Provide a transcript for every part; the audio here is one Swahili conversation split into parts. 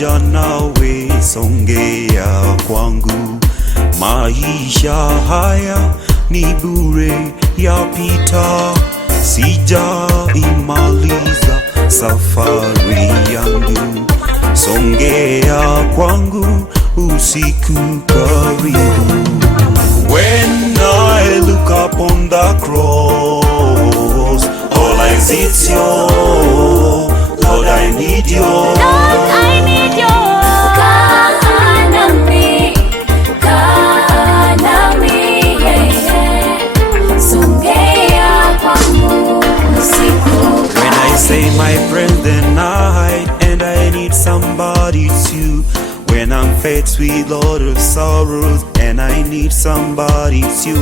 pamoja nawe, songea kwangu. Maisha haya ni bure yapita, sijaimaliza safari yangu. Songea kwangu usiku karibu. When I look upon the cross, all I see is you. Lord, I need you. Lord, I need you. When I say my friend the night and I need somebody to, when I'm faced with a lot of sorrows and I need somebody to,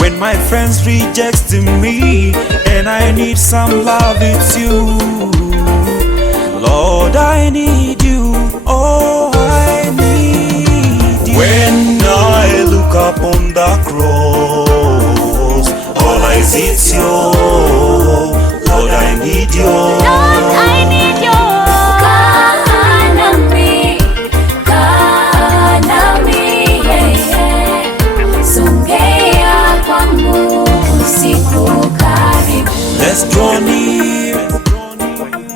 when my friends reject me and I need some love, it's you. Lord, I need you. Oh, I need you. When I look upon the cross, all I see is you. Lord, I need you. Lord, I need you. Let's draw near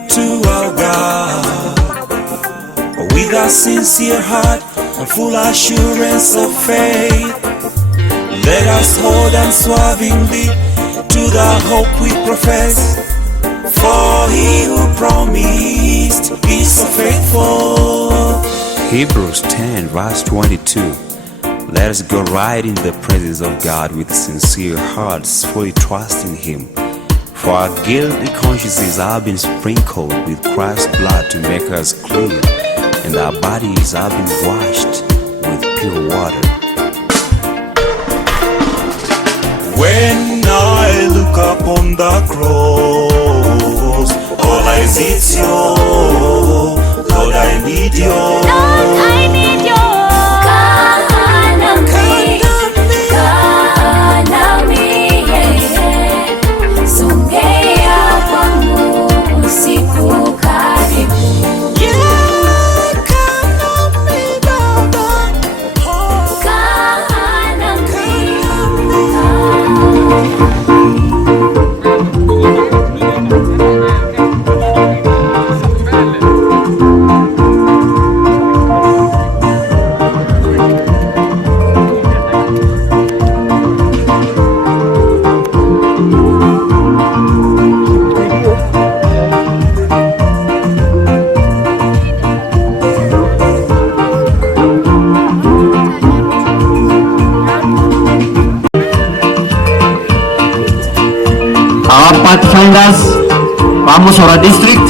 to our God with a sincere heart and full assurance of faith. Let us hold unswervingly to the hope we profess, for he who promised is so faithful. Hebrews 10 verse 22. Let us go right in the presence of God with sincere hearts, fully trusting him. For our guilty consciences have been sprinkled with Christ's blood to make us clean, and our bodies have been washed with pure water. When I look upon the cross, all I see is you. Lord, I need you. Lord, I need you. Our pathfinders, vamos a our district.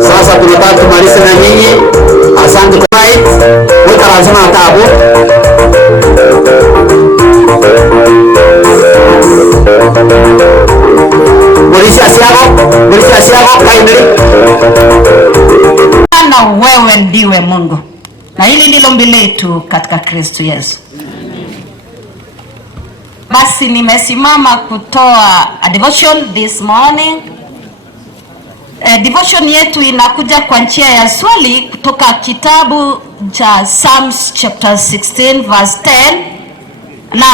Sasa tunataka kumaliza na nyinyi. Asante kwa hii. Weka lazima tabu. Mulisia siako kaendele. Na wewe ndiwe Mungu. Na hili ndilo ombi letu katika Kristo Yesu. Basi nimesimama kutoa a devotion this morning. Devotion yetu inakuja kwa njia ya swali kutoka kitabu cha Psalms chapter 16 verse 10, na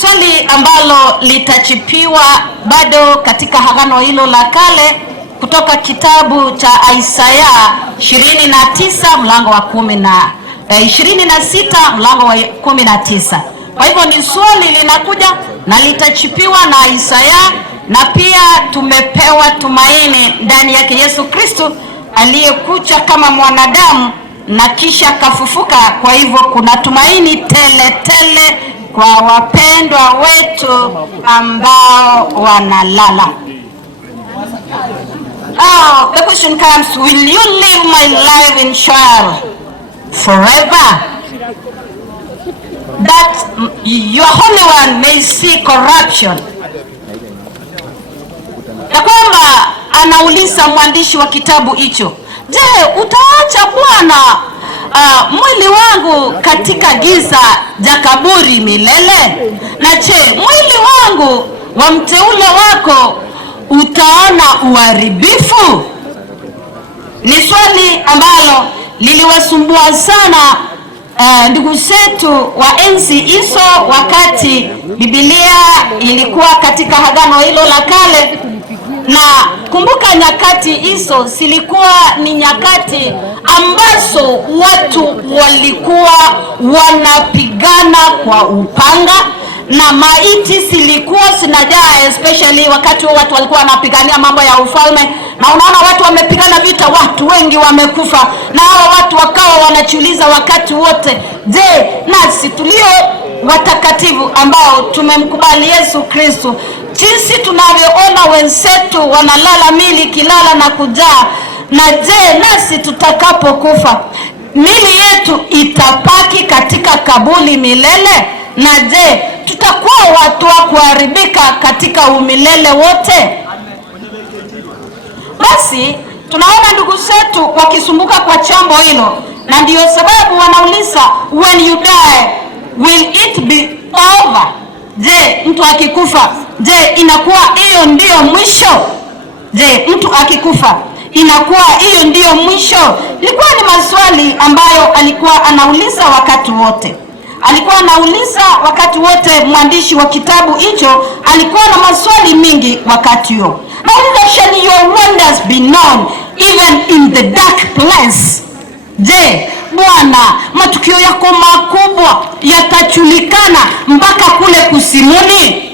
swali ambalo litachipiwa bado katika Agano hilo la Kale kutoka kitabu cha Isaya 29 mlango wa 26 mlango wa 19. Kwa hivyo ni swali linakuja na litachipiwa na Isaya, na pia tumepewa tumaini ndani yake Yesu Kristo aliyekuja kama mwanadamu na kisha kafufuka. Kwa hivyo kuna tumaini tele tele kwa wapendwa wetu ambao wanalala. The question comes, will you live my life in Sheol forever, that your Holy One may see corruption? Na kwamba anauliza mwandishi wa kitabu hicho, je, utaacha Bwana mwili wangu katika giza ja kaburi milele? Na je, mwili wangu wa mteule wako utaona uharibifu? Ni swali ambalo liliwasumbua sana ndugu zetu wa enzi hizo, wakati Biblia ilikuwa katika Agano hilo la Kale. Na kumbuka, nyakati hizo zilikuwa ni nyakati ambazo watu walikuwa wanapigana kwa upanga, na maiti zilikuwa zinajaa, especially wakati watu walikuwa wanapigania mambo ya ufalme. Na unaona watu wamepigana vita, watu wengi wamekufa, na hawa watu wakawa wanajiuliza wakati wote, je, nasi tulio watakatifu ambao tumemkubali Yesu Kristo, jinsi tunavyoona wenzetu wanalala mili kilala na kujaa, na je, nasi tutakapokufa mili yetu itapaki katika kaburi milele? Na je, tutakuwa watu wa kuharibika katika umilele wote? Basi tunaona ndugu zetu wakisumbuka kwa jambo hilo, na ndiyo sababu wanauliza, when you die will it be over? Je, mtu akikufa, je, inakuwa hiyo ndiyo mwisho? Je, mtu akikufa inakuwa hiyo ndiyo mwisho? Ilikuwa ni maswali ambayo alikuwa anauliza wakati wote. Mwandishi wa kitabu hicho alikuwa na maswali mingi wakati huo. Now, shall your wonders be known even in the dark place? Je, Bwana, matukio yako makubwa yatajulikana mpaka kule kusimuni?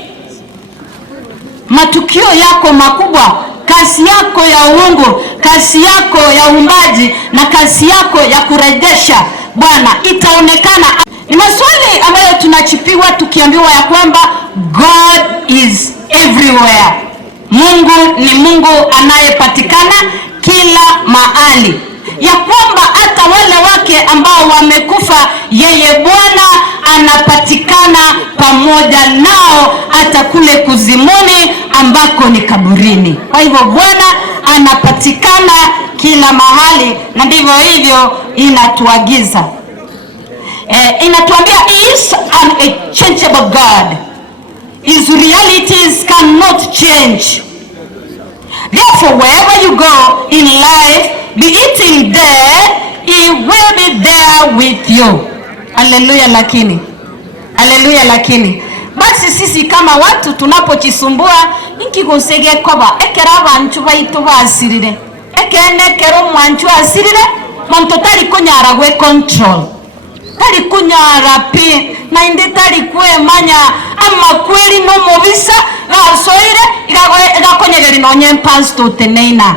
Matukio yako makubwa, kazi yako ya uungu, kazi yako ya uumbaji na kazi yako ya kurejesha, Bwana, itaonekana. Ni maswali ambayo tunachipiwa tukiambiwa ya kwamba God is everywhere. Mungu ni Mungu anayepatikana kila mahali, ya kwamba hata wale wake ambao wamekufa, yeye Bwana anapatikana pamoja nao hata kule kuzimuni ambako ni kaburini. Kwa hivyo Bwana anapatikana kila mahali, na ndivyo hivyo inatuagiza. Inatuambia he is an unchangeable God. His realities cannot change. Therefore, wherever you go in life, be it in death, he will be there with you. Haleluya. Lakini basi sisi kama watu tunapojisumbua nkigusege koba ekera abantu baitu basirire ekenekero mwanchu asirire muntu tari kunyara gwe control, tari kunyara pi na indi tari kwemanya ama kweli no mubisa gasoire igakonyegeri nonye pastor teneina.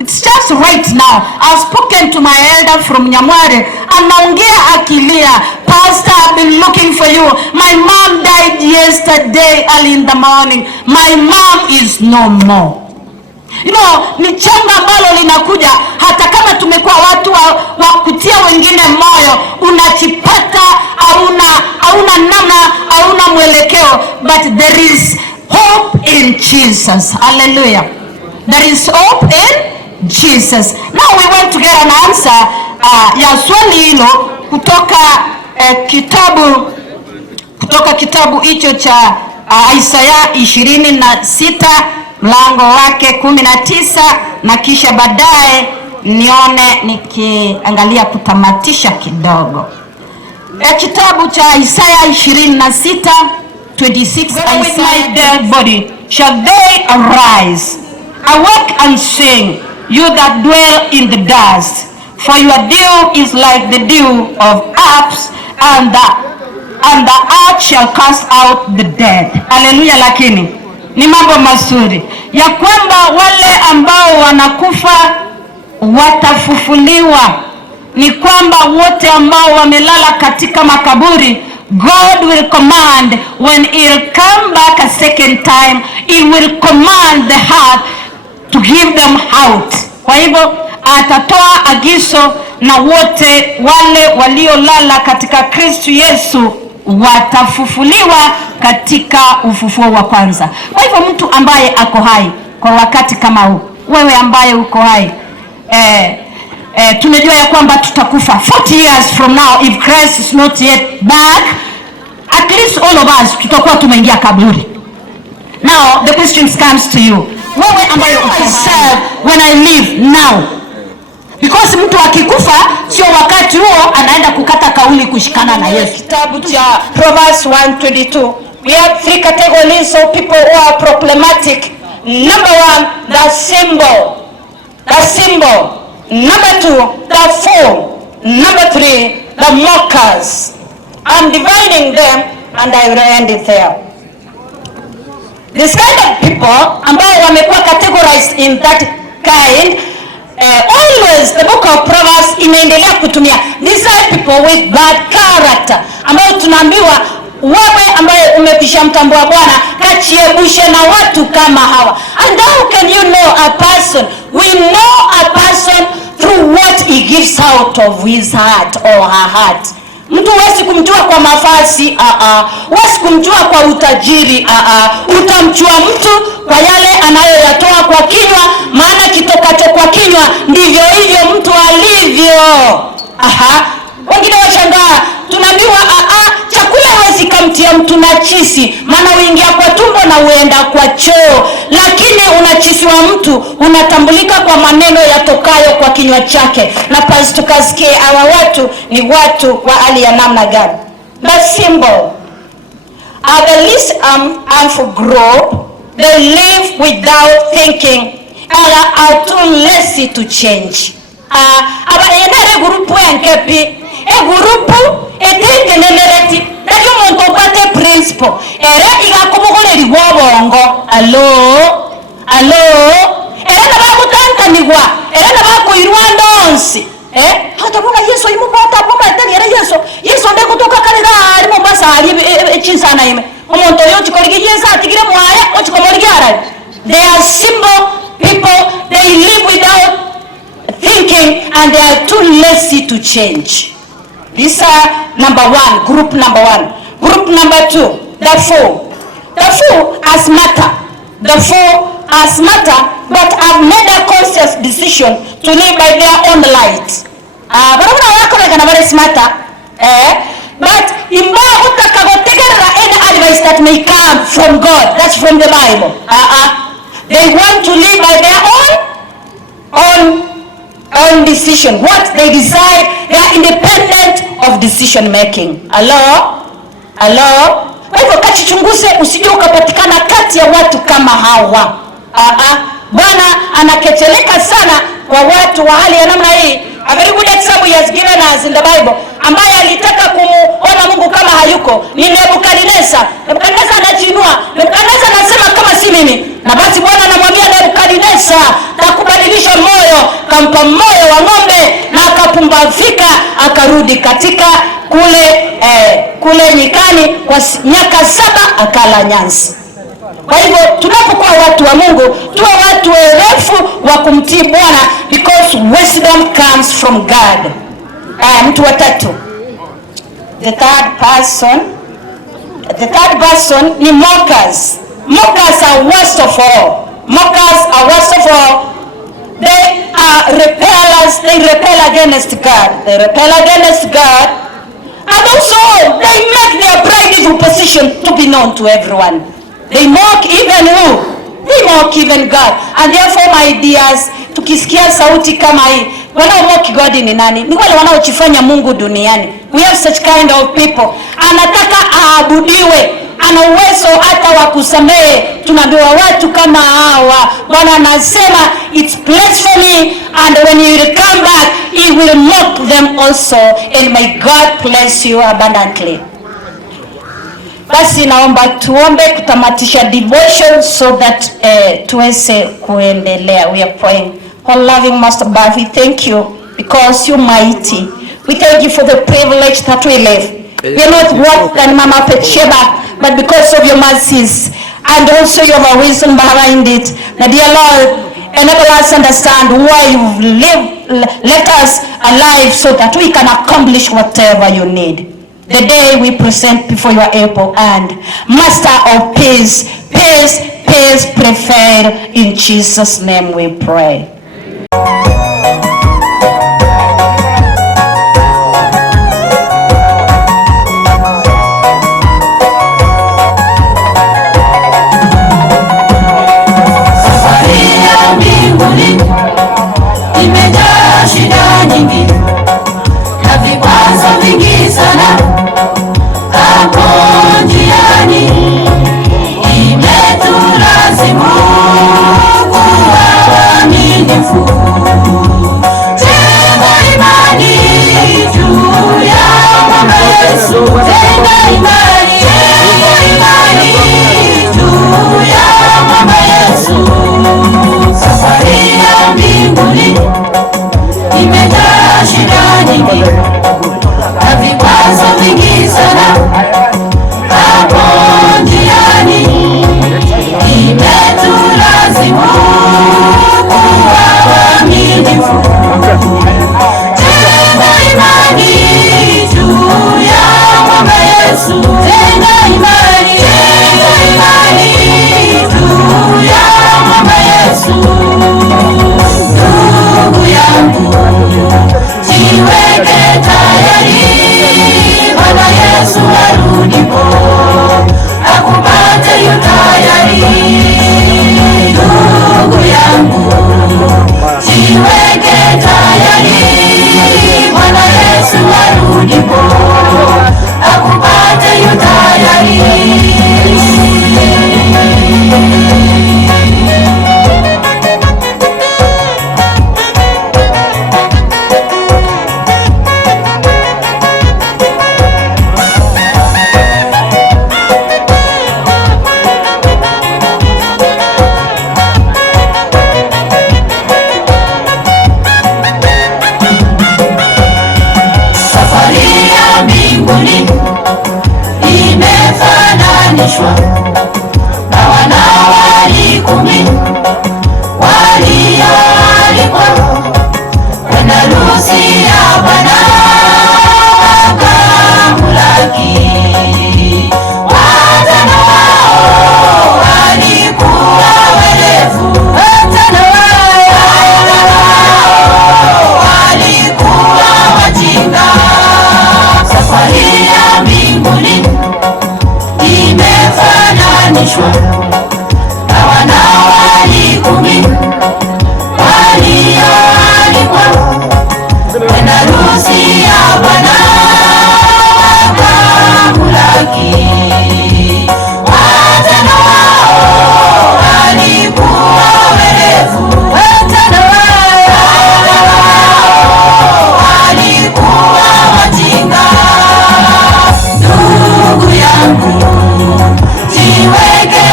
It's just right now. I've spoken to my elder from Nyamware, anaongea akilia, Pastor, I've been looking for you. My mom died yesterday early in the morning. My mom is no more. You know, ni changa ambalo linakuja hata kama tumekuwa watu wa kutia wengine moyo, unachipata hauna namna, hauna mwelekeo, but there is hope in Jesus. Hallelujah. There is hope in Jesus. Now we want to get an answer ya swali hilo kutoka kitabu hicho cha Isaya 26 mlango wake 19, na kisha baadaye nione nikiangalia kutamatisha kidogo. Kitabu cha Isaya 26:26, with my dead body shall they arise. Awake and sing, you that dwell in the dust, for your dew is like the dew of herbs, and the earth shall cast out the dead. Haleluya. Lakini ni mambo mazuri ya kwamba wale ambao wanakufa watafufuliwa, ni kwamba wote ambao wamelala katika makaburi, God will command when he'll come back a second time, he will command the heart to give them out. Kwa hivyo atatoa agizo na wote wale waliolala katika Kristo Yesu watafufuliwa katika ufufuo wa kwanza. Kwa hivyo mtu ambaye ako hai kwa wakati kama huu, wewe ambaye uko hai, tunajua ya kwamba tutakufa 40 years from now if Christ is not yet back. At least all of us tutakuwa tumeingia kaburi. Now the question comes to you, wewe ambaye uko hai, when I live now, because mtu akikufa sio wakati huo anaenda kukata kauli kushikana na Yesu. Kitabu cha Proverbs 1:22, we have 3 categories of people who are problematic. Number 1, the symbol. Number 2, the fool. Number 3, the mockers. I'm dividing them and I will end it there. This kind of people ambao wamekuwa categorized in that kind, always the book of Proverbs imeendelea kutumia these are people with bad character, ambao tunaambiwa wewe ambaye umepisha mtambo wa Bwana kachiebushe na watu kama hawa. And how can you know a person? We know a person through what he gives out of his heart or her heart. Mtu huwezi kumjua kwa mavazi, huwezi kumjua kwa utajiri, utamjua mtu kwa yale anayoyatoa kwa kinywa, maana kitokacho kwa kinywa ndivyo hivyo mtu alivyo. Wengine washangaa, tunaambiwa chakula huwezi kumtia mtu najisi, maana huingia kwa tumbo na huenda kwa choo, lakini unajisi wa mtu unatambulika kwa maneno yatokayo kwa kinywa chake. Na pasi tukasikie hawa watu ni watu wa hali ya namna gani? The symbol are the least harmful group. They live without thinking and are too lazy to change. Abayenere grupu enkepi grupu etengenenereti ndio muntu kwate principle ere igakumugoreri wobongo. Allo ere nabagutankanigwa ere nabakuirwa ndonsi hata bona Yesu imubata bomba tengere Yesu nde kutoka kalira ari Mombasa ari chinsana ime omuntu yo chikorigi Yesu atigire mwaya ochikomorigi ara. They are simple people, they live without thinking and they are too lazy to change. These are number 1, group number 1. Group number 2, the fool. The fool has matter. The fool has matter, but have made a conscious decision to live by their own light. But imba utakagotegerera any advice that may come from God, that's from the Bible. They want to live by their own decision. What they decide, they are independent of decision making. Hello. Kwa hivyo kachichunguze, usije ukapatikana kati ya watu kama hawa. Bwana anaketeleka sana kwa watu wa hali ya namna hii. A very good example he has given us in the Bible, ambaye alitaka kumuona Mungu kama hayuko ni Nebukadneza. Nebukadneza anajinua. Nebukadneza anasema kama si mimi. Na basi Bwana anamwambia Nebukadneza, nakubadilisha moyo, kampa moyo wa ng'ombe na akapumbavika, akarudi katika kule nyikani kwa miaka 7 akala nyasi. Kwa hivyo tunapokuwa watu wa Mungu, tuwe watu werefu wa kumtii Bwana, because wisdom comes from God. Mtu wa tatu, the third person ni mockers. Mockers are worst of all. They are rebellers. They rebel against God. And also they make their pride is to position to be known to everyone. They mock even who? They mock even God. And therefore, my dears, tukisikia sauti kama hii, wanaomock God ni nani? Ni wale wanaojifanya Mungu duniani. We have such kind of people. Anataka aabudiwe, ana uwezo hata wa kusamehe. Tunaambiwa watu kama hawa, Bwana anasema it's place for me, and when you will come back, he will mock them also, and may God bless you abundantly. Basi naomba tuombe kutamatisha devotion so that tuweze kuendelea. We are praying. Oh loving Master God, we thank you because you're mighty. We thank you for the privilege that we live. We are not what than Mama Petsheba, but because of your mercies and also your wisdom behind it. Now, dear Lord, enable us understand why you've left us alive so that we can accomplish whatever you need. The day we present before your able and Master of peace, peace, peace prevail. In Jesus' name we pray. Imejaa shida nyingi na vikwazo vingi sana hapo njiani, imetulazimu kuwa waaminifu. Jenga imani juu ya Bwana Yesu, jenga imani juu ya Bwana Yesu. Safari ya mbinguni imejaa shida nyingi na vikwazo vingi sana hapo njiani, imetulazimu kuwa waaminifu. Jenga imani juu ya Bwana Yesu, jenga imani juu ya Bwana Yesu. Ndugu yangu, jiweke tayari, Bwana Yesu arudipo, akupate yu tayari. Ndugu yangu, jiweke tayari, Bwana Yesu arudipo, akupate yu tayari. Imefananishwa na wanawali 10 walioalikwa kwenda harusi ya Bwana wakamlaki. Watano wao walikuwa werevu, watano wao walikuwa wajinga. Safari ya mbinguni imefananishwa na wanawali 10 walioalikwa kwenda harusi ya Bwana wakamlaki. Watano wao walikuwa werevu, watano wao walikuwa wajinga. Ndugu yangu, jiweke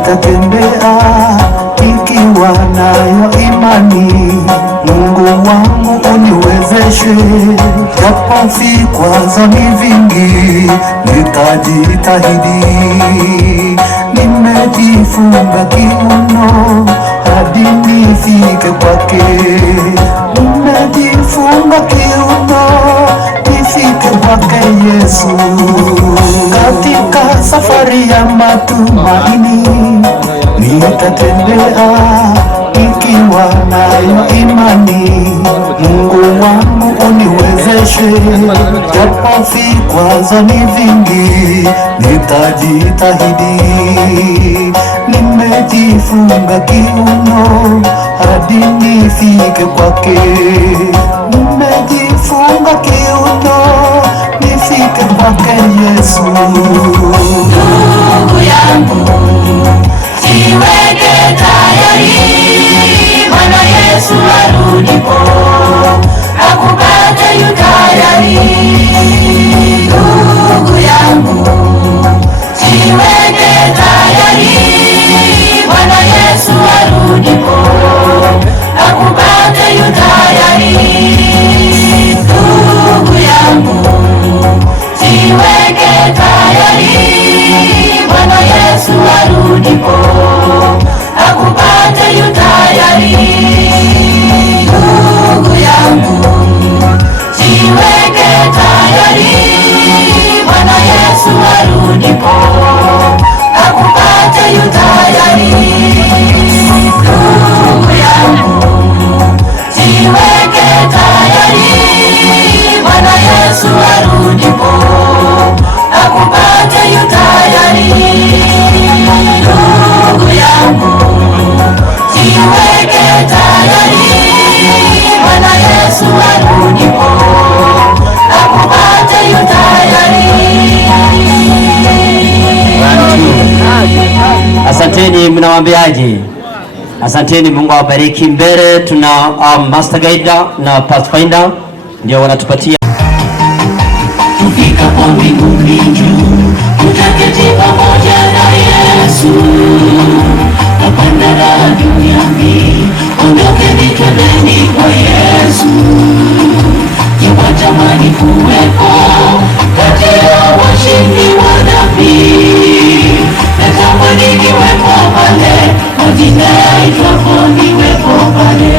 nitatembea ikiwa nayo imani. Mungu wangu uniwezeshe, japo vikwazo ni vingi, nitajitahidi. Nimejifunga kiuno hadi nifike kwake, nimejifunga kiuno nifike kwake Yesu. Katika safari ya matumaini nitatembea ikiwa nayo imani. Mungu wangu uniwezeshe, japo vikwazo ni vingi, nitajitahidi. Nimejifunga kiuno hadi nifike kwake, nimejifunga kiuno nifike kwake Yesu. Ndugu yangu, jiweke tayari, Bwana Yesu arudipo, akupate yu tayari. Ndugu yangu, jiweke tayari, Bwana Yesu arudipo, akupate yu tayari. Ndugu yangu, jiweke tayari, Bwana Yesu arudipo, akupate yu tayari. Ndugu yangu, jiweke tayari, Bwana Yesu arudipo, akupate yu tayari. Ndugu yangu, jiweke tayari, Bwana Yesu arudipo, akupate yu tayari. Ndugu yangu, jiweke tayari, Bwana Yesu arudipo, akupate yu tayari. Asanteni, mnawaambiaje? Asanteni, Mungu awabariki. Mbele tuna Master Guide na Pathfinder ndio wanatupatia. Tufikapo mbinguni juu, tutaketi pamoja na Yesu. Hapana raha duniani, ondokeni twendeni kwa Yesu. Watamani kuwepo kati ya washindi wa dhambi, natamani niwepo pale, majina yaitwapo niwepo pale.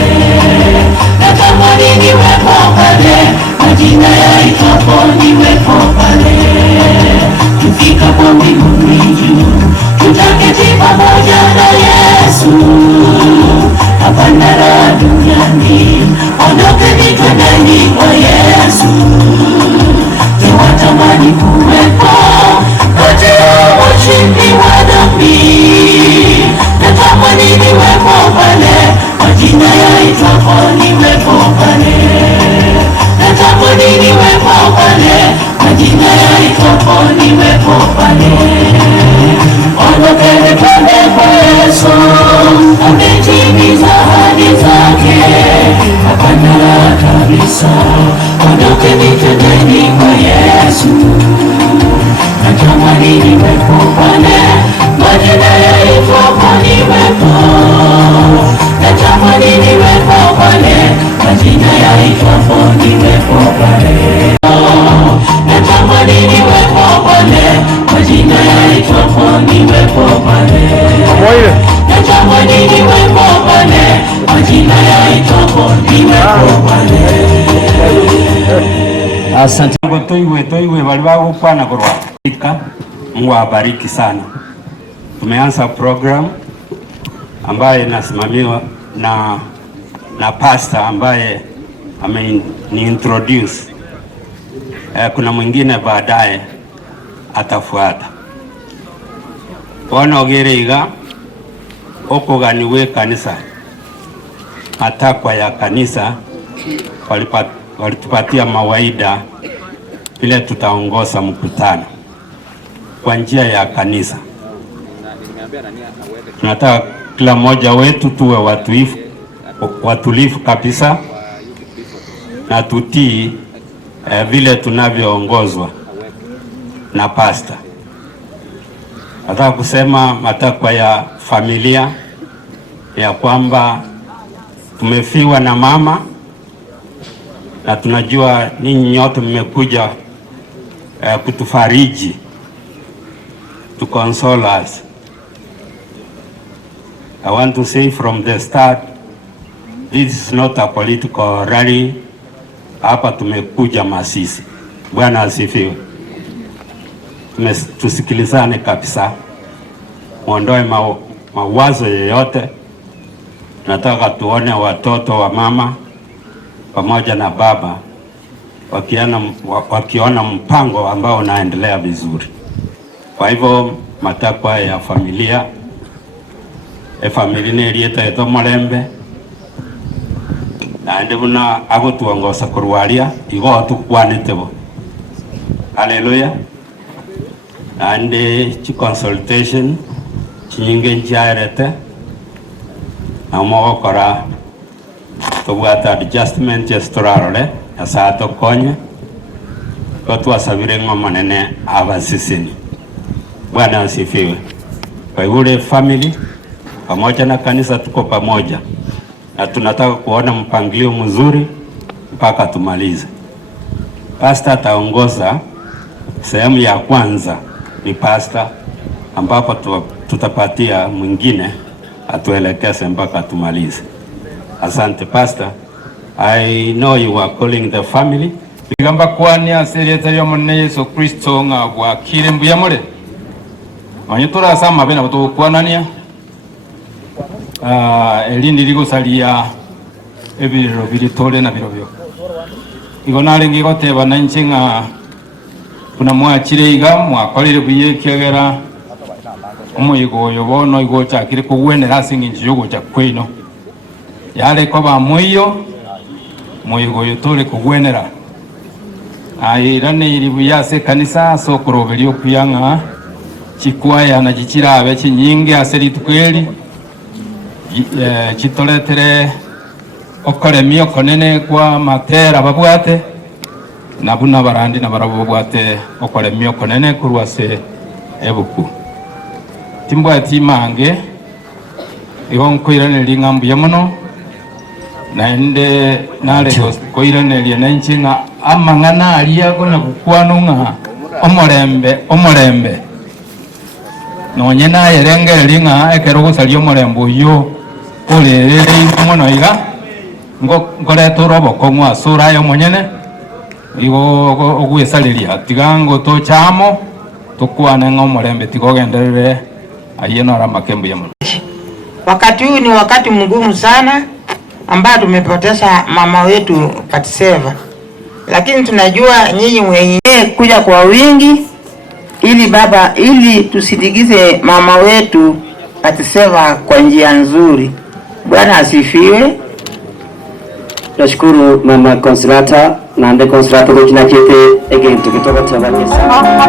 Natamani niwepo pale, majina yaitwapo niwepo pale. Tufikapo mbinguni juu, tutaketi pamoja na Yesu. Hapana raha duniani, ondokeni twendeni kwa Yesu. Tuwatamani kuwepo kati ya washindi wa dhambi, natamani niwepo pale, majina yaitwapo niwepo pale. Natamani niwepo pale, majina yaitwapo niwepo pale. Ondokeni twende kwa Yesu, ametimiza ahadi zake. Hapana raha kabisa, ondokeni twendeni kwa Yesu. Natamani niwepo pale, majina yaitwapo niwepo. Natamani niwepo pale, majina yaitwapo niwepo pale. Natamani niwepo pale, majina yaitwapo niwepo pale. Natamani niwepo pale, majina yaitwapo niwepo pale. Asante. Toiwe wale wao pana kwa Mungu awabariki sana. Tumeanza program ambaye inasimamiwa na pastor ambaye ni introduce. Kuna mwingine baadaye atafuata. Wana ogerega okuganiwe kanisa, matakwa ya kanisa walitupatia mawaida vile tutaongoza mkutano kwa njia ya kanisa. Tunataka kila mmoja wetu tuwe watulivu kabisa na tutii vile tunavyoongozwa na pastor. nataka kusema matakwa ya familia ya kwamba tumefiwa na mama, na tunajua ninyi nyote mmekuja kutufariji, to console us. I want to say from the start, this is not a political rally. Hapa tumekuja Masisi. Bwana asifiwe. Tusikilizane kabisa, muondoe mawazo yoyote. Nataka tuone watoto wa mama pamoja na baba wakiona mpango ambao unaendelea vizuri. Kwa hivyo matakwa ya familia, familia ilieta eto Molembe na ndibuna abo tuongoza kurwalia igo tukwanitebo. Haleluya. And chi consultation chinyinge njarete amo kora to bwata adjustment gestorale asato konye ko twasabire ngomanene abasisini. Bwana asifiwe. Kwa yule family pamoja na kanisa tuko pamoja, na tunataka kuona mpangilio mzuri mpaka tumalize. Pastor ataongoza sehemu ya kwanza, ni pastor ambapo tutapatia mwingine atuelekeze mpaka tumalize. Asante pastor. I know you are calling the family. Igamba kwani asereta yo munne Yesu Kristo nga bwakire mbuyamule. Manyitura sama bena butokwanania. Elindi ligosalia ebiriro biritole na birobyo. Igonale ngigoteba nanchinga kuna mwachire iga mwakolire buye kyagera omuyigo yobono igo chakire kuwenera singinji yogo chakweno. Yale ko bamuyo muyigo yotole kuwenera. Ayirane iribuyase kanisa sokorobelyo kuyanga chikwaya na chichirabe chinyinge aseri tukweli chitoletere okoremio konene kwa matera babwate nabuna barandi na barabo bwate okoremio konene kurwase ebuku timbwati mange igonkoirane lingambu yamono naende nale koirane lya nanchinga amangana aliago na bukwanunga omorembe nonye naye renge linga ekero gusalia omorembo yo olelele mono iga ngoreta oroboko mwasura yo monyene igo ogwesaliria tigango tochamo tukwane ng'omorembe tigogenderere ayeno aramakembu ya mono. Wakati huu ni wakati mgumu sana ambao tumepoteza mama wetu Patiseva, lakini tunajua nyinyi mwenyewe kuja kwa wingi ili tusindikize mama wetu Patiseva kwa njia nzuri. Bwana asifiwe. Nashukuru mama Consolata na ande Consolata kwa kina kete again tukitoka tabaki sana.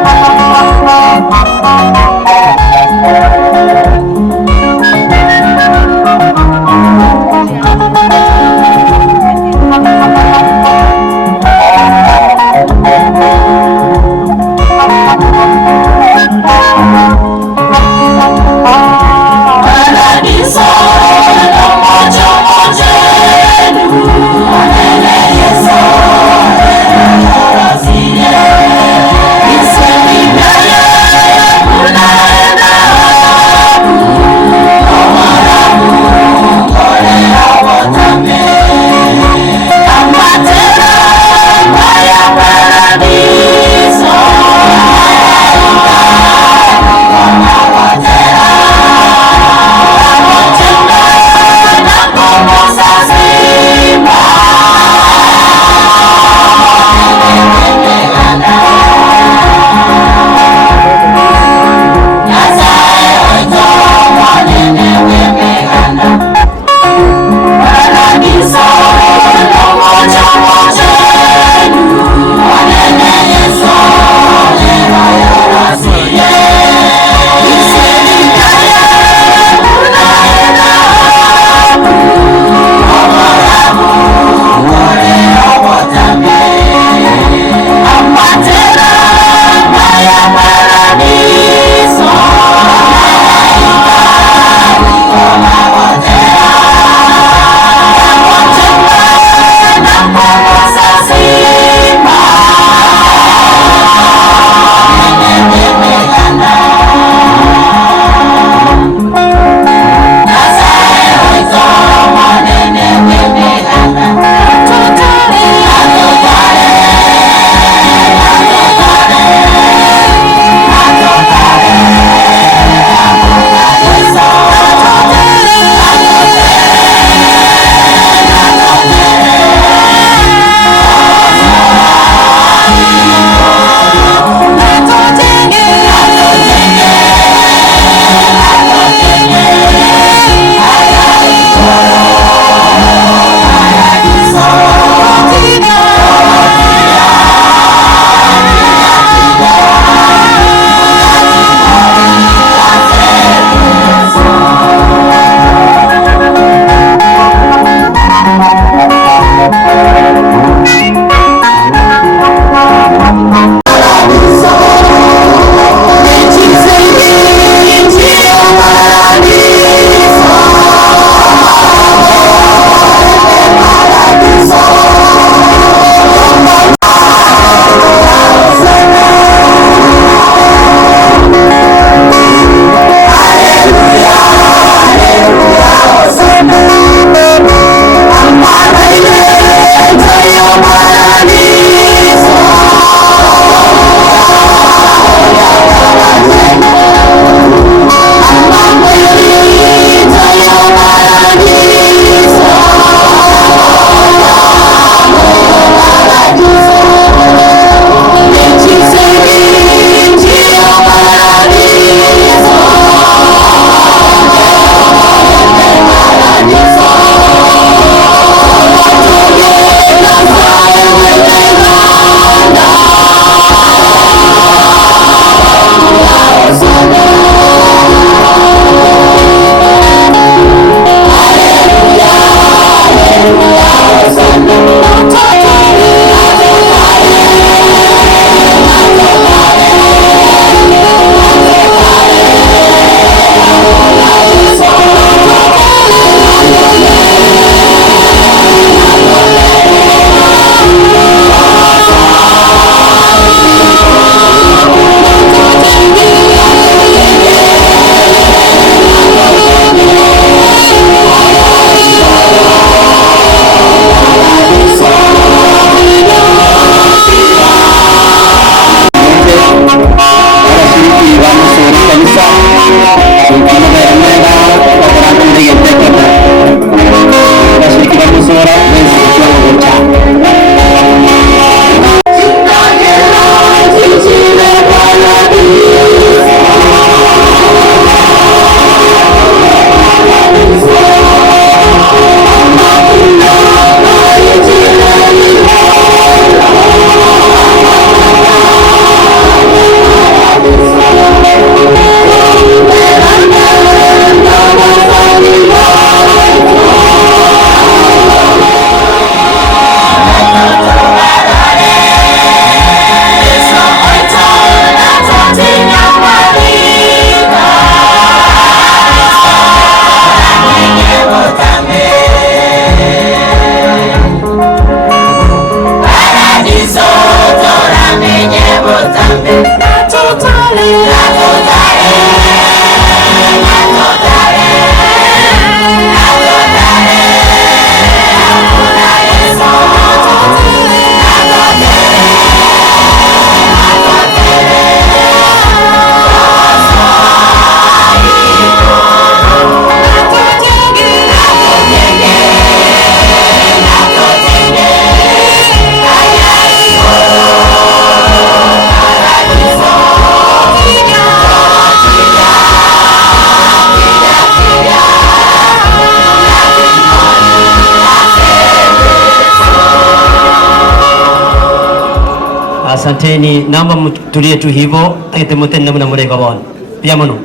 Asanteni, naomba mtulie tu hivyo, aitemoten namna murega bon. Pia mano.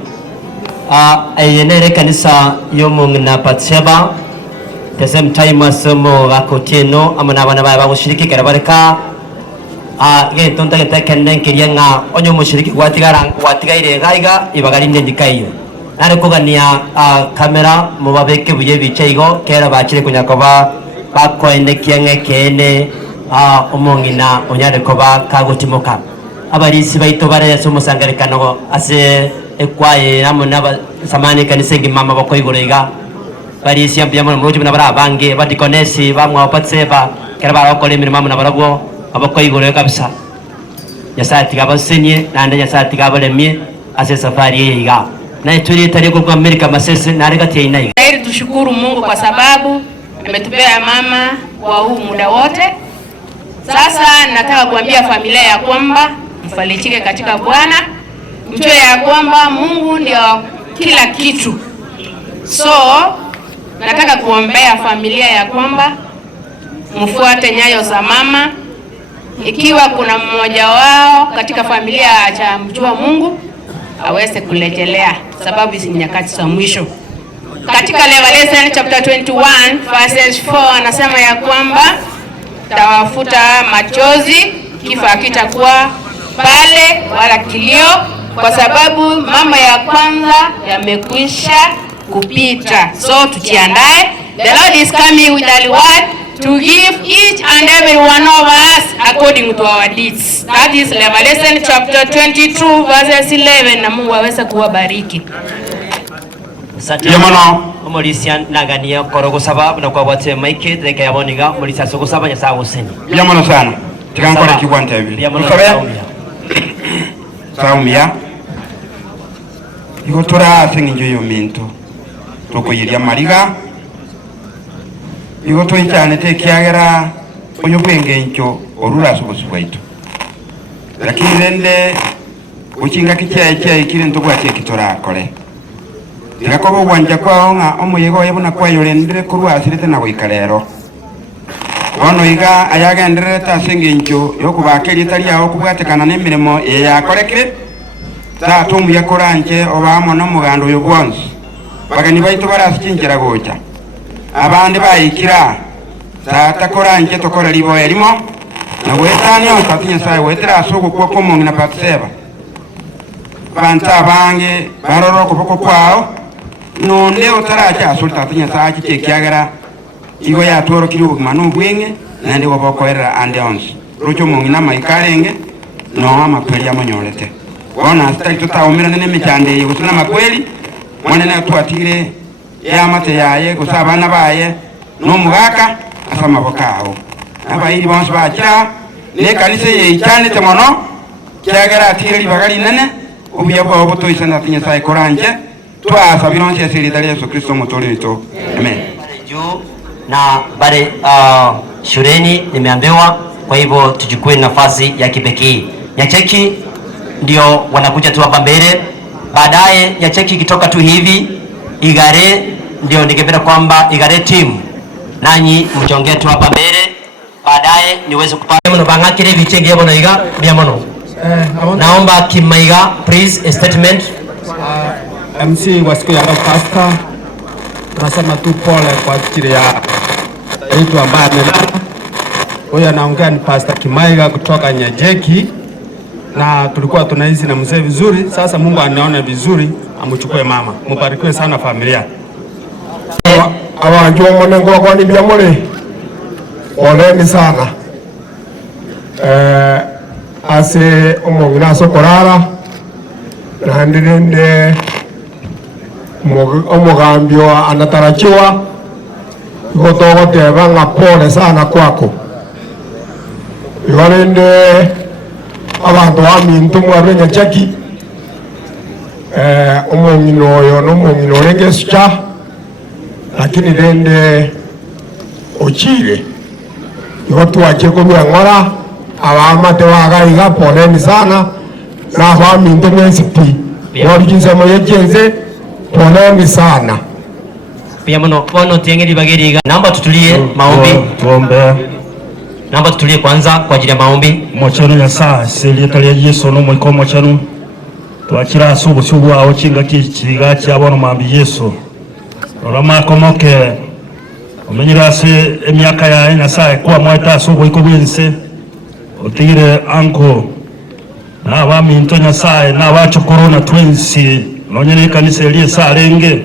Ayenere kanisa yomo na Bathsheba. The same time masomo gakotieno amana bana ba gushiriki karabareka. Ge tonta geta kenen kirianga onyo mushiriki watigaire gaiga ibagari ndikayo. Nare kugania kamera mubabeke buye bichaigo kera bachire kunyakoba bakoende kienge kene omongina onyare koba kagotimoka abarisi baito bare somusangarekano ase ekwaye namona samani kanisenge mama bakoigorega barisi ambya mu muruji nabara bange badikonesi bamwa Bathsheba kera bakole mirimo mama nabarago abakoigorega kabisa yasati gabasenye nande yasati gabalemye ase safari yiga na tuli tari kwa Amerika masese narigati inayo. Ili tushukuru Mungu kwa sababu ametupea mama kwa huu muda wote. Sasa nataka kuambia familia ya kwamba mfarichike katika Bwana, mjue ya kwamba Mungu ndio kila kitu. So nataka kuombea familia ya kwamba mfuate nyayo za mama. Ikiwa kuna mmoja wao katika familia hajamjua Mungu, aweze kurejelea, sababu hizi nyakati za mwisho. katika Revelation chapter 21 verses 4 anasema ya kwamba tawafuta machozi, kifo hakitakuwa pale wala kilio, kwa sababu mambo ya kwanza yamekwisha kupita. So tujiandae. The Lord is coming with a reward to give each and every one of us according to our deeds. That is Revelation chapter 22 verses 11. Na Mungu aweze kuwabariki. Yamano omolisia nagania korogo sababu na kwa wate maike deka yaboniga omolisia soko saba nyasa useni. Yamano sana. Tikangora kibwanta hivi. Yamano saumia. Iko tora singinjo yo minto. Toko yiria mariga. Iko to ichane te kiagera onyo bwenge ncho orura sobosubwaito. Lakini rende uchinga kichaye kire ntogwa kye kitora akole. Ngakobo wanja kwao nga omuyego yebona kwayolendere kurwa asirete na wikarero. Ono iga ayagendere tasenge ncho yokubakeri tali aho kubwatekana nemirimo yakorekire. Ta tomu yakoranje obamo no mugando yo gwonzi. Bagani baito barasikinjira gocha. Abandi bayikira ta koranje tokora libo elimo. Na wetani osatinya sai wetera asoko kwa komongi na patseba. Banta bange baroro kuboko kwao. No leo taracha asulta tinya saachi chekiagera igo ya toro kiri manu bwenge nande waboko era ande ons rocho mongina maikarenge no ama kweli amanyolete wana staki tutaumira nene michande yusuna makweli mwana na twatire ya mate yaye kusabana baye no mugaka asama bokao aba iri bonse bachira ne kanise ye chane temono kiagera atire libagari nene ubiyabo oboto isana tinya sai koranje Tua sabironsi ya serikali Yesu Kristo motoli ito. Amen. Na bare shuleni nimeambiwa, kwa hivyo tuchukue nafasi ya kipekee. Nyacheki ndio wanakuja tu hapa mbele. Baadaye Nyacheki kitoka tu hivi, Igare ndio ningependa kwamba Igare team nanyi mjongee tu hapa mbele. Baadaye niweze kupata mno bangakire vichenge hapo na iga bia mno. Naomba Kimaiga please a statement. MC wa siku ya leo Pastor, tunasema tu pole kwa ajili ya mtu ambaye amelala. Huyu anaongea ni Pastor Kimaiga kutoka Nyajeki, na tulikuwa tunaishi na mzee vizuri. Sasa Mungu anaona vizuri, amchukue mama. Mbarikiwe sana familia. Awanjwa mwanangu kwa nibia mole. Poleni sana. Ase omongina sokorara na ndende omugambio anatarajiwa gotogoteba nga pole sana kwako iwarende abantu bamintu mwabe Nyacheki omongino oyo nomongino orenge sucha lakini rende ochire igotwache kubya ngora abamate bagaiga poleni sana na bamintu nesipi orikinsemo yejenze poleni sana. Pia mno ono tiengeri bageriga. Naomba tutulie maombi. Tuombe. Naomba tutulie kwanza kwa ajili ya maombi. Mochano nyasa serikali ya Yesu no mwiko mochano. Twakira subu aho chinga kichiga cyabona mambi Yesu. Roma komoke. Omenyira se emyaka ya nyasa kwa mweta subu iko bwense. Otigire anko. Na baminto nyasa na bacho corona twins. Nonyene kanisa eliye sarenge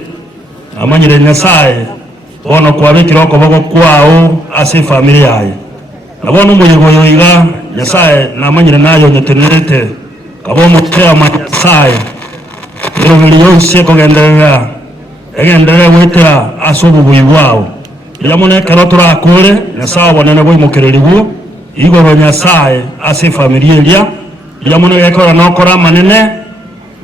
amanyire Nyasaye bono kwabikira okoboko kwao ase familia yaye nabona umuyoboyo iga Nyasaye namanyire nayo nyetenerete kabomo tea Nyasaye ero miliyonse kogenderera egenderera wetera asubu buyibwao yamone kero turakure Nyasaye bonene boimukiriribu igoro Nyasaye ase familia elia yamone gekora nokora manene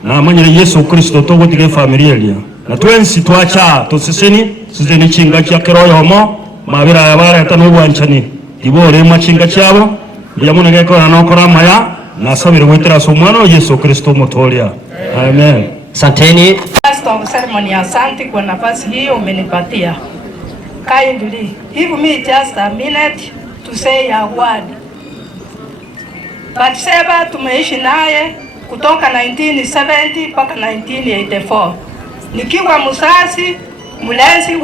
na manyire Yesu Kristo togotige familia elia na twensi twacha tosiseni sizeni chinga kya keroyo homo mabira yabara tanubwanchani ibore machinga cyabo yamune gekora nokora maya nasabire wetera somwana Yesu Kristo motolia. Amen. Santeni Pastor ceremony, asante kwa nafasi hiyo umenipatia. Kindly give me just a minute to say a word. Batseba tumeishi naye kutoka 1970 mpaka 1984. Nikiwa msasi mlezi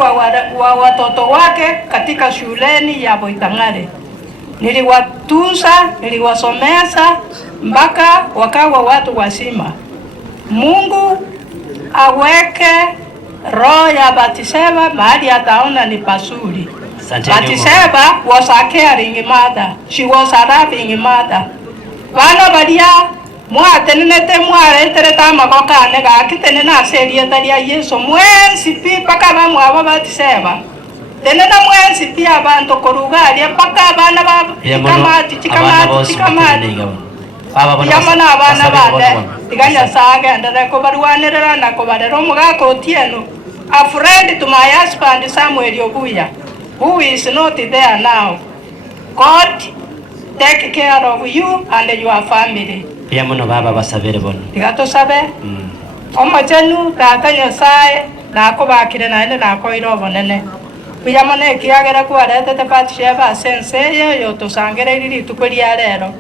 wa watoto wake katika shuleni ya Boitang'are. Niliwatunza, niliwasomesa mpaka wakawa watu wazima. Mungu aweke roho ya Batiseba mahali ataona ni pazuri. Batiseba was a caring mother. She was a loving mother. Bana badia mwatenete mwarentereta magokane gakitene na serie taria Yesu mwensi pi paka bamwa Batiseba. Tenena mwensi pi abantu korugaria paka bana chikamati yamana abana bande tiganya saga ndare ko barwanirira na ko barero mugako otieno. A friend to my husband Samuel Obuya, who is not there now. God take care of you and your family. Pia muno baba basabere bono. Tigato sabe. Omachenu tata Nyasaye na ko bakire naende na ko irobo nene. Pia mone kiagera ko arete te Batiseba sense yo tusangere riri tukoria rero.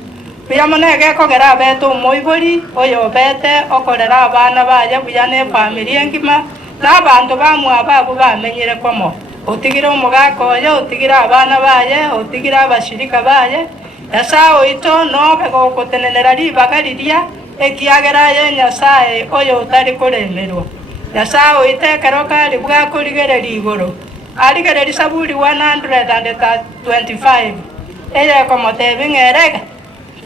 Pia mone geko gera beto moibori oyo bete okorera abana baje buyane family engima. N'abantu bamwa babo bamenyere kwamo utigira umugako yo utigira abana baye utigira abashirika baye Nyasaye ito nobe gokotenenera ribagariria ekiagera ye Nyasaye oyo utari kuremerwa Nyasaye itekero kali bwakurigerera igoro arigerera Saburi 125 eye komotebi ngerega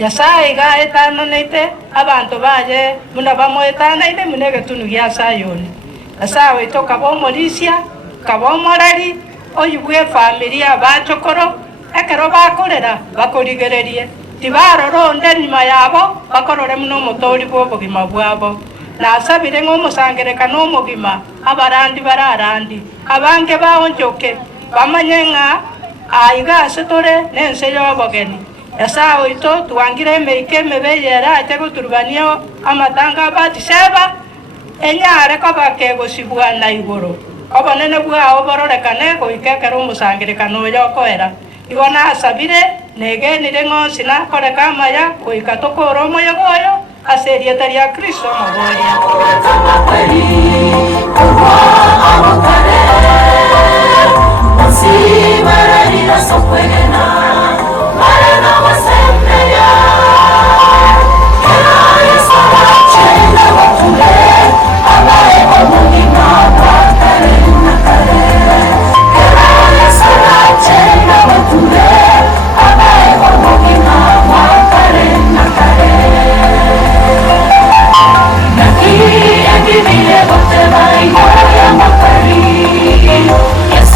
Nyasaye ga etano nete abantu baye muna bamoetana ide munege tunu gya Sayoni Asawe to kabomorisia kabomorari oyubwe familia bachokoro ekero bakorera bakorigererie tibaroro ndanyuma yabo bakorore muno motori bw'obugima bwabo nasabire ng'omusangerekano omugima abarandi bararandi abange baonjoke bamanyenga aigase tore nense y'obogeni Asawe to tuangire emeike mebeyera ate guturubania amatanga Batiseba enyare ko bakegosibwa na igoro obonene bwao bororekane goikekera omusangerekano yokoera igona asabire negenire ng'onsi nakoreka amaya goika tokora omoyo goyo ase erieta ria Kristo omogoria Yes,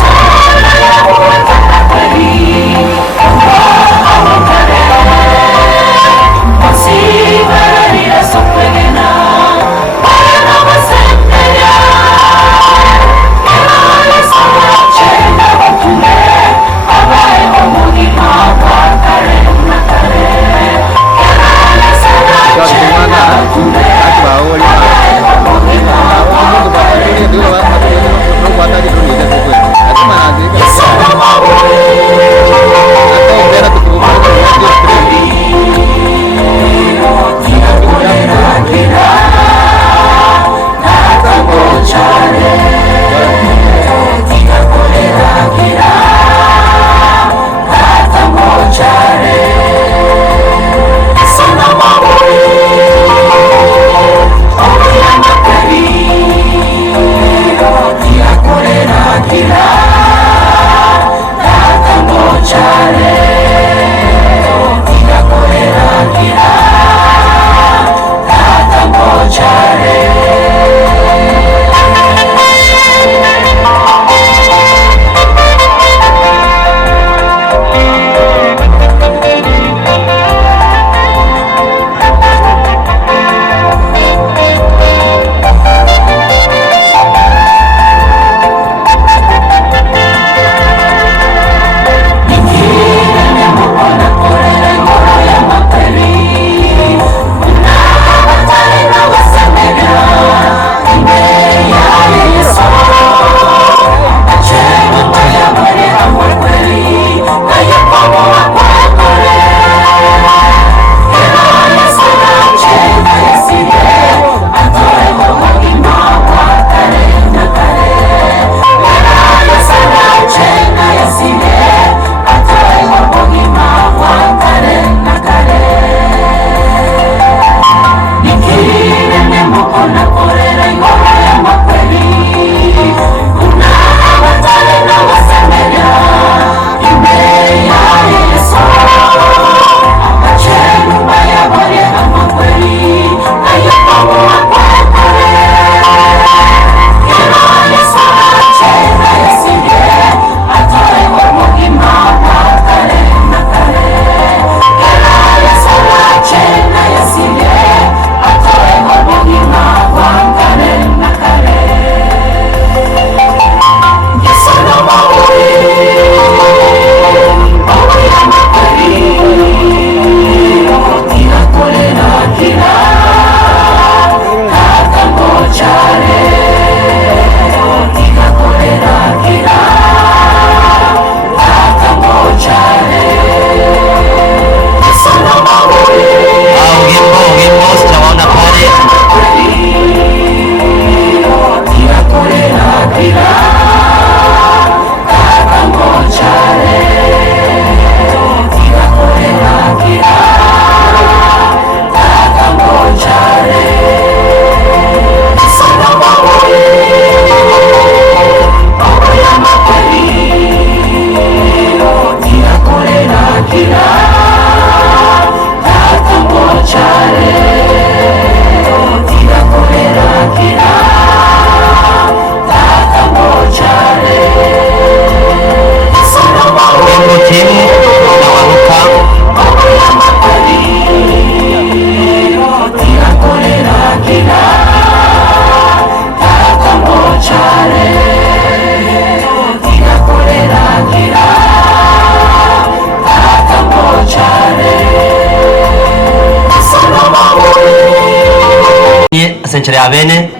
asenchele abene.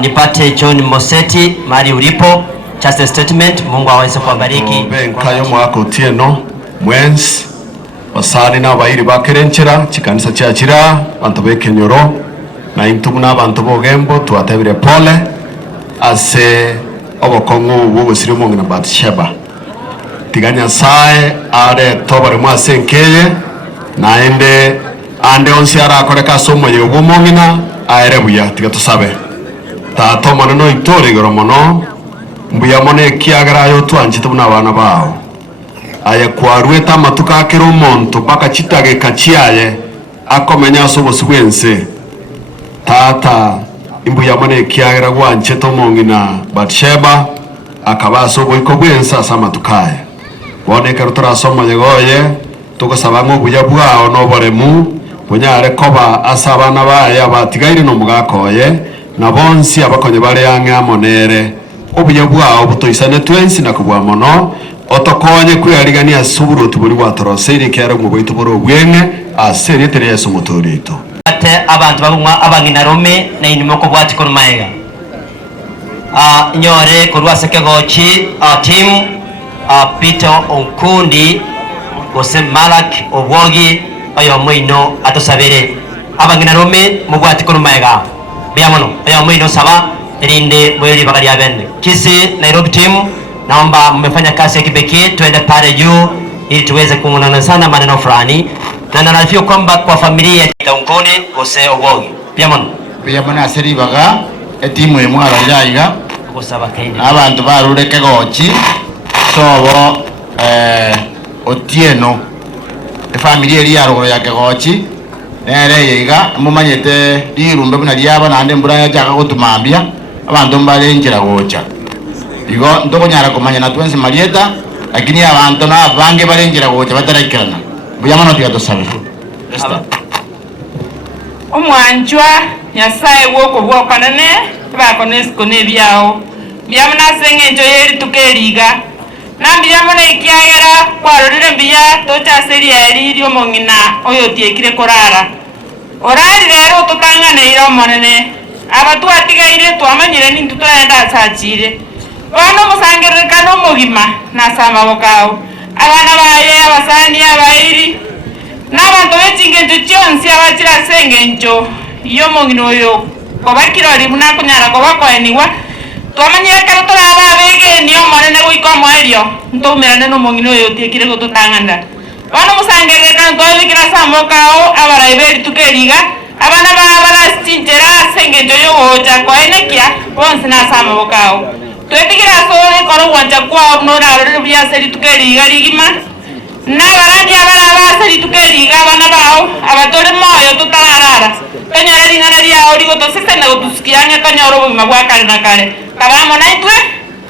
Nipate John Moseti mahali ulipo, just a statement. Mungu aweze kuwabariki. Benkayo mwaka Otieno mwensi basani n'abayiri bakerenchera chikanisa cyakira bantu bekenyoro na intumu n'abantu bogembo tuatebire pole ase obokongo bw'obusiri omongi na Bathsheba tiganya sae are tobare mwasenkeye naende ande onsi arakoreka somo yobo mongina aere buya tigatusabe tato mono no itore goro mono mbuya mone kiagara yo twanjite buna abana bawo aya kwarweta matuka kero monto baka chitage kachiaye akomenya sobosi bwense tata imbuya mone kiagara gwanche tomongi na Bathsheba akaba sobo iko bwense asama tukaye bone karutora somo yegoye tukosaba ngo buya bwao no boremu bunyare koba asabana baya batigaire no mugakoye na bonsi abakonye bare yange amonere obuya bwao butoisane twensi na kubwa mono otokonye kwirigania suburu tuburi watoroseri kyaro ngo boito boro bwenge aseri tere Yesu mutorito ate abantu babumwa abangina Rome na inimoko bwati kono maega nyore kurwaseke gochi team Peter Onkundi gose Malak Obwogi ayo mwino atosabere abangina Rome mubwati kono maega biamono ayo mwino saba erinde mweli bakari abende kisi Nairobi team. Naomba mmefanya kazi ya kipekee, tuende pale juu ili tuweze kuonana sana maneno fulani, na nanafio kwamba kwa familia ya Unkone gose Obwogi biamono aseri baga etimu emwara yaiga gosaba kaine abantu barureke gochi sobo Otieno familia eri yarogoro yake gochi nere yiga mumanyete lirumbe buna lyaba nande mbura yajaka gutumambia abantu mbalenjera gocha igo ndokonyara kumanya na twense marieta lakini abantu na bange balenjera gocha batarakirana buyamano tigadosabe omwanjwa Nyasaye woko bwokanane bakonesko nebyao byamuna sengenjo yeri tukeriga nambiyamuna ikiagera kwarorire mbiya tochaseri yeri lyo mongina oyo tiekire korara orari rero tutanganeire omonene abatu atigaire twamanyire nintu turenda asachire bano musangerekano mugima nasama bokao abana baye abasani abairi n'abantu bekingenjo kyonsi abakira sengenjo iyo mongino oyo kobakirori muna kunyara kobakoeniwa twamanyire kero turaba bege niyo monene goiko mwerio ntumirane no mongino oyo tiekire gututanganda bano musangerekano twabikira samokao abaraiberi tukeriga abana barasitera sengenjo yo gocha koenekia bonse nasama bokao twetikira so koro wanja kwa no rarore bya seri tukeriga rigima n'abarandi abarabaseri tukeriga abana bao abatore moyo tutarara kanyara ringana lya origo tosesena gutusikianya kanyoro bugima bwa kare na kare kabamo naitwe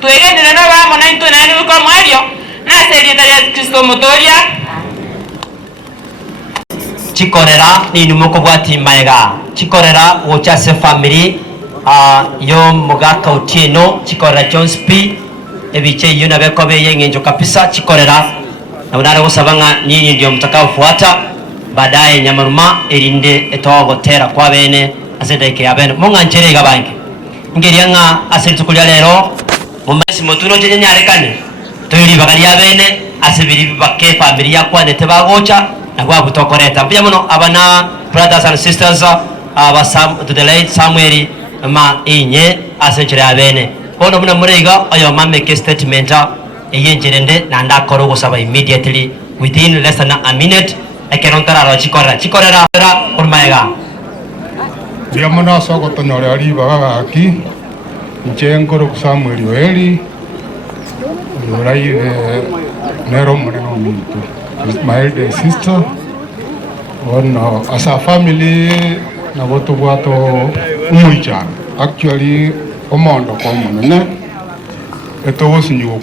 twegendere no bamo naitwe nani ko mwario na seri ya Kristo motoria chikorera ni numoko bwati maega chikorera wochase family yo mugaka Otieno chikorera Jones P ebiche yuna bekobe yengenjo kapisa chikorera na unare gusabanga nyinyi ndio mtakaofuata baadaye Nyamaruma erinde etogotera kwa bene asendeke abene monga njere gabange ngerianga asentukulia lero mumasi motuno jenye nyarekane toyiri bakali abene asebiri bake familia kwa nete bagocha na kwa kutokoreta pia muno abana brothers and sisters abasam to the late Samuel ma inye asenchira abene bono muna murega ayo mameke statement eyenjerende na ndakoro gusaba immediately within less than a minute ekerontara chikorera urmaega biamona soko tonore ari baga aki nchengoro Samuel Oeli yorai nero moneno mintu my elder sister one as a family na boto bwato umuicha actually omondo komonene etowosinyo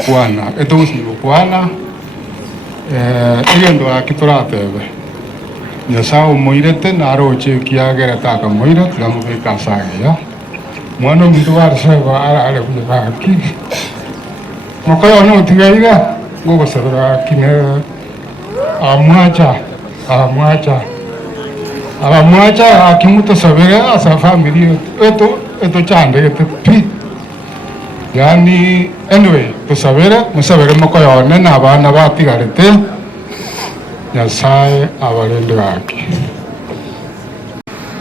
kwana igendo akitoratebe nyasao moirete naroche kiagera taka moira tugamubeka sagia mwana mtu warseva ale kujaki mokoyo no tigaiga gogo sabra kine amwacha abamwacha akimuto sabere asa family eto chande pi yani anyway tusabere musabere mokoyone n'abana batigarete Nyasaye abarende bake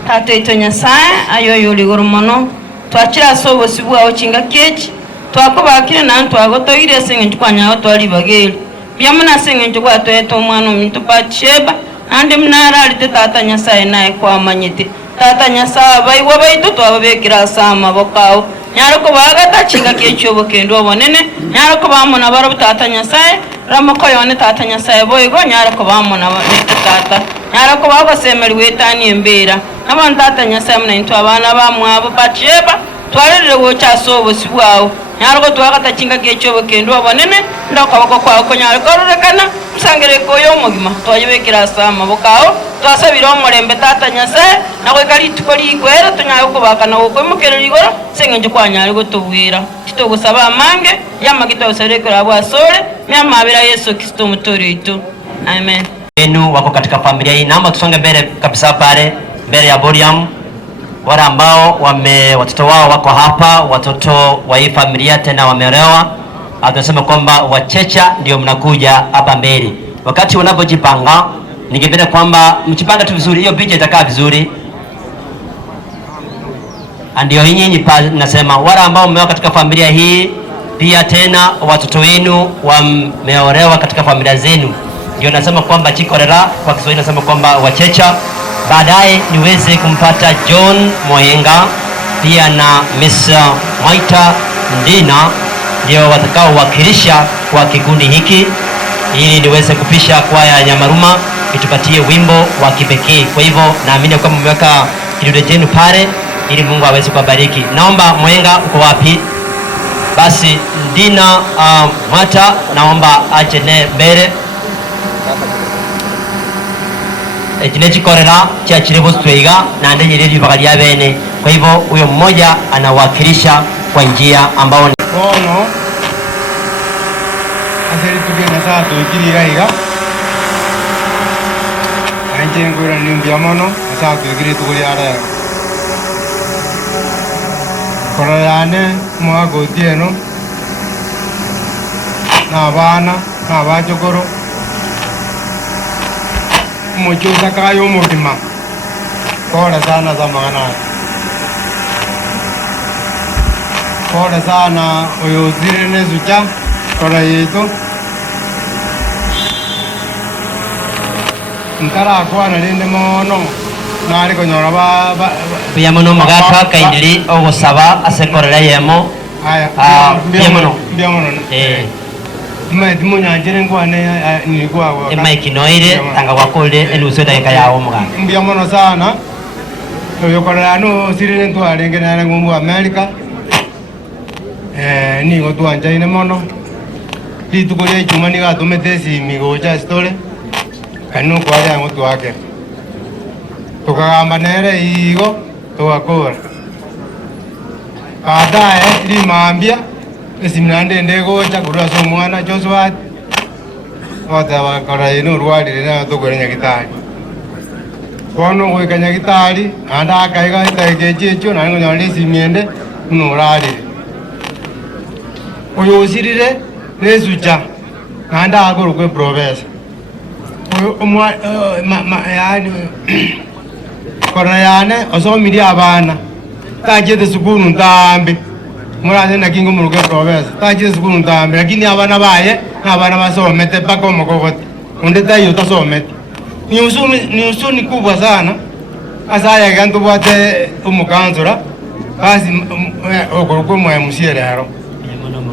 Tato ito Nyasaye ayoyo ligoro mono twakira sobo sibwa ochinga kechi twakobakire nantu agotoire senge twanya twali bageli byamuna senge kwa tweto omwana omuntu pacheba ande mnara alite tata Nyasaye naye kwa manyite tata Nyasaye baiwa baitu twabekira sama bokao nyaroko bagata chinga kecho bokendo obonene nyaroko bamona baro tata Nyasaye ramoko yone tata Nyasaye boygo nyaroko bamona nete tata nyaroko bagosemeri wetani embera nabon tata Nyasaye muna into abana bamwabo pacheba twarere wocha sobo sibwawo nyaroko twagata chinga kecho bokendo obonene ndoko bako kwa ko nyaroko rekana musangere ko yo mugima twayebekira sama bokao twasabira omurembe tata Nyasaye nawe kali tukoli kwera tunyayo kubakana uko mukere ligoro senge kwanyari gutubwira kitogusaba amange yamagito userekera bwasore myamabira Yesu Kristo mutore itu amen. Enu wako katika familia hii, naomba tusonge mbele kabisa pale mbele ya podium. Wale ambao watoto wao wako hapa, watoto wa hii familia tena wameolewa, atasema kwamba wachecha ndio mnakuja hapa mbele. Wakati unapojipanga, ningependa kwamba mchipanga tu vizuri, hiyo picha itakaa vizuri. Ndio nyinyi nasema wale ambao mmeo katika familia hii, pia tena watoto wenu wameolewa katika familia zenu, ndio nasema kwamba chikorera kwa Kiswahili nasema kwamba wachecha. Baadaye niweze kumpata John Mohenga pia na Miss Maita Ndina, ndio watakao wakilisha kwa kikundi hiki, ili niweze kupisha kwaya ya Nyamaruma itupatie wimbo wa kipekee. Kwa hivyo naamini kwamba mmeweka kidude chenu pale ili Mungu aweze kubariki. Naomba Mohenga, uko wapi? Basi Ndina Mata naomba aje mbele. Ekinechi korera cha chirebo stweiga na ndenye redio bakalia bene. Kwa hivyo huyo mmoja anawakilisha kwa njia ambao ni ono aseri tugenda saa tuikiriga iga anje ngura nimbia mono saa tuikiri tuguri ara korayane mwago tieno na bana na bachokoro muchuza kayo mutima kora sana za magana kora sana oyozire nezucha kora yeto nkara akwana lende mono nari konyora ba biyamono magaka kaindili ogosaba asekorera yemo biyamono Munyangire ngwane ni gwawo Maikinoire tanga wakole eluso dakika yawo muganga mbia mono sana yokorera no sirire ntware ngena ngumbu America ni go twanja ine mono litukoria chuma ni gatumete si migocha story kanu kware ngo twake tukagamba nere igo twakora adae limambia esimnande ndego cha kurasa mwana Joshua wata wakora ino rwali na tokore nyagitari kono go kanyagitari anda akaiga itagejecho na ngo nyali simiende nurali oyo osirire nezucha anda agoro kwe professor oyo omwa yani kora yane osomiri abana tajete sukuru ndambe muraze na kingo muruke professor tajete sukuru ndambe lakini abana baye abana basomete paka omokogoti unde tayo tasomete ni usuni kubwa sana asaya gantu bwate umukanzura basi ogoroko mwa musiere haro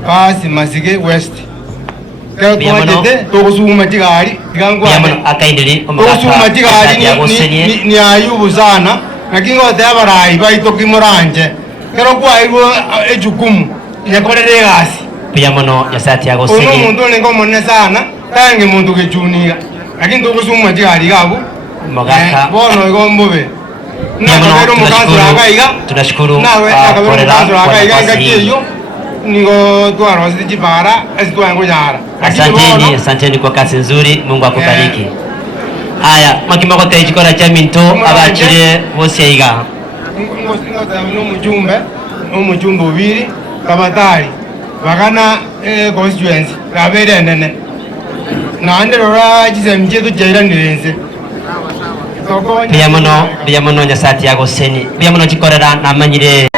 basi masige west kwa twajete togusuma tigari tigangwa akaindili togusuma tigari ni ayubu sana lakini ngote abarai baito kimoranje kero kwa igo ejukumu yakorere gasi pia mono yasati yagoseni uno muntu nengo monne sana tange muntu kechuniga lakini togusuma tigari gabu mogaka bono igombobe tunashukuru nigo twarosi chipara asitwango nyara asanteni kwa kazi nzuri. Mungu akubariki. Aya, makimako tejikora chaminto abachire bose iga. N'umujumbe ubiri kabatari bagana constituency kabere nene nande rora gizemje tujeranirize biyamono nyasati yago seni biyamono chikorera namanyire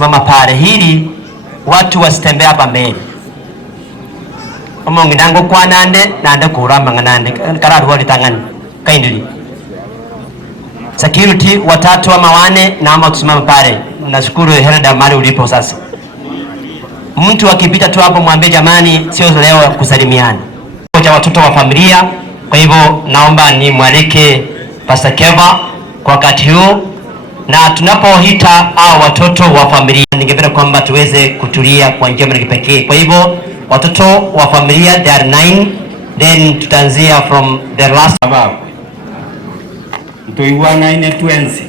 Mama pale hili watu wasitembea hapa mbele. Omongi nango kwa nande nande kuramba nganande kararu wali tangani kindly. Security watatu ama wane naomba tusimame pale. Nashukuru Herda mali ulipo sasa. Mtu akipita tu hapo mwambie jamani sio leo kusalimiana. Kwa watoto wa familia, kwa hivyo naomba ni mwalike Pastor Keva kwa wakati huu. Na tunapohita hao watoto wa familia, ningependa kwamba tuweze kutulia kwa njia ya kipekee. Kwa hivyo watoto wa familia they are 9, then tutaanzia from the last sababu ntoiwana ine twenzi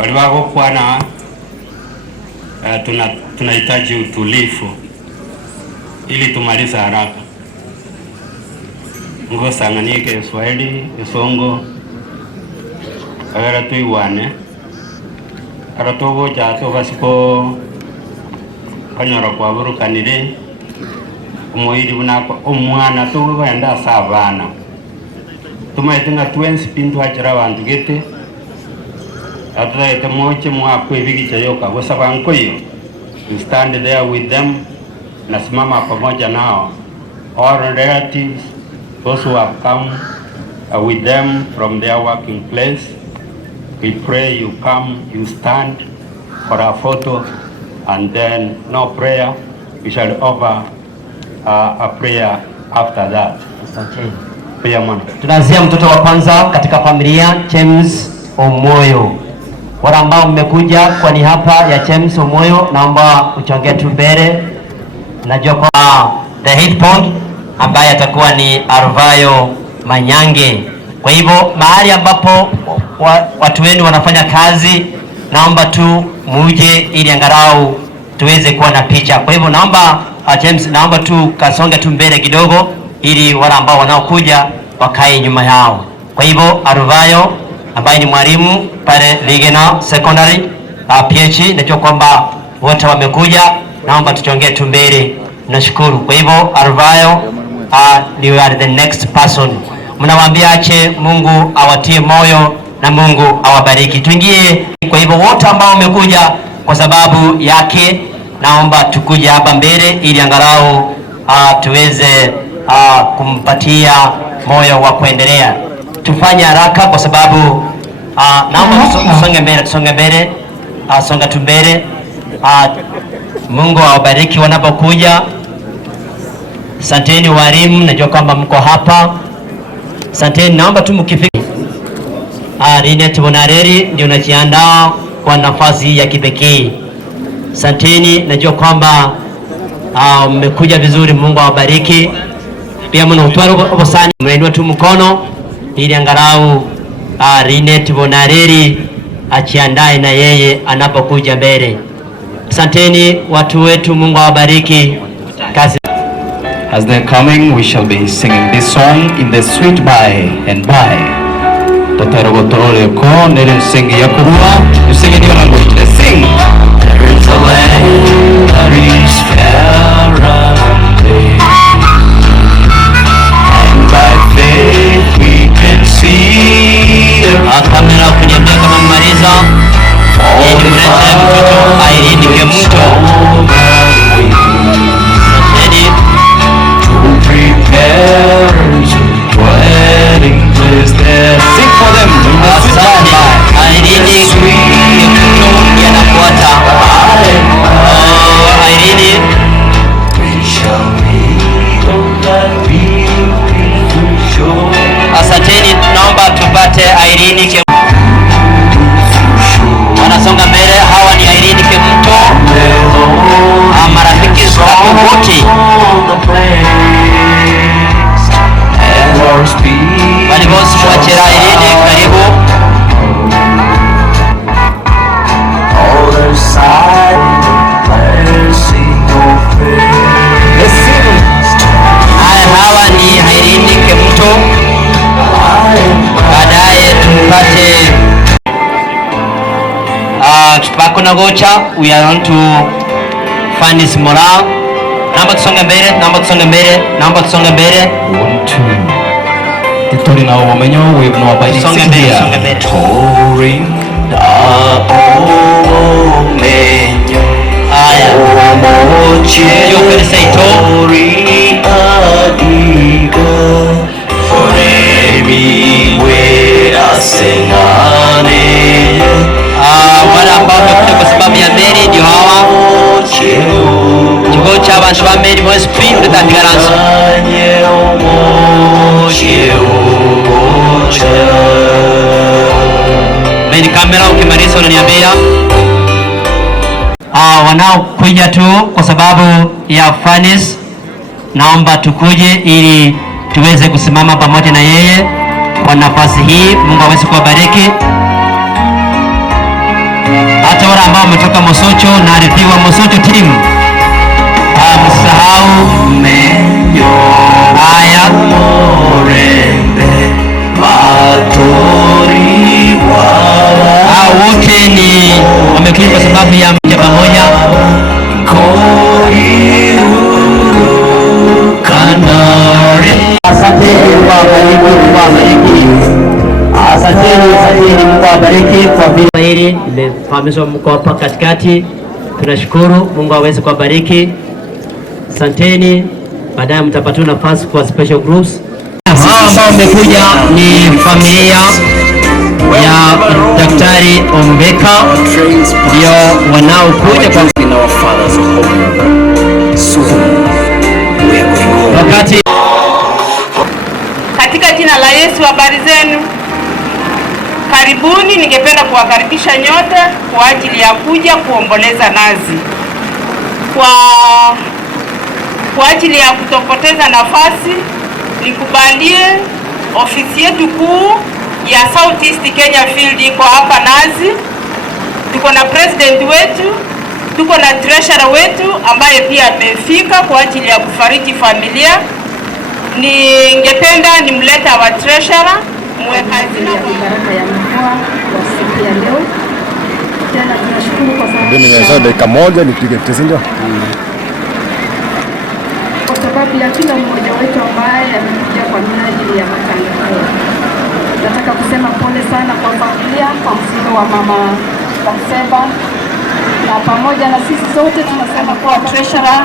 wali wako kwana tunahitaji utulifu ili tumaliza haraka. Ngo sanganike Swahili Isongo agara tuiwane aratogo jato basiko kanyora kwa burukanire umuhiri bunako umwana tugo yanda savana tumaitenga twensi pintu hachira abantu gete atayete moche mwakwe bigicha yoka gosabanko yo you stand there with them nasimama pamoja nao all relatives those who have come with them from their working place. We pray you come, you stand for a photo, and then no prayer. We shall offer a prayer after that. Tunaanzia mtoto wa kwanza katika familia James Omoyo. Wale ambao mmekuja kwa ni hapa ya James Omoyo, naomba uchongee tu mbele. Najua kwa the head point ambaye atakuwa ni Arvayo Manyange. Kwa hivyo mahali ambapo watu wenu wanafanya kazi, naomba tu muje ili angalau tuweze kuwa na picha. Kwa hivyo naomba James, naomba tu kasonge tu mbele kidogo ili wale ambao wanaokuja wakae nyuma yao. Kwa hivyo Arvayo ambaye ni mwalimu pale Ligena Secondary PH, najua kwamba wote wamekuja, naomba tuchongee tu mbele. Nashukuru. Kwa hivyo Arvayo, you are the next person. Mnawaambia ache Mungu awatie moyo na Mungu awabariki. Tuingie. Kwa hivyo wote ambao wamekuja kwa sababu yake, naomba tukuje hapa mbele ili angalau tuweze kumpatia moyo wa kuendelea. Tufanye haraka kwa sababu naomba tusonge mbele, songa tu mbele. Mungu awabariki wanapokuja. Asanteni walimu, najua kwamba mko hapa. Asanteni, naomba tu mkifika. Linet Bonareri ndio unajiandaa kwa nafasi hii ya kipekee. Asanteni, najua kwamba mmekuja vizuri. Mungu awabariki. Pia mnautwara obosani, mnainua tu mkono ili angalau Rinet Bonareri achiandae na yeye anapokuja mbele. Asanteni watu wetu, Mungu awabariki. Kazi. As they're coming, we shall be singing this song in the sweet by and by. Totarogotore ko nere singi yakurua. You sing in your language. Let's sing. There is a land that is far away, and by faith we can see. Kamera ukiniambia kama mmaliza. Yeye ni mlete mtoto aidike mto. Sing for them. Irene yanafuata. Irene, asanteni, naomba tupate Irene wanasonga mbele. Hawa ni Irene Kemuto, marafiki zako wote Walivyosi mwachira Irene, karibu. Hawa ni Irene Kemuto. Baadaye tupate Tupako na Gocha. We are on to Fanis Moral. Naomba tusonge mbele, naomba tusonge mbele, naomba tusonge mbele. 1, 2. Titori na wamenyo we no by Songe mbele. Touring da omenyo. Aya. Yo kwenye Tori adiga. Foremi we asenane. Wale ambao wamekuja kwa sababu ya Mary ndio hawa. Kigo cha abantu ba Mary Voice Free udatatigaranza. Meni kamera ukimaliza unaniambia. Wanaokuja tu kwa sababu ya Fanis, naomba tukuje ili tuweze kusimama pamoja na yeye kwa nafasi hii. Mungu aweze kuwabariki. Hata wale ambao wametoka Mosocho na arithiwa Mosocho team, msahau haya wote ni wamekuja kwa sababu ya mja pamoja. Asanteni, Mungu awabariki. Asanteni, Mungu awabariki kwa vile hili limefahamishwa, mko hapa katikati. Tunashukuru, Mungu aweze kuwabariki. Asanteni. Baadaye mtapata nafasi kwa special groups. Hao ambao wamekuja ni familia ya Daktari Ombeka, ndio wanaokuja kwa wakati. Katika jina la Yesu, habari zenu? Karibuni. Ningependa kuwakaribisha nyote kwa ajili ya kuja kuomboleza nazi. Kwa ajili ya kutopoteza nafasi, nikubalie ofisi yetu kuu ya South East Kenya Field iko hapa Nazi. Tuko na president wetu, tuko na treasurer wetu ambaye pia amefika kwa ajili ya kufariji familia. Ningependa nimlete wa treasurer mweka hazina kwa baraka ya mkoa wa siku ya leo. Tena tunashukuru kwa sababu nimeweza dakika moja nipige tezi ndio. Kwa sababu ya kila mmoja wetu ambaye amekuja kwa minajili ya matanga haya. Nataka kusema pole sana kwa familia kwa msiba wa mama Kaseba, na pamoja na sisi sote tunasema kwa treasurer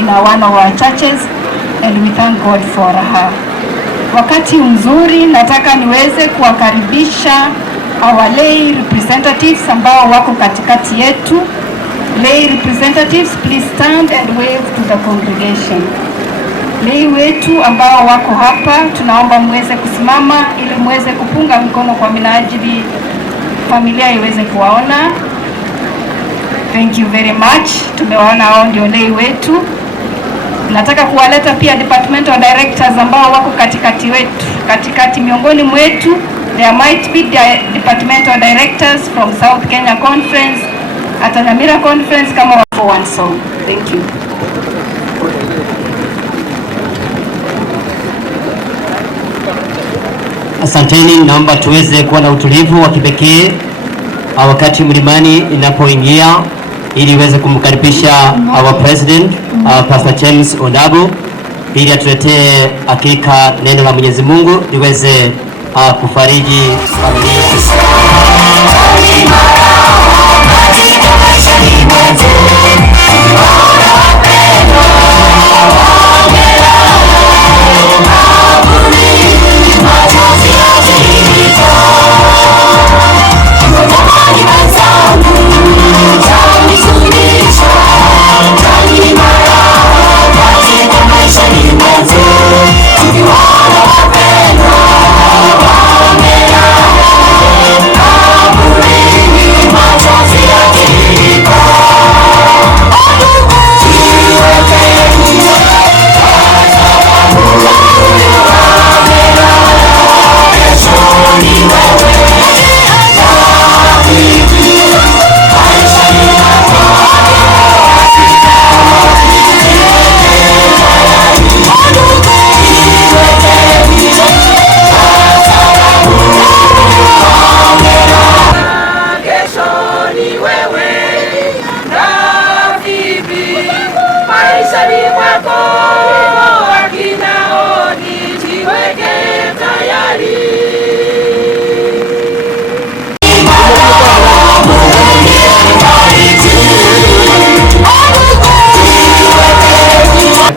in one of our churches, and we thank God for her. Wakati mzuri nataka niweze kuwakaribisha our lay representatives ambao wako katikati yetu. Lay representatives, please stand and wave to the congregation. Lay wetu ambao wako hapa, tunaomba muweze kusimama ili muweze kupunga mikono kwa minajili familia iweze kuwaona. Thank you very much. Tumewaona hao ndio lei wetu. Nataka kuwaleta pia departmental directors ambao wako katikati miongoni mwetu. There might be departmental directors from South Kenya Conference, Atanyamira Conference kama wako one song. Thank you. Asanteni, naomba tuweze kuwa na utulivu wa kipekee wakati mlimani inapoingia ili iweze kumkaribisha our president Pastor James Ondabu ili atuletee hakika neno la Mwenyezi Mungu liweze kufariji familia.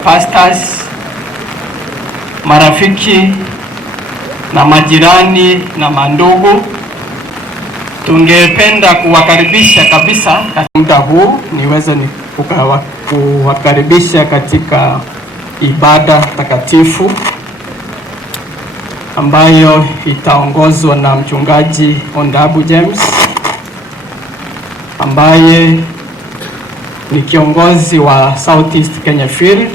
Pastors, marafiki na majirani na mandugu, tungependa kuwakaribisha kabisa katika muda huu niweze kuwakaribisha katika ibada takatifu ambayo itaongozwa na mchungaji Ondabu James ambaye ni kiongozi wa Southeast Kenya Field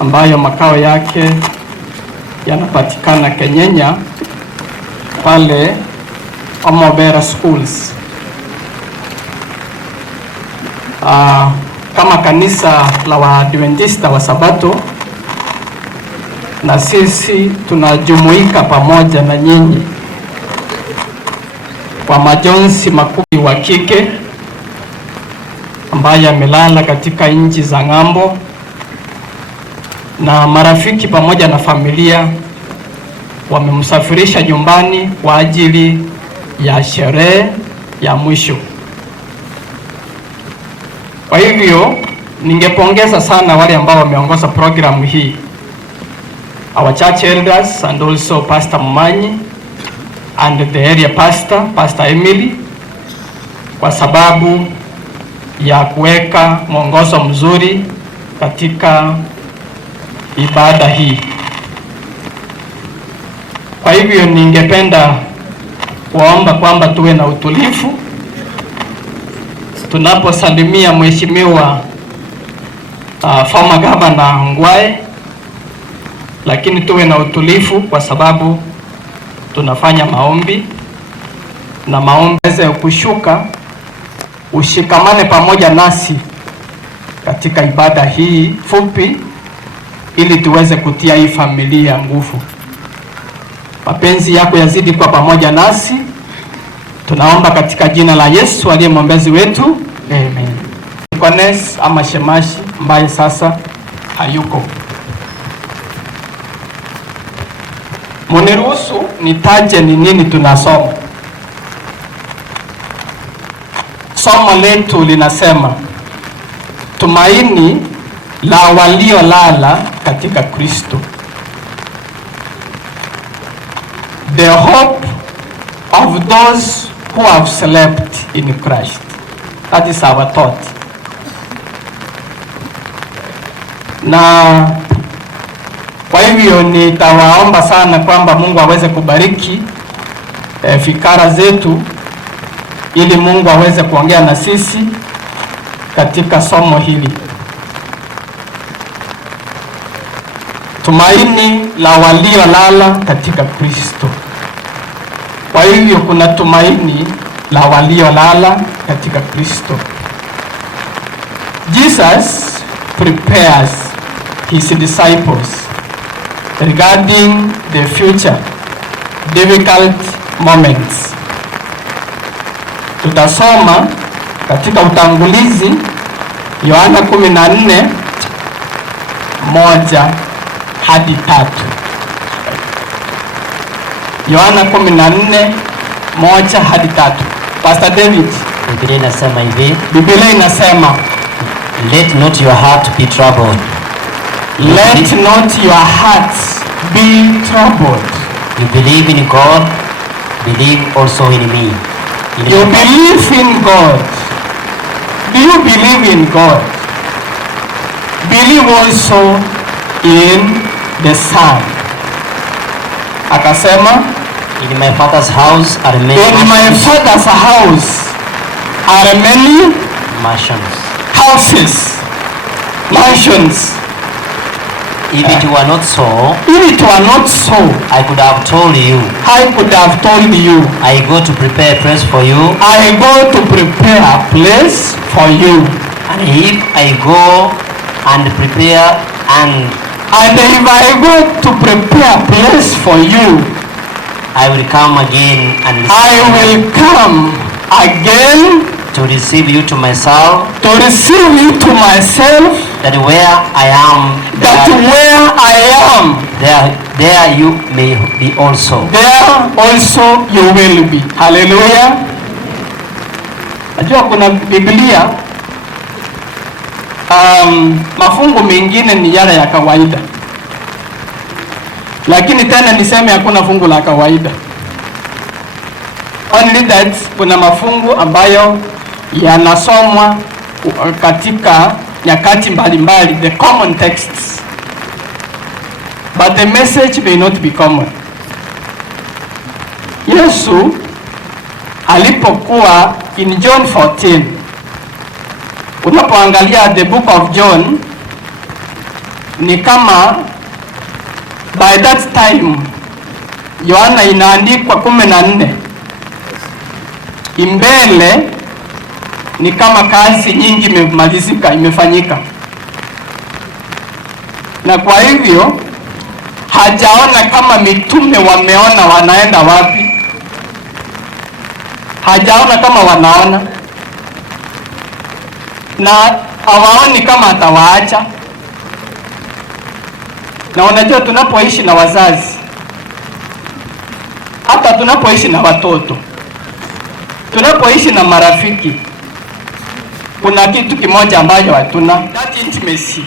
ambayo makao yake yanapatikana Kenyenya pale Omobera Schools. Kama kanisa la Waadventista wa Sabato, na sisi tunajumuika pamoja na nyinyi kwa majonzi makubwa wa kike ambaye amelala katika nchi za ng'ambo, na marafiki pamoja na familia wamemsafirisha nyumbani kwa ajili ya sherehe ya mwisho. Kwa hivyo ningepongeza sana wale ambao wameongoza programu hii, our church elders and also Pastor Mumanyi and the area pastor, Pastor Emily, kwa sababu ya kuweka mwongozo mzuri katika ibada hii. Kwa hivyo ningependa kuomba kwamba tuwe na utulivu tunaposalimia mheshimiwa former governor Ngwae, lakini tuwe na utulivu kwa sababu tunafanya maombi, na maombi ya kushuka ushikamane pamoja nasi katika ibada hii fupi ili tuweze kutia hii familia nguvu. Mapenzi yako yazidi kwa pamoja nasi. Tunaomba katika jina la Yesu aliye mwombezi wetu. Amen. Kones ama shemashi ambaye sasa hayuko. Mniruhusu nitaje ni nini tunasoma. Somo letu linasema tumaini la waliolala katika Kristo. The hope of those who have slept in Christ. That is our thought. Na kwa hivyo nitawaomba sana kwamba Mungu aweze kubariki fikara zetu ili Mungu aweze kuongea na sisi katika somo hili. Tumaini la waliolala katika Kristo. Kwa hivyo kuna tumaini la waliolala katika Kristo. Jesus prepares his disciples regarding the future difficult moments. Tutasoma katika utangulizi Yohana 14:1 hadi 3. Yohana 14:1 hadi 3. Pastor David, Biblia inasema hivi. Biblia inasema, let not your heart be troubled. Let not your hearts be troubled. You believe in God, believe also in me. You believe in God. Do you believe in God? Believe also in the Son. Akasema, in my father's house are many houses, mansions. If it were not so, I could have told you. I go to prepare a place for you. And And if I go and prepare if I go to prepare a place for you, I will come again and to receive you to myself. That where I am, there you may be also. There also you will be. Hallelujah. Najua kuna Biblia mafungu mengine ni yale ya kawaida, lakini tena niseme hakuna fungu la kawaida. Only that kuna mafungu ambayo yanasomwa katika nyakati mbalimbali, the common texts, but the message may not be common. Yesu alipokuwa in John 14, unapoangalia the book of John, ni kama by that time Yohana inaandikwa 14, imbele ni kama kazi nyingi imefanyika, na kwa hivyo hajaona kama mitume wameona wanaenda wapi, hajaona kama wanaona, na hawaoni kama atawaacha. Na unajua tunapoishi na wazazi, hata tunapoishi na watoto, tunapoishi na marafiki, kuna kitu kimoja ambacho hatuna, that intimacy,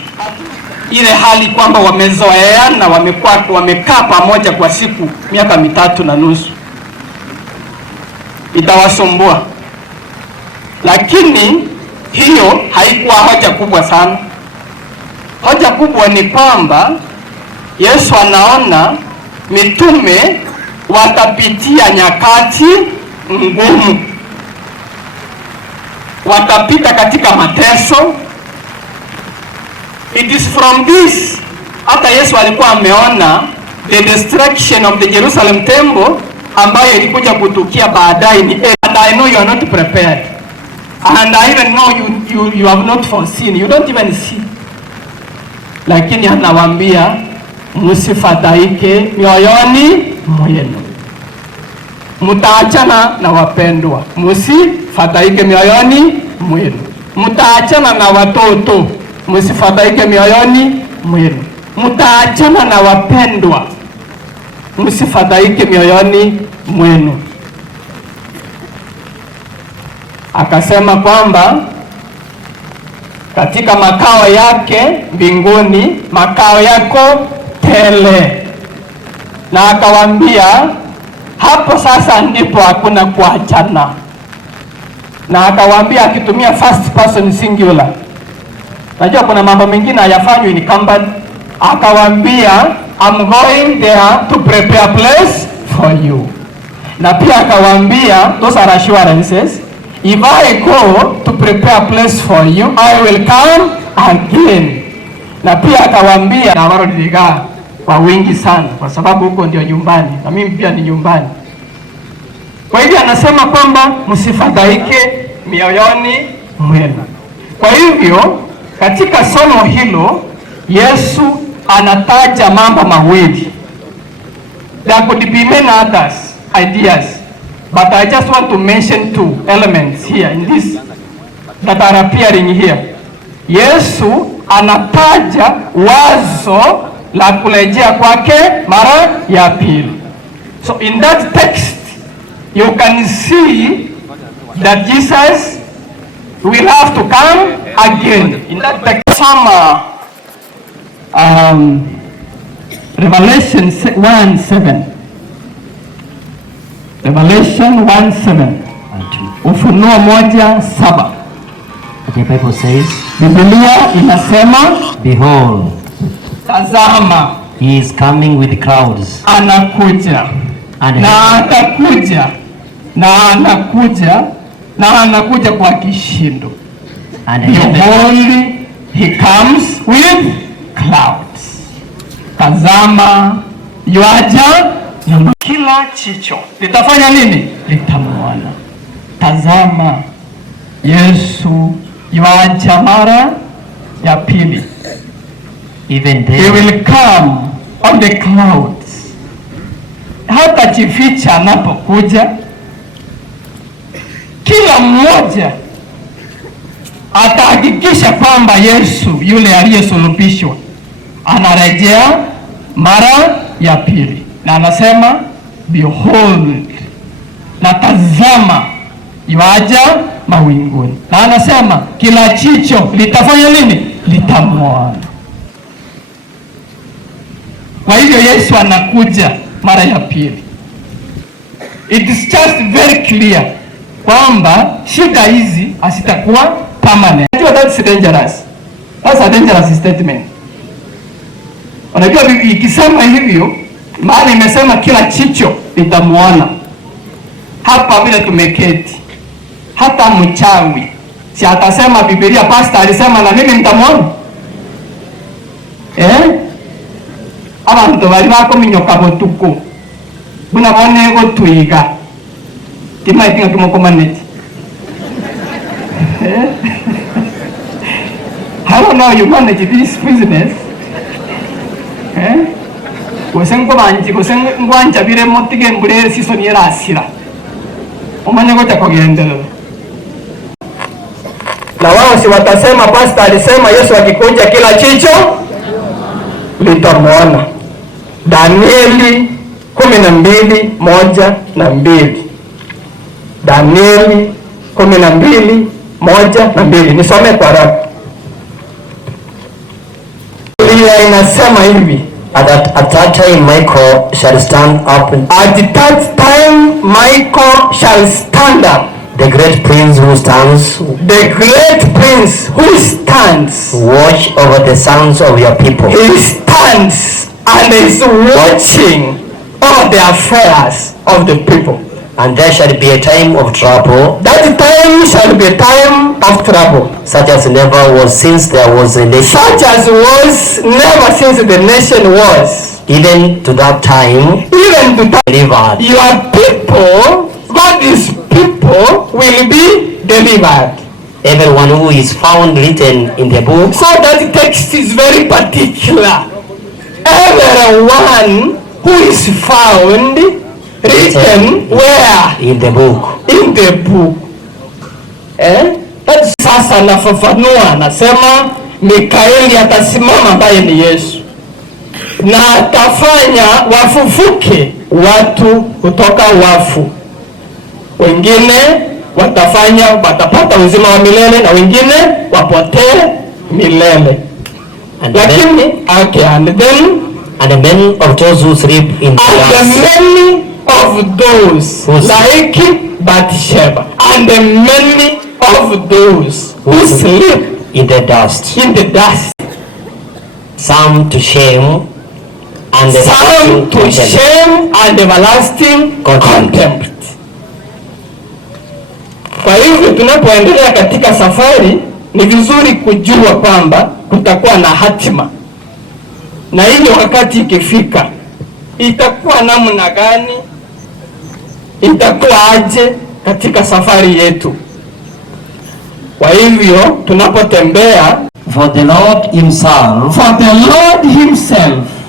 ile hali kwamba wamezoeana, wamekaa pamoja kwa siku miaka 3.5, itawasumbua. Lakini hiyo haikuwa hoja kubwa sana. Hoja kubwa ni kwamba Yesu anaona mitume watapitia nyakati ngumu, watapita katika mateso. It is from this, hata Yesu alikuwa ameona the destruction of the Jerusalem temple ambayo ilikuja kutukia baadaye. And I know you are not prepared, and I even know you have not foreseen, you don't even see. Lakini anawaambia msifadhaike mioyoni mwenu, mtaachana na wapendwa, msifadhaike mioyoni mwenu. Mtaachana na watoto, msifadhaike mioyoni mwenu. Mtaachana na wapendwa, msifadhaike mioyoni mwenu. Akasema kwamba katika makao yake mbinguni makao yako tele, na akawaambia hapo sasa ndipo hakuna kuachana. Na akawaambia akitumia first person singular. Najua kuna mambo mengine hayafanywi ni kamba. Akawaambia I'm going there to prepare a place for you. na pia akawaambia, those are assurances, if I go to prepare a place for you, I will come again. Na pia akawaambia na warodiga kwa wingi sana, kwa sababu huko ndio nyumbani na mimi pia ni nyumbani. Kwa hivyo anasema kwamba msifadhaike mioyoni mwenu. Kwa hivyo katika somo hilo Yesu anataja mambo mawili. There could be many others ideas, but I just want to mention two elements here in this that are appearing here. Yesu anataja wazo la kurejea kwake mara ya pili. So in that text you can see that Jesus will have to come again. In that text, Revelation 1:7. Revelation 1:7. Ufunuo 1:7. The Bible says, Biblia inasema, behold, tazama, he is coming with clouds, anakuja na atakuja na anakuja na anakuja kwa kishindo. Behold, he comes with clouds. Tazama, yuaja na kila jicho litafanya nini? Litamwona. Tazama, Yesu yuaja mara ya pili. Even then, he will come on the clouds. Hata jificha anapokuja, kila mmoja atahakikisha kwamba Yesu yule aliyesulubishwa anarejea mara ya pili. Na anasema behold, na tazama, yuaja mawinguni. Na anasema kila jicho litafanya nini? Litamwona. Kwa hivyo Yesu anakuja mara ya pili. It is just very clear kwamba shida hizi asitakuwa permanent. That's dangerous. That's a dangerous statement. Unajua ikisema hivyo, maana imesema kila jicho litamwona. Hapa vile tumeketi, hata mchawi si atasema Biblia, pastor alisema na mimi nitamwona? Abantu bari bakominyoka botuko buna bone go tuiga timaitinga kimokomaneti. How now you manage this business? Gosengo banji gosengo anja bire motige mbure season yerasira umanye gocha kugendelera. Na wao si watasema pastor alisema Yesu akikuja kila jicho litamwona. Danieli 12:1-2. Danieli 12:1-2. Nisome kwa haraka. Biblia inasema hivi, at that time Michael shall stand up, at that time Michael shall stand up, the great prince who stands, the great prince who stands, watch over the sons of your people. He stands and is watching all the affairs of the people. And there shall be a time of trouble. That time shall be a time of trouble, such as never was since there was a nation. Such as was never since the nation was. Even to that time, even to that, delivered. Your people, God's people, will be delivered. Everyone who is found written in the book. So that text is very particular. Everyone who is found written where? In the book. In the book. Sasa nafafanua, nasema Mikaeli atasimama ambaye ni Yesu na atafanya wafufuke watu kutoka wafu. Wengine watapata uzima wa milele na wengine wapotee milele. Lakini and then and the men of those who sleep in the dust, and the many of those like Bathsheba, and the many of those who sleep in the dust, some to shame, and some to shame and everlasting contempt. Kwa hivyo tunapoendelea katika safari ni vizuri kujua kwamba kutakuwa na hatima, na hivyo wakati ikifika itakuwa namna gani, itakuwa aje katika safari yetu. Kwa hivyo tunapotembea, for the Lord himself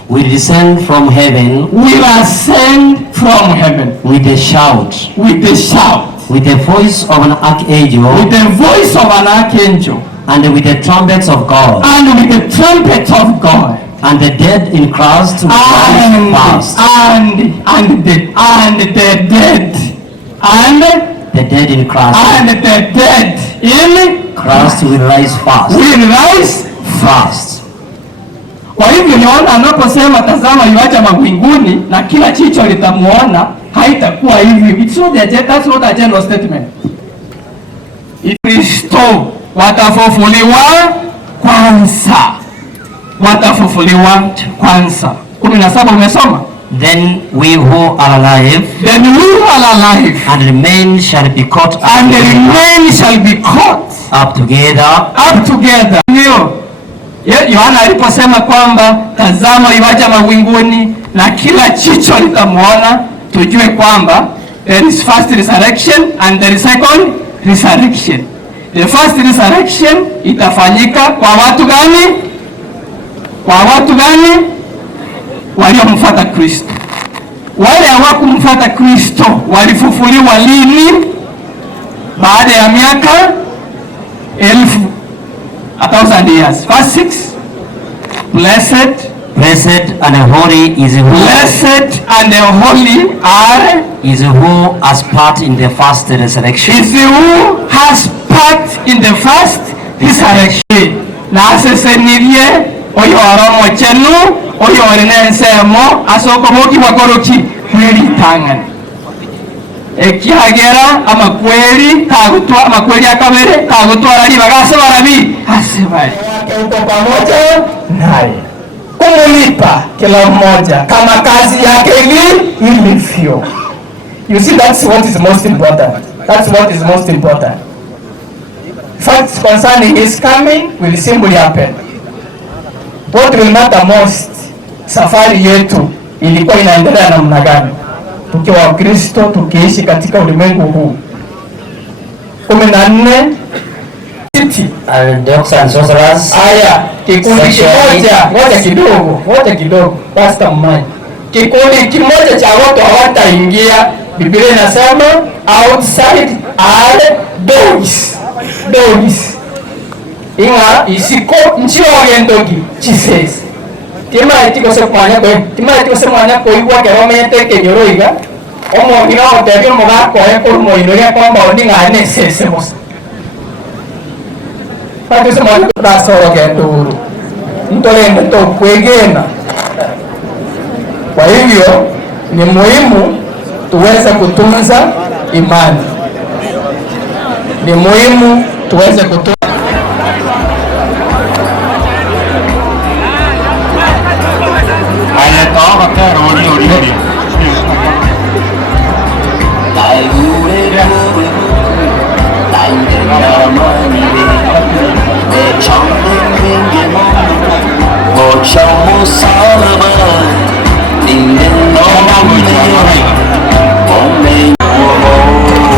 will descend from heaven, will ascend from heaven with a shout, with the voice of an archangel, with the voice of an archangel, and with the trumpets of God, and with the trumpet of God, and the dead in Christ will rise fast, and the dead in Christ, and the dead in Christ will rise fast, fast. Kwa hivyo niona anaposema tazama yuacha mawinguni na kila jicho litamuona, haitakuwa hivyo. It's not that's not a general statement. Kristo watafufuliwa kwanza. 17 umesoma? Then we who are alive and remain shall be caught up together. Ndio Yohana aliposema kwamba tazama iwaja mawinguni na kila jicho litamuona, tujue kwamba there is first resurrection and there is second resurrection. The first resurrection itafanyika kwa watu gani? Waliomfuata Kristo. Wale hawakumfuata Kristo walifufuliwa lini? Baada ya miaka 1,000 years. Verse 6. Blessed and holy is who is who has part in the first resurrection. Na asesenirie oyo oromo chenu oyo orenensemo asoko moki wakoroki kweli tangani ekiagera amakweli tagutwa amakweli akabere tagutwara liba gase barabi asebali uko pamoja naye kumulipa kila mmoja kama kazi yake ilivyo. You see, that's what is most important. Facts concerning his coming will simply happen. What will matter most, safari yetu ilikuwa inaendelea namna gani tukiwa Wakristo tukiishi katika ulimwengu huu. 14 aya kikundi kimoja, ngoja kidogo Pastor Mmanyi, kikundi kimoja cha watu hawataingia. Biblia inasema outside are dogs inga isiko nchio ogendogi chisesi tima etiko se mwanya ko igwa ke romete ke nyoroiga omo ina otebyo muga ko e ko mo inoria kwamba oninga ne sese mos pati se mwanya da soro ke nduru ntole ndo kwegena. Kwa hivyo ni muhimu tuweze kutunza imani, ni muhimu tuweze kutunza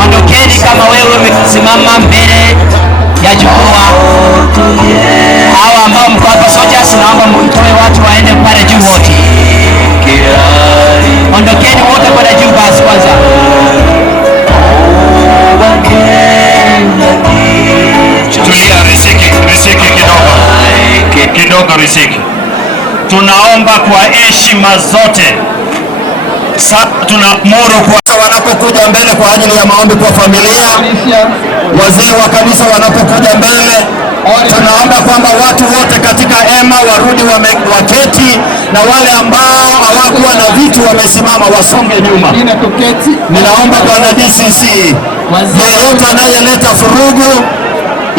ondokeni kama wewe umesimama mbele ya jukwaa. Hawa ambao mko hapa soldiers, naomba mtoe watu waende pale juu wote. Ondokeni wote pale juu basi kwanza. Tulia, risiki kidogo risiki. Tunaomba kwa heshima zote. Tunaamuru kwa wanapokuja mbele kwa ajili ya maombi kwa familia, wazee wa kanisa wanapokuja mbele, tunaomba kwamba watu wote katika hema warudi waketi, na wale ambao hawakuwa na viti wamesimama wasonge nyuma. Ninaomba Bwana DCC, yeyote anayeleta furugu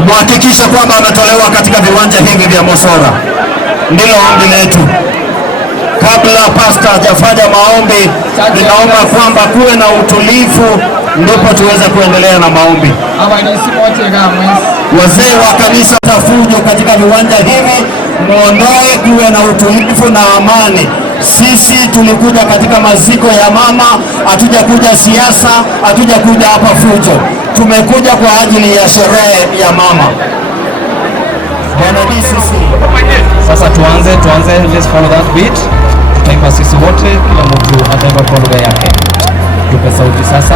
muhakikishe kwamba ametolewa katika viwanja hivi vya Mosora. Ndilo ombi letu. kabla pastor hajafanya maombi, ninaomba kwamba kuwe na utulivu ndipo tuweze kuendelea na maombi. Wazee wa kanisa tafujo katika viwanja hivi, muondoe, kuwe na utulivu na amani. Sisi tulikuja katika maziko ya mama, hatujakuja siasa, hatujakuja hapa fujo. Tumekuja kwa ajili ya sherehe ya mama. Bwana DCC. Sasa tuanze, let's follow that beat. Tutaimba sisi wote, kila mtu ataimba kwa lugha yake. Tupe sauti sasa.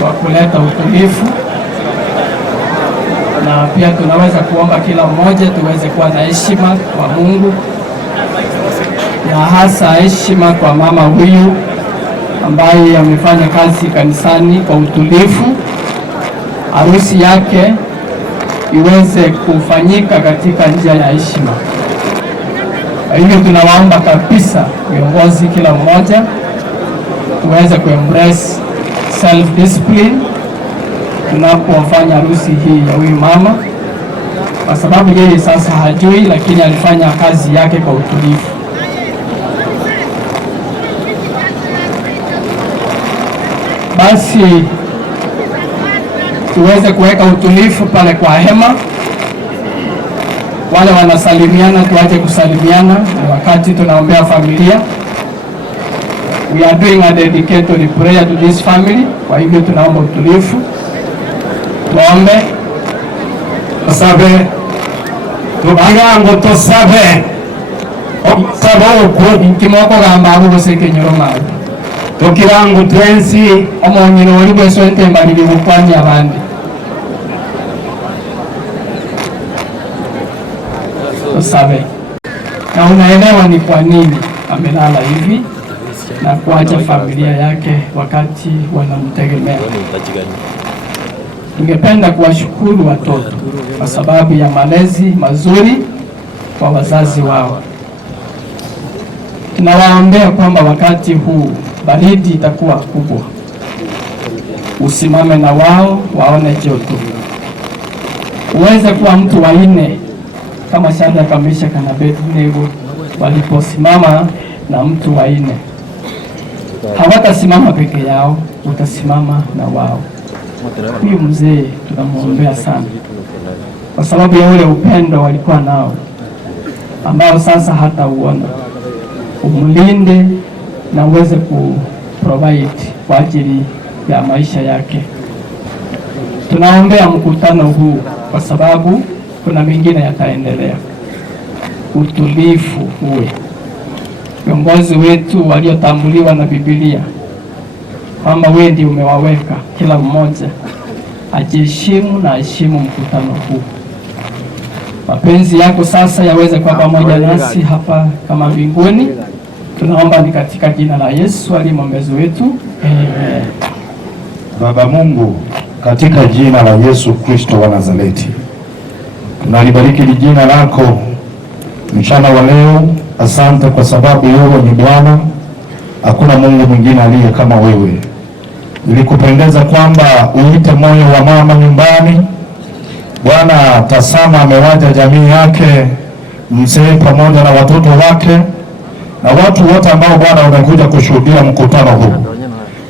Kwa kuleta utulivu, na pia tunaweza kuomba kila mmoja tuweze kuwa na heshima kwa Mungu, na hasa heshima kwa mama huyu ambaye amefanya kazi kanisani kwa utulivu. Harusi yake iweze kufanyika katika njia ya heshima. Kwa hivyo tunawaomba kabisa viongozi, kila mmoja tuweze kuembrace self discipline tunapofanya harusi hii ya huyu mama, kwa sababu yeye sasa hajui, lakini alifanya kazi yake kwa utulivu. Basi tuweze kuweka utulivu pale kwa hema. Wale wanasalimiana tuache kusalimiana, ni wakati tunaombea familia. We are doing a dedicatory prayer to this family. Kwa hivyo tunaomba utulivu. Tuombe. Tusabe. Tukirango tusabe. Sabo uko kimoko gamba abo goseke nyiroma. Tukirango twensi omonyino oli bweso entemba lili bukwani abandi. Tusabe. Na unaelewa ni kwa nini amelala hivi na kuacha familia yake wakati wanamtegemea. Ningependa kuwashukuru watoto kwa sababu ya malezi mazuri kwa wazazi wao. Tunawaombea kwamba wakati huu baridi itakuwa kubwa, usimame na wao waone joto, uweze kuwa mtu wa nne kama Shadraka, Meshaki na Abednego waliposimama na mtu wa nne. Hawatasimama peke yao, utasimama na wao. Huyu mzee tunamwombea sana kwa sababu ya ule upendo walikuwa nao ambao sasa hatauona, umlinde na uweze kuprovide kwa ajili ya maisha yake. Tunaombea mkutano huu kwa sababu kuna mengine yataendelea. Utulivu uwe. Viongozi wetu waliotambuliwa na Biblia kwamba wewe ndiye umewaweka, kila mmoja ajiheshimu na aheshimu mkutano huu. Mapenzi yako sasa yaweze kuwa pamoja nasi hapa kama mbinguni. Tunaomba ni katika jina la Yesu aliye mwombezi wetu. Amen. Baba Mungu, katika jina la Yesu Kristo wa Nazareti, tunalibariki jina lako mchana wa leo. Asante kwa sababu wewe ni Bwana, hakuna Mungu mwingine aliye kama wewe. Ilikupendeza kwamba uite moyo wa mama nyumbani. Bwana, tazama amewaja jamii yake, mzee pamoja na watoto wake na watu wote ambao Bwana wamekuja kushuhudia mkutano huu.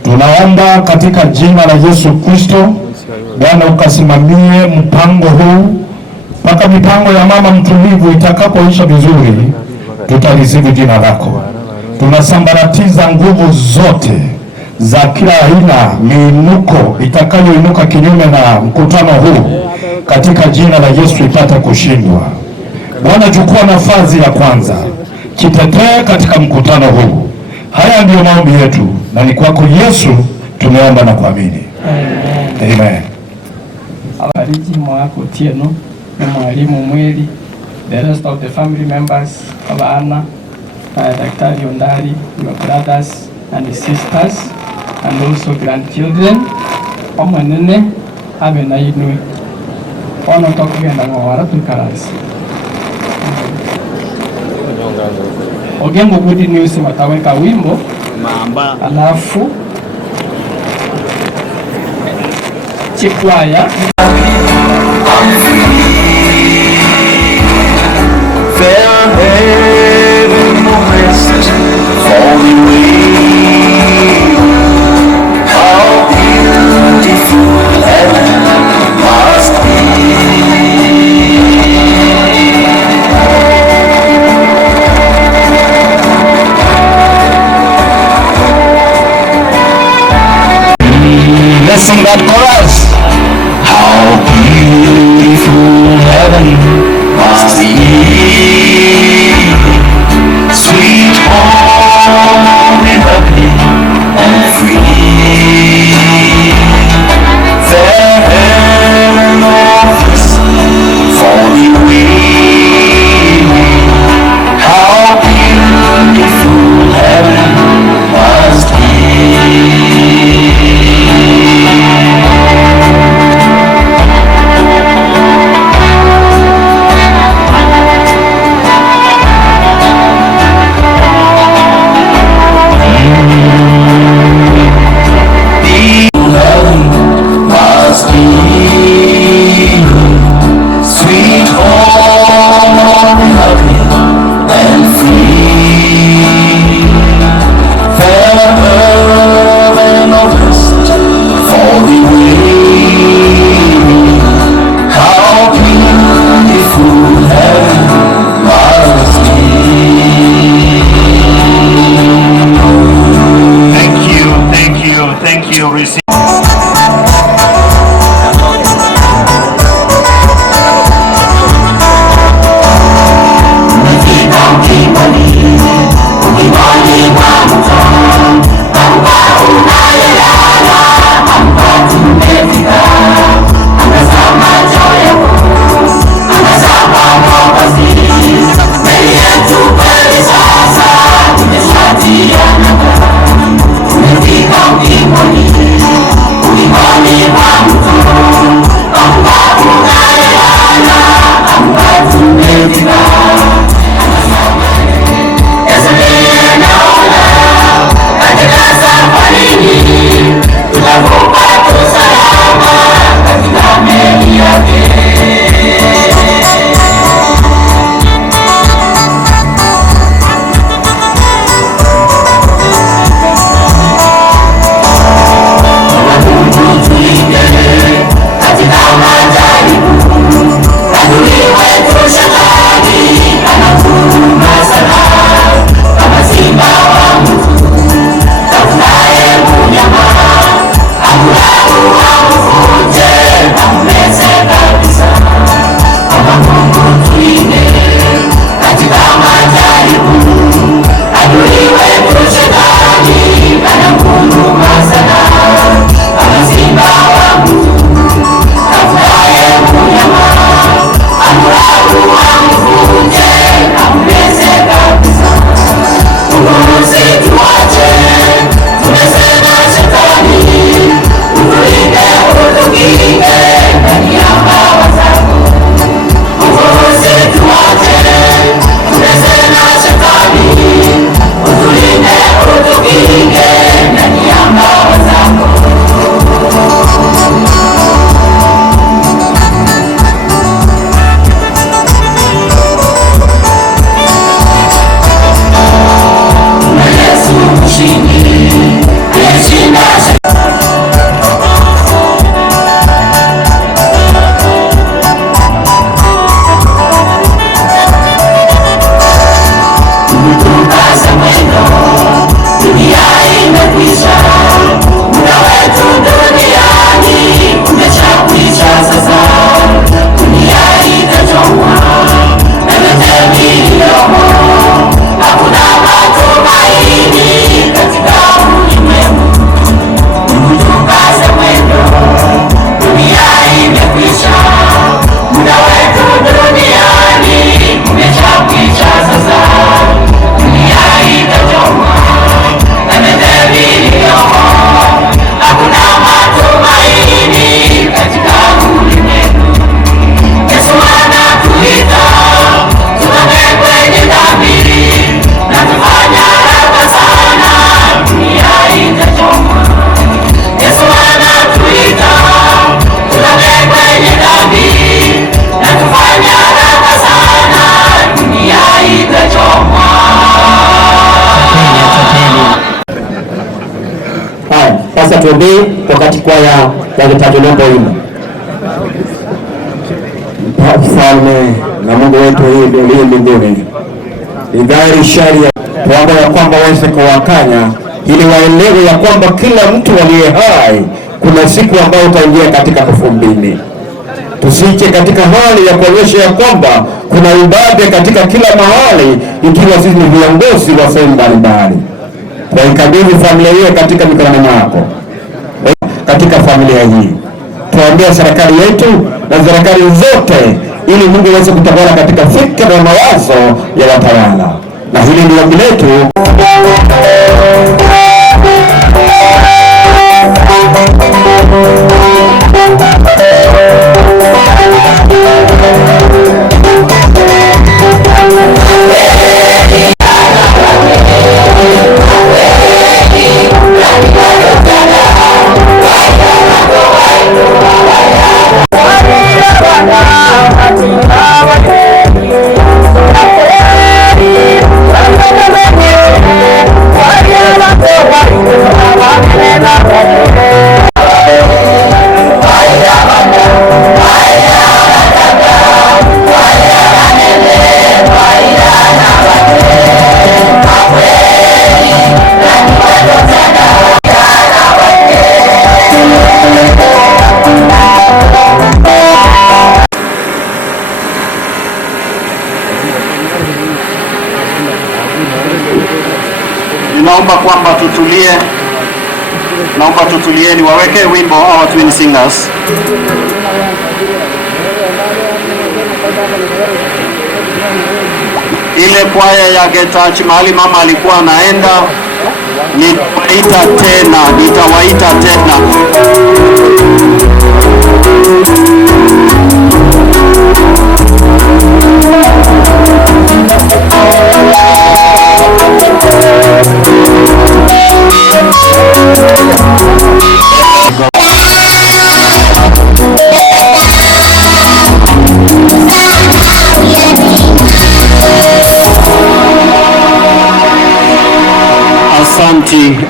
Tunaomba katika jina la Yesu Kristo, Bwana ukasimamie mpango huu mpaka mipango ya mama mtulivu itakapoisha vizuri, tutalisifu jina lako. Tunasambaratiza nguvu zote za kila aina, miinuko itakayoinuka kinyume na mkutano huu, katika jina la Yesu ipate kushindwa. Bwana, chukua nafasi ya kwanza, kitetee katika mkutano huu. Haya ndiyo maombi yetu na ni kwako Yesu tumeomba na kuamini. Amen. Amen. Abariki mwako Tieno na mwalimu Mweli, the rest of the family members, Abana, Daktari Ondari, your brothers and sisters, and also grandchildren. Omanene abe na inui. Ono tokugenda ngawara tukarasi. Ogembo good news wataweka wimbo mamba, alafu chikwaya Let's sing that chorus. How beautiful heaven must be, sweet home in happy and free. Fair heaven offers for the queen. How beautiful heaven must be. Katika majaribu, adui wetu Shetani tuombee wakati kwaya ya Vitatu Nombo himo. Mfalme na Mungu wetu uliye mbinguni, ni dhahiri sharia kwamba ya kwamba waweze kuwakanya ili waelewe ya kwamba kila mtu aliye hai kuna siku ambayo utaingia katika kufumbini. Tusije katika hali ya kuonyesha ya kwamba kuna ubabe katika kila mahali, ikiwa sisi ni viongozi wa sehemu mbalimbali. Tuikabidhi familia hiyo katika mikononi mwako. Katika familia hii tuambie serikali yetu na serikali zote, ili Mungu aweze kutawala katika fikra na mawazo ya watawala, na hili ndio ombi letu. Naomba kwamba tutulie, naomba tutulieni, waweke wimbo our twin singers. Ile kwaya ya Getachi mahali mama alikuwa anaenda, nitawaita tena.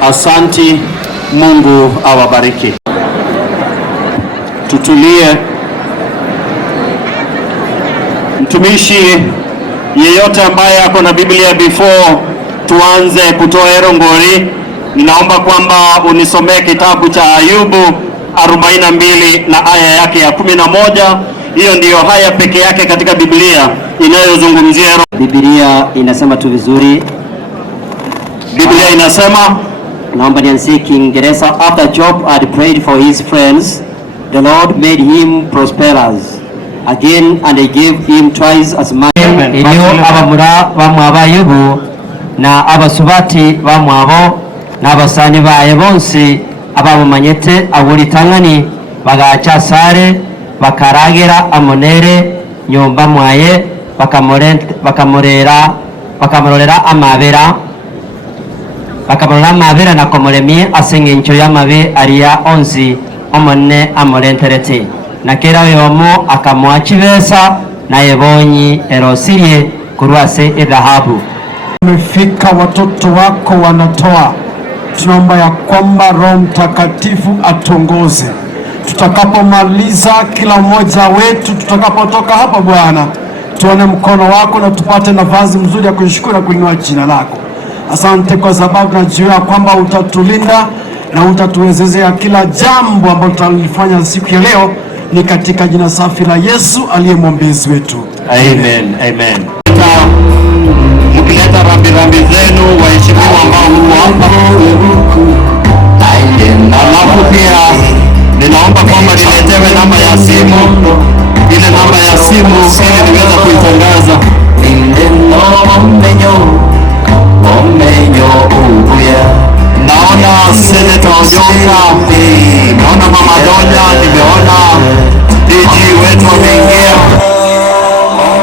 Asanti, Mungu awabariki. Tutulie. Mtumishi yeyote ambaye ako na Biblia before tuanze kutoa erongori, ninaomba kwamba unisomee kitabu cha Ayubu 42 na aya yake ya 11. Hiyo ndiyo haya peke yake katika Biblia inayozungumzia. Biblia inasema tu vizuri. Biblia inasema, naomba nianzie Kiingereza. After Job had prayed for his friends, the Lord made him prosperous again, and he gave him twice as much. Inyo abamura bamwaba Ayubu na abasubati bamwabo na abasani baye bonse abamumanyete awulitangani bagacha sare bakaragera amonere nyomba mwaye bakamurorera amabera na komoremie asengencho y'amabe aria onzi omone amorenterete na kera yomo akamwachi besa na yebonyi erosirie kurwase edhahabu. Umefika, watoto wako wanatoa. Tunaomba ya kwamba Roho Mtakatifu atongoze tutakapomaliza, kila mmoja wetu tutakapotoka hapa Bwana, tuone mkono wako na tupate nafasi mzuri ya kushukuru na kuinua jina lako. Asante kwa sababu tunajua kwamba utatulinda na utatuwezesha kila jambo ambalo tutalifanya siku ya leo, ni katika jina safi la Yesu aliye mwombezi wetu. Amen. Amen. Mkileta rambirambi zenu waheshimiwa ambao huko hapa, alafu pia ninaomba kwamba niletewe namba ya simu, ile namba ya simu ili niweza kuitangaza. Naona Senator Onyonga, naona Mama Donya, nimeona DG wetu wameingia,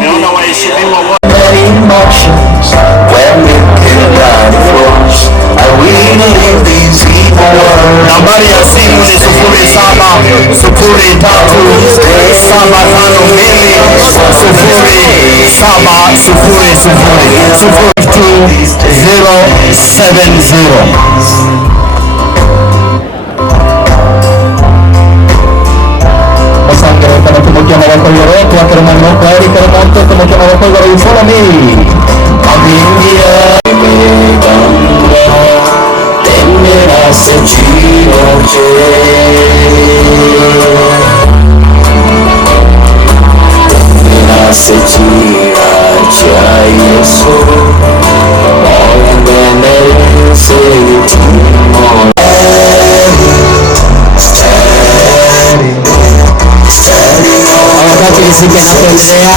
naona waheshimiwa wote. Nambari ya simu ni 07750700 070. maboko igũrũ twakĩra moko erĩ kĩrĩmonto tũmũkĩ maboko igũrũ you follow me Amingia tendera sechinoche tendera sechira cha Yesu wakati muziki anapoendelea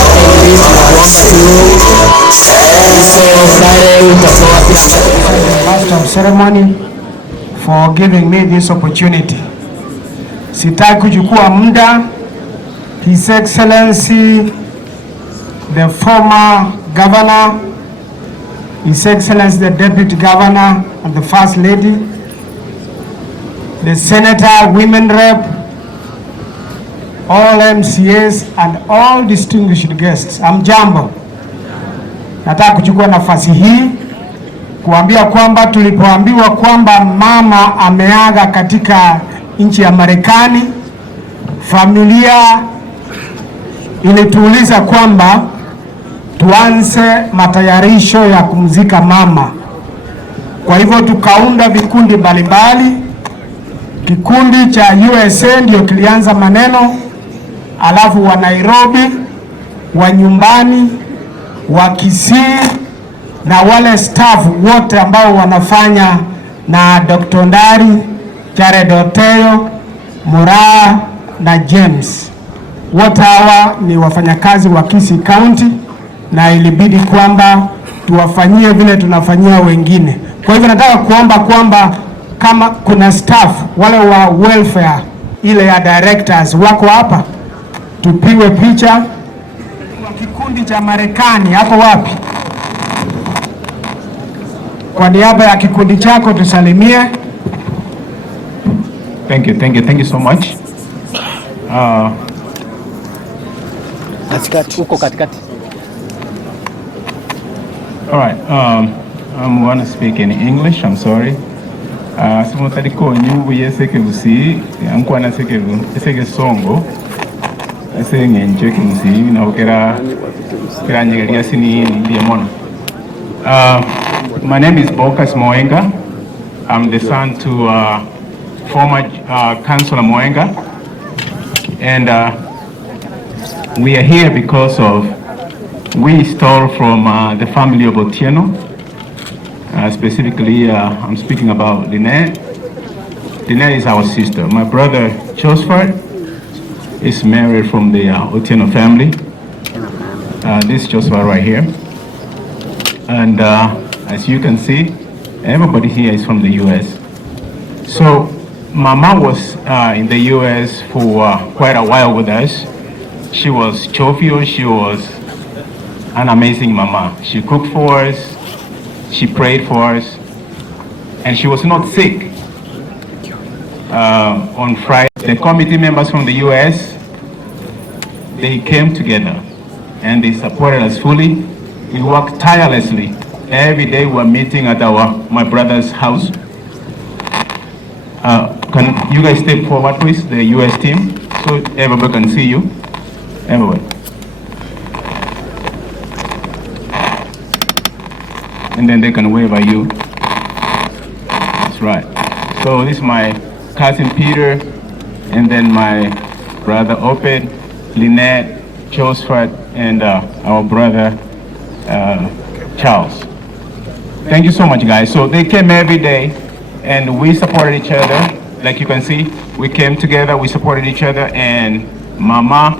Master of Ceremony for giving me this opportunity. Sitaki kuchukua muda. His Excellency the former governor, His Excellency the Deputy Governor and the First Lady, the Senator, Women Rep, all MCAs and all distinguished guests. Amjambo. Nataka kuchukua nafasi hii kuambia kwamba tulipoambiwa kwamba mama ameaga katika nchi ya Marekani, familia ilituuliza kwamba tuanze matayarisho ya kumzika mama. Kwa hivyo tukaunda vikundi mbalimbali. Kikundi cha USA ndio kilianza maneno, alafu wa Nairobi, wa nyumbani, wa Kisii na wale staff wote ambao wanafanya na Dr. Ndari, Jared Oteyo, Muraa na James. Wote hawa ni wafanyakazi wa Kisii County na ilibidi kwamba tuwafanyie vile tunafanyia wengine. Kwa hivyo nataka kuomba kwamba kama kuna staff wale wa welfare ile ya directors wako hapa, tupigwe picha. Kikundi cha Marekani hapo wapi? Kwa niaba ya kikundi chako tusalimie. Thank you so much. Katikati, uko katikati. All right, I'm going to speak in English, I'm sorry. Simo taliko nyubu yeseke usi, ankuwa na seke songo, ase ngenjeke usi, na ukera nyegalia sini ndiamona. My name is Bokas Moenga. I'm the son to former Councillor Moenga, and we are here because of we stole from the family of Otieno. Specifically, I'm speaking about Lynette. Lynette is our sister. My brother Josephat is married from the Otieno family. This is Josephat right here. And as you can see, everybody here is from the U.S. So Mama was in the U.S. for quite a while with us. She was jovial, she was an amazing mama. She cooked for us, she prayed for us, and she was not sick. On Friday, the committee members from the U.S., they came together and they supported us fully. We worked tirelessly. Every day we were meeting at my brother's house. Can you guys step forward please, the U.S. team, so everybody can see you? Everybody. And then they can wave at you. That's right. So this is my cousin Peter, and then my brother Oped, Lynette, Josephat, and our brother Charles. Thank you so much, guys. So they came every day, and we supported each other. Like you can see, we came together, we supported each other, and Mama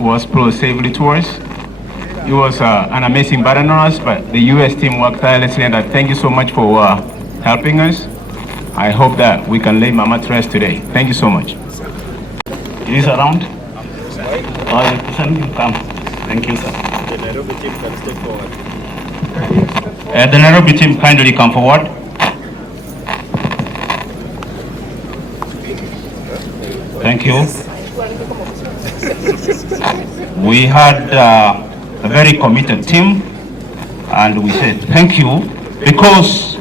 was pro safely to us. It was an amazing burden on us, but the U.S. team worked tirelessly, and I thank you so much for helping us. I hope that we can lay Mama to rest today. Thank you so much. He is around? Come. Thank you, sir. The Nairobi team can step forward. The Nairobi team kindly come forward. Thank you. We had a very committed team, and we said thank you because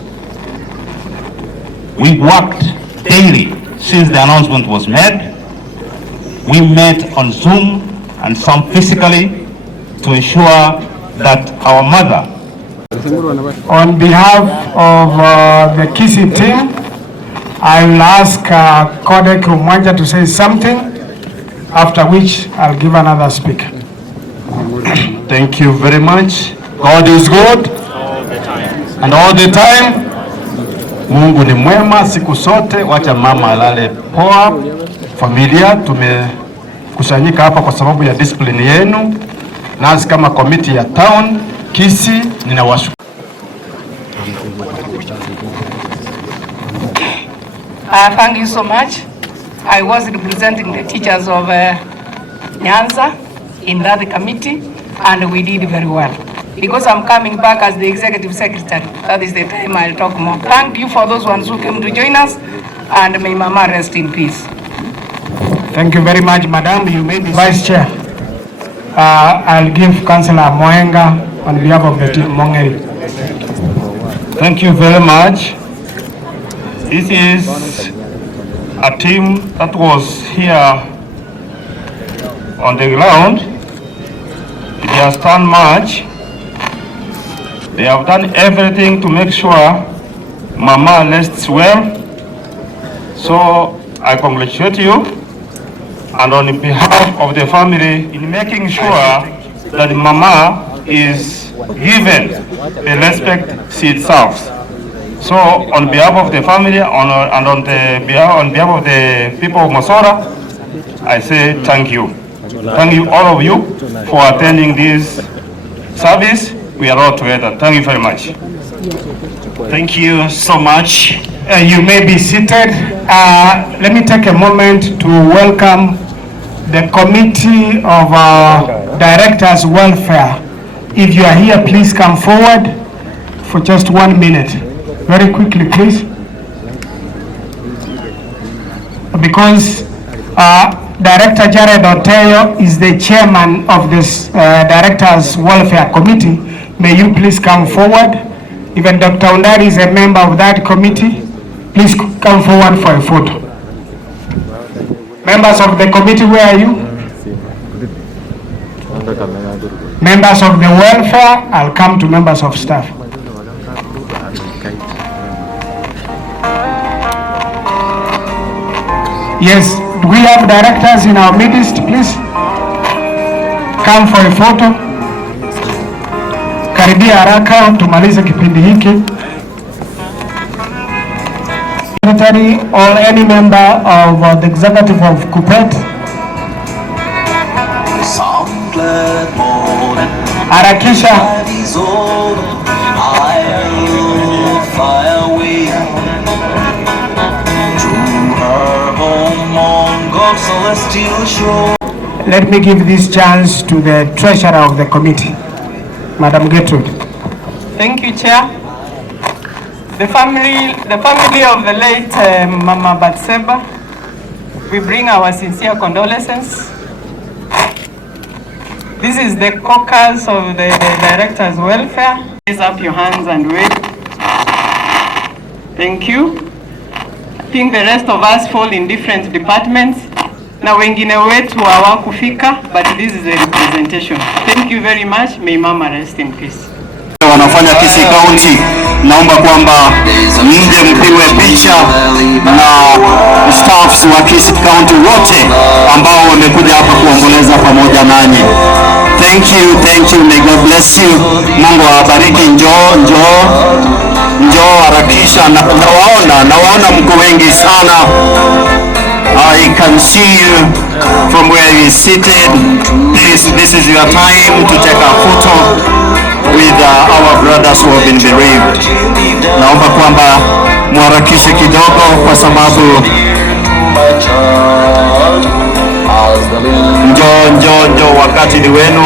we worked daily since the announcement was made. We met on Zoom and some physically, to ensure that our mother. On behalf of the Kisii team, I will ask Kodek Rumwanja to say something, after which I'll give another speaker. Thank you very much. God is good and all the time. Mungu ni mwema siku sote. Wacha mama alale poa. Familia tumekusanyika hapa kwa sababu ya discipline yenu. Nasi kama committee ya town Kisii ninawashukuru. Thank you so much. I was representing the teachers of Nyanza in that committee, and we did very well. Because I'm coming back as the executive secretary, that is the time I'll talk more. Thank you for those ones who came to join us, and may Mama rest in peace. Thank you very much, Madam. You may be Vice Chair. I'll give Councillor Moenga on behalf of the team, Mongeri. Thank you very much. This is a team that was here on the ground. It has done much. They have done everything to make sure Mama rests well. So I congratulate you, and on behalf of the family, in making sure that Mama is given the respect she deserves. So on behalf of the family and on behalf of the people of Masora, I say thank you. Thank you, all of you, for attending this service. We are all together. Thank you very much. Thank you so much. You may be seated. Let me take a moment to welcome the Committee of Directors Welfare. If you are here, please come forward for just 1 minute. Very quickly, please. Because Director Jared Oteyo is the chairman of this Directors Welfare Committee. May you please come forward. Even Dr. Undari is a member of that committee. Please come forward for a photo. Members of the committee, where are you? Members of the welfare, I'll come to members of staff. Yes, do we have directors in our midst, please? Come for a photo. Karibia haraka tumalize kipindi hiki. Secretary or any member of the executive of Kupet. Harakisha. Let me give this chance to the treasurer of the committee, Madam Gertrude. Thank you, Chair. The family of the late Mama Batseba, we bring our sincere condolences. This is the caucus of the Directors Welfare. Raise up your hands and wave. Thank you. I think the rest of us fall in different departments. Na wengine wetu hawakufika, but this is a representation. Thank you very much. May Mama rest in peace. Wanafanya Kisii County, naomba kwamba mje mpigwe picha na staffs wa Kisii County wote ambao wamekuja hapa kuomboleza pamoja nanyi. Thank you, may God bless you. Mungu awabariki. Njoo harakisha, nawaona mko wengi sana. I can see you from where you seated. Please, this is your time to take a photo with our brothers who have been bereaved. Naomba kwamba muharakishe kidogo kwa sababu njoo wakati ni wenu.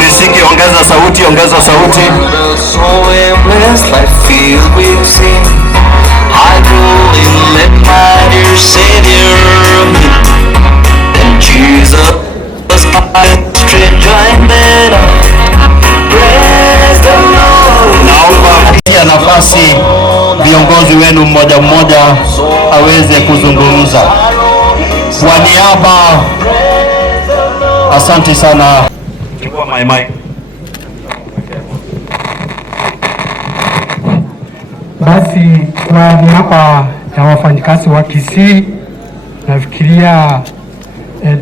Riziki, ongeza sauti. Naomba pia nafasi viongozi wenu mmoja aweze kuzungumza kwa niaba Asante sana. Chukua mai. Basi kwa niaba ya wafanyikazi wa Kisii, nafikiria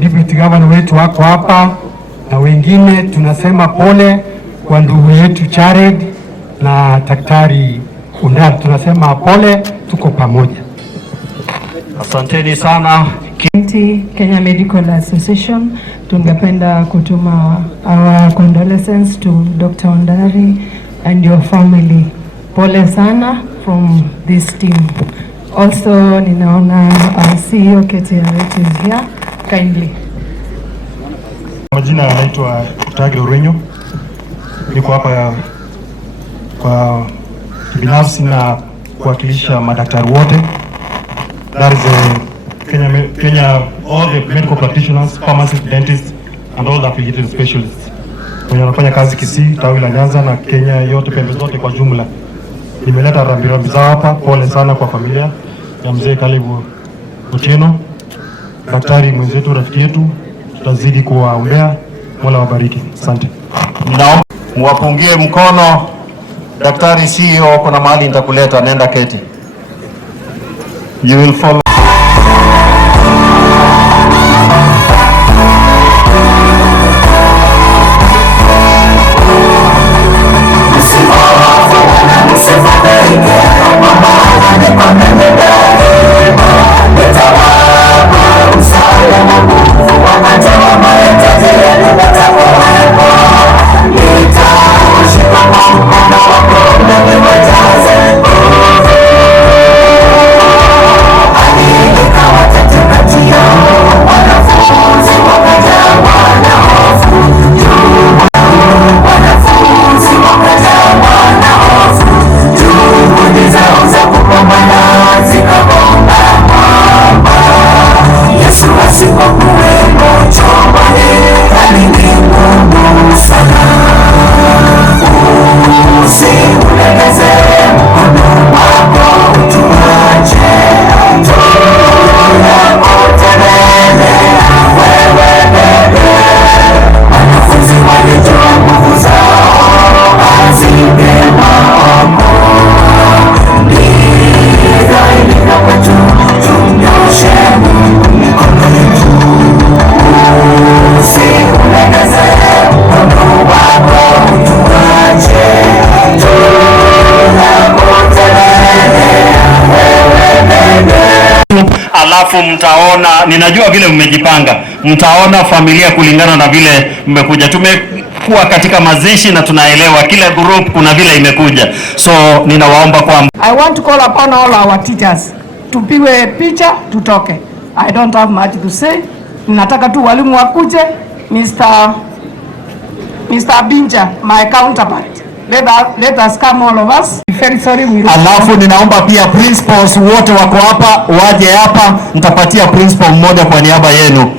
deputy governor wetu wako hapa na wengine, tunasema pole kwa ndugu yetu Jared na daktari Undari, tunasema pole, tuko pamoja. Asanteni sana. Kenya Medical Association, tungependa kutuma our condolences to Dr. Undari and your family. Pole sana from this team. Also, ninaona CEO KTRH is here. Kindly. Majina yanaitwa Kutage Urenyo. Niko hapa kwa binafsi na kuwakilisha madaktari wote. That is Kenya, all the medical practitioners, pharmacists, dentists and all the affiliated specialists. Wenye wanafanya kazi Kisii, tawi la Nyanza na Kenya yote, pembe zote kwa jumla. Nimeleta rambirambi zao hapa. Pole sana kwa familia ya mzee Kalebu Otieno. Daktari mwenzetu, rafiki yetu, tutazidi kuwaombea. Mola wabariki. Asante. Naomba muwapungie mkono daktari CEO. Kuna mahali nitakuleta, nenda keti. You will follow. Alafu mtaona, ninajua vile mmejipanga, mtaona familia kulingana na vile mmekuja. Tumekuwa katika mazishi na tunaelewa kila group kuna vile imekuja, so ninawaomba kwamba I want to call upon all our teachers. Tupigwe picha tutoke. I don't have much to say. Nataka tu walimu wakuje. Mr. Binja, my counterpart. Let us come all of us. Very sorry. Alafu ninaomba pia principals wote wako hapa waje hapa, nitapatia principal mmoja kwa niaba yenu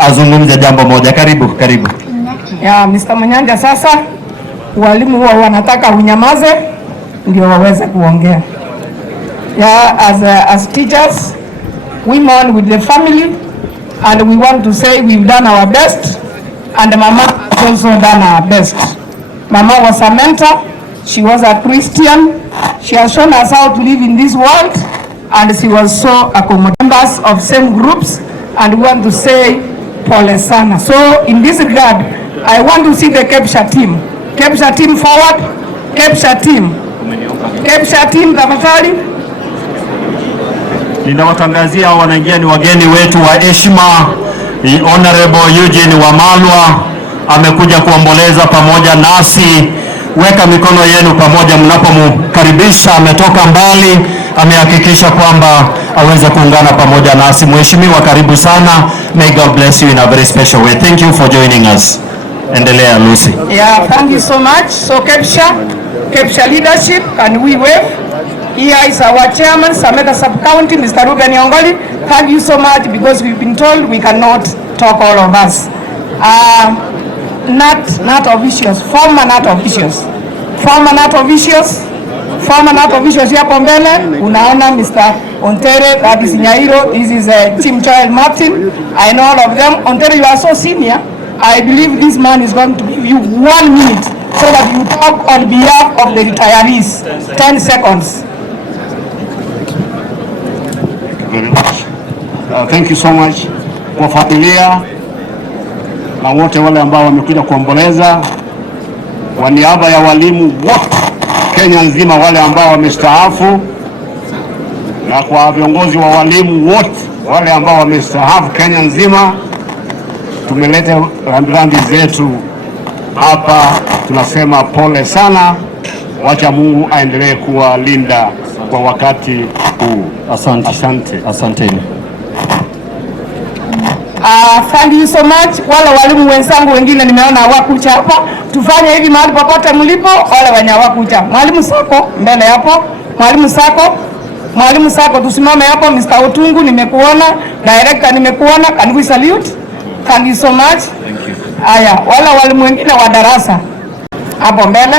azungumze jambo moja. Karibu. Ya Mr. Manyanja, sasa walimu huwa wanataka unyamaze ndio waweze kuongea. As teachers, we mourn with the family and we want to say we've done our best and Mama has also done her best. Mama was a mentor, she was a Christian, she has shown us how to live in this world and she was so accommodating. Members of same groups and we want to say pole sana. So in this regard, I want to see the Kepsha team. Kepsha team forward. Kepsha team tafadhali. Ninawatangazia wanaingia ni wageni wetu wa heshima. Honorable Eugene Wamalwa amekuja kuomboleza pamoja nasi. Weka mikono yenu pamoja mnapomkaribisha. Ametoka mbali, amehakikisha kwamba aweze kuungana pamoja nasi. Mheshimiwa, karibu sana. May God bless you in a very special way. Thank you for joining us. Endelea Lucy. Yeah, thank you so much. So Kepsha leadership, can we wave? Here is our chairman, Sameta Sub-County, Mr. Ruben Yongoli. Thank you so much because we've been told we cannot talk all of us. Not officials, former not officials. Former not officials hapo mbele. Unaona Mr. Ontere, that is Nyairo, this is Tim Joel Martin. I know all of them. Ontere, you are so senior. I believe this man is going to give you 1 minute so that you talk on behalf of the retirees. 10 seconds. Very much. Thank you so much kwa familia na wote wale ambao wamekuja kuomboleza, kwa niaba ya walimu wote Kenya nzima, wale ambao wamestaafu, na kwa viongozi wa walimu wote wale ambao wamestaafu Kenya nzima, tumeleta rambirambi zetu hapa. Tunasema pole sana, wacha Mungu aendelee kuwalinda kwa wakati huu. Asante. Asante. Asanteni. Thank you so much. Wale walimu wenzangu wengine nimeona hawakuja hapa. Tufanye hivi mahali popote mlipo, wale wenye hawakuja. Mwalimu Sako mbele hapo. Mwalimu Sako tusimame hapo. Mr. Otungu nimekuona, director nimekuona. Can we salute? Thank you so much. Thank you. Aya, wale walimu wengine wa darasa hapo mbele.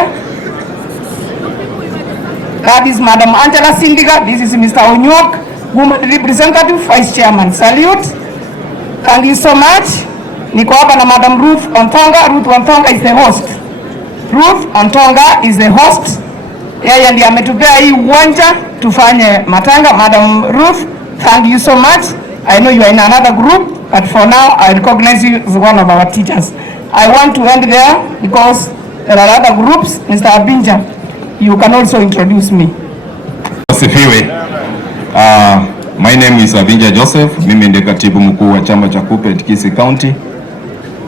That is Madam Angela Sindiga. This is Mr. Onyok, woman representative, vice chairman. Salute. Thank you so much. Niko hapa na Madam Ruth Ontonga. Ruth Ontonga is the host. Ruth Ontonga is the host. Yeye ndiye ametupea hii uwanja tufanye matanga. Madam Ruth, thank you so much. I know you are in another group, but for now I recognize you as one of our teachers. I want to end there because there are other groups. Mr. Abinja, you can also introduce me. Asifiwe. My name is Abinja Joseph. Mimi ndiye katibu mkuu wa chama cha KUPPET Kisii County.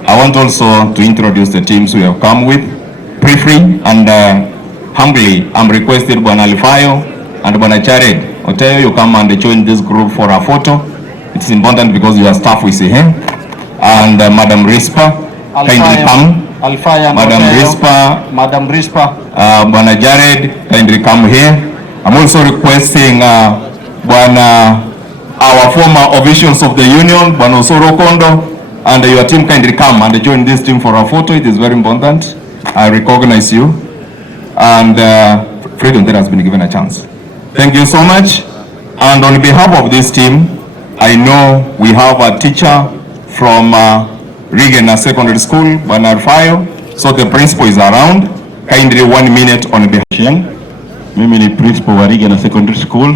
I want also to introduce the teams we have come with. Briefly and humbly, I'm requested Bwana Alfayo and Bwana Jared Oteyo, you come and join this group for a photo. It's important because your staff will see him. And Madam Rispa, kindly come. Alfayo, Madam Rispa, Bwana Jared, kindly come here. I'm also requesting Bwana, our former officials of the union, Bwana Osoro Kondo, and your team kindly come and join this team for a photo. It is very important. I recognize you. And Freedom that has been given a chance. Thank you so much. And on behalf of this team, I know we have a teacher from Regina Secondary School, Bwana Alfayo. So the principal is around. Kindly 1 minute on behalf. Mimi ni principal wa Regina Secondary School.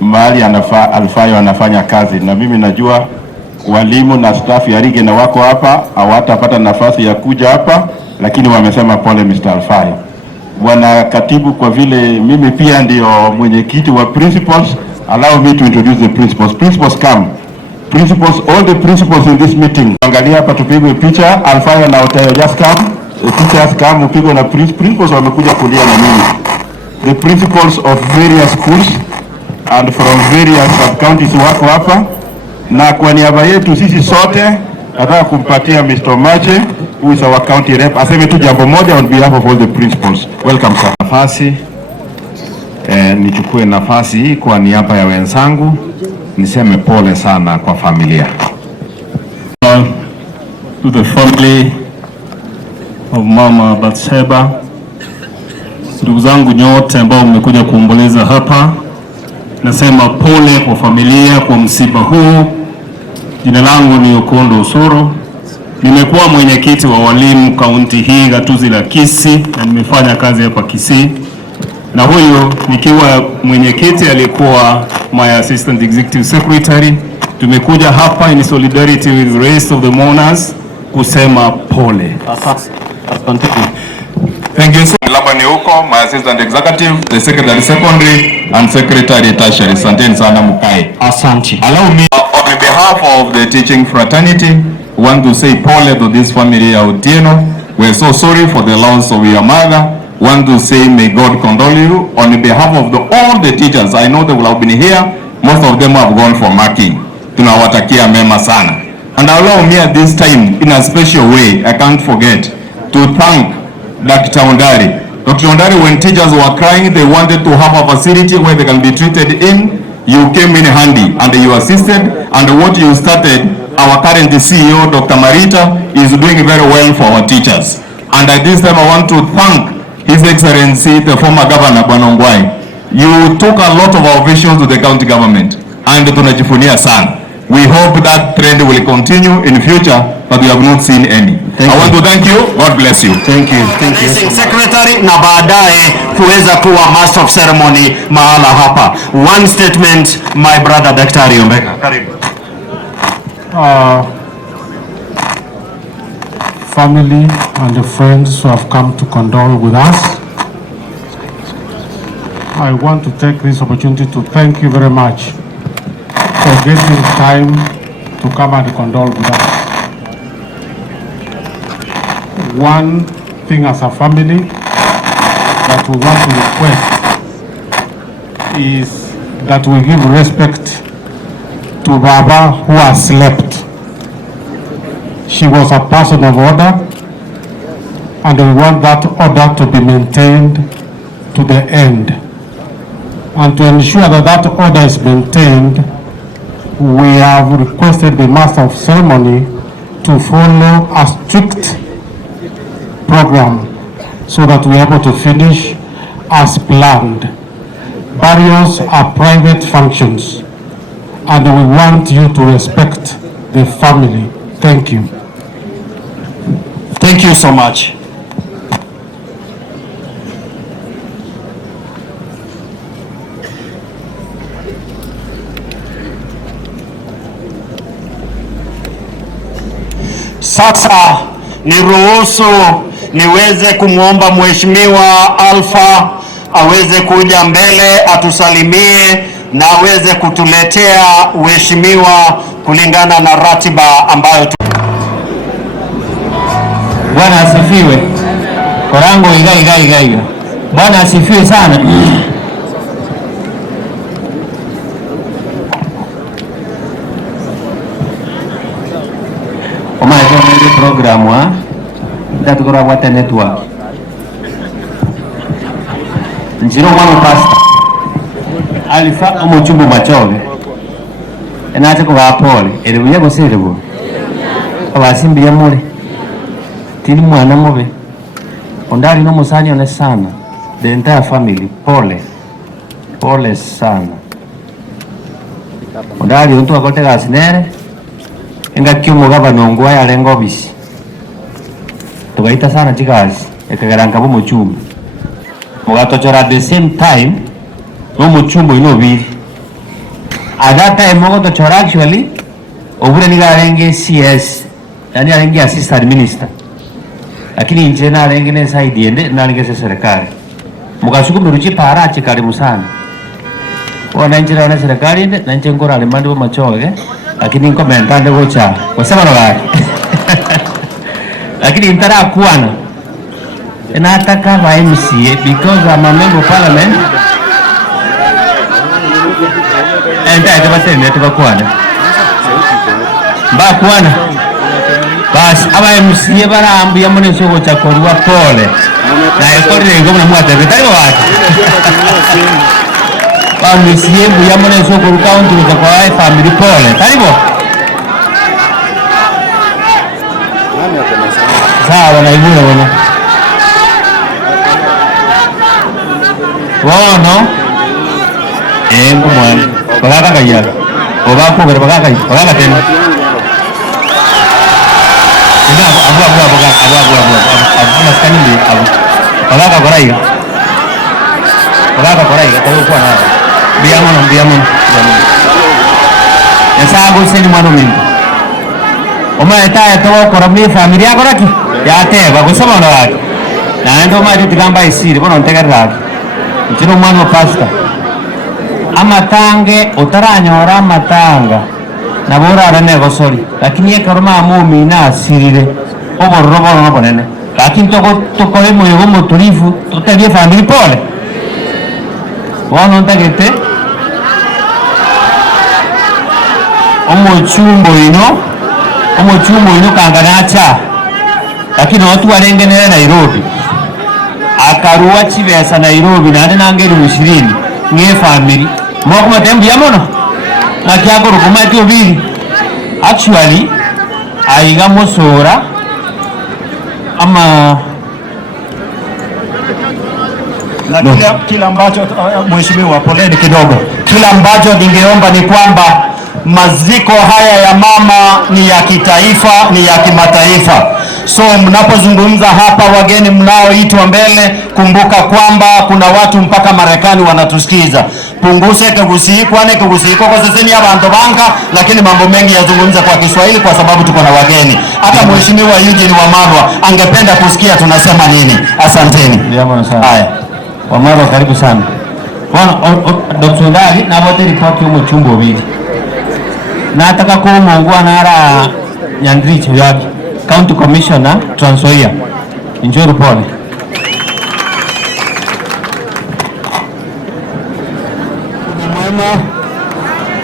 Mahali Alfayo anafanya kazi, na mimi najua walimu na staff ya Regina wako hapa, hawatapata nafasi ya kuja hapa, lakini wamesema pole Mr. Alfayo. Bwana Katibu, kwa vile mimi pia ndio mwenyekiti wa principals, allow me to introduce the principals. Principals come. Principals, all the principals in this meeting. Angalia hapa tupigwe picha. Alfayo na Otayo, just come. The teachers come, upigwe na principals wamekuja kulia na mimi. The principals of various schools and from various sub-counties wako hapa, na kwa niaba yetu sisi sote nataka kumpatia Mr. Mache, who is our county rep, aseme tu jambo moja on behalf of all the principals. Welcome sir. Nichukue nafasi hii kwa niaba ya wenzangu niseme pole sana kwa familia. To the family of Mama Bathsheba, ndugu zangu nyote ambao mmekuja kuomboleza hapa, nasema pole kwa familia kwa msiba huu. Jina langu ni Okondo Osoro. Nimekuwa mwenyekiti wa walimu kaunti hii gatuzi la Kisii na nimefanya kazi hapa Kisii. Na huyo nikiwa mwenyekiti alikuwa my assistant executive secretary. Tumekuja hapa in solidarity with the rest of the mourners kusema pole. Asante. Thank you so much. Labani huko, my assistant executive, the secretary secondary and secretary tertiary. Asante sana mkae. Asante. Allow me on behalf of the teaching fraternity, want to say pole to this family ya Otieno. We're so sorry for the loss of your mother. Want to say may God condole you on behalf of all the teachers. I know they will have been here. Most of them have gone for marking. Tunawatakia mema sana. And allow me at this time, in a special way, I can't forget to thank Dr. Ondari. Dr. Ondari, when teachers were crying, they wanted to have a facility where they can be treated in. You came in handy and you assisted, and what you started, our current CEO, Dr. Marita, is doing very well for our teachers. And at this time, I want to thank His Excellency, the former Governor, Bwana Ongwae. You took a lot of our visions to the county government, and tunajifunia sana. We hope that trend will continue in future, but we have not seen any. I want to thank you. God bless you. Thank you. Thank you. Secretary na baadaye kuweza kuwa master of ceremony mahala hapa. One statement, my brother Daktari Ombeka. Karibu. Family and the friends who have come to condole with us, I want to take this opportunity to thank you very much for getting time to come and condole with us. One thing as a family that we want to request is that we give respect to Baba who has slept. She was a person of order, and we want that order to be maintained to the end. And to ensure that that order is maintained, we have requested the Master of Ceremony to follow a strict program so that we are able to finish as planned. Burials are private functions, and we want you to respect the family. Thank you. Thank you so much. Sasa niruhusu niweze kumwomba Mheshimiwa Alpha aweze kuja mbele atusalimie na aweze kutuletea uheshimiwa kulingana na ratiba ambayo Bwana asifiwe. Korango iga. Bwana asifiwe sana. Ile programu ndatukora wata network njiro mwana pasta alifa omuchumbu machobe enache kuba pole ele buya goserebo abasimbi ya mole tini mwana mobe ondali no musanyo ne sana the entire family pole sana ondali untu akotega asinere enga kiumo gabanongwa yale ngobisi tubaita sana chikazi ekagaranga bo muchumba mugatochora at the same time no muchumba ino biri at that time mugotochora actually obure ni garenge CS yani arenge assistant minister lakini nje na arenge ne side ende na arenge serikali mugashukumiru chipara chikali musana wana nje na serikali na nje ngora ale mandi bo machoge lakini nkomenta ndio cha kwa sababu wake lakini intara kuana nataka wa MCA because I'm a member of parliament and I never said that kuana ba kuana bas aba MCA bara ambia mone soko cha korua pole na ekore ngo na mwate betari wake ba MCA buya mone soko county kwa family pole karibu sawa na ibura wana wono mwana bagaga kaya obako bere bagaga tena ina abu maskani ni abu bagaga koraiga kwa na biamono yasago seni mwana mingi omaeta to korami familia koraki yateba gusoma na wake na ndo mari tigamba isiri bono ntegerera njiro mwana pasta amatange utaranyora amatanga nabura arane gosori lakini ekaroma amumi na asirire obororo no bonene lakini tokore moyo muturifu tutebye family pole bono ntagete omuchumbo ino kanganacha lakini watu warengenera Nairobi akaruwa chibesa Nairobi nane nangeri mushirini nge family moko matembu ya mono makiako rukuma tio bili actually aiga mosora ama na kila ambacho mheshimiwa poleni kidogo, kila ambacho ningeomba ni kwamba maziko haya ya mama ni ya kitaifa, ni ya kimataifa. So mnapozungumza hapa, wageni mnaoitwa mbele, kumbuka kwamba kuna watu mpaka Marekani wanatusikiza. Punguse kugusiko kwa sasa ni abantu banga, lakini mambo mengi yazungumza kwa Kiswahili kwa sababu tuko na wageni. Hata mheshimiwa Eugene Wamalwa angependa kusikia tunasema nini. Asanteni. Haya. Wamalwa karibu sana. Dr. Ndari na wote ripoti umo chumbo bili. Nataka kuwa muungwana ara Nyandricho yaki County Commissioner Trans Nzoia. Enjoy report.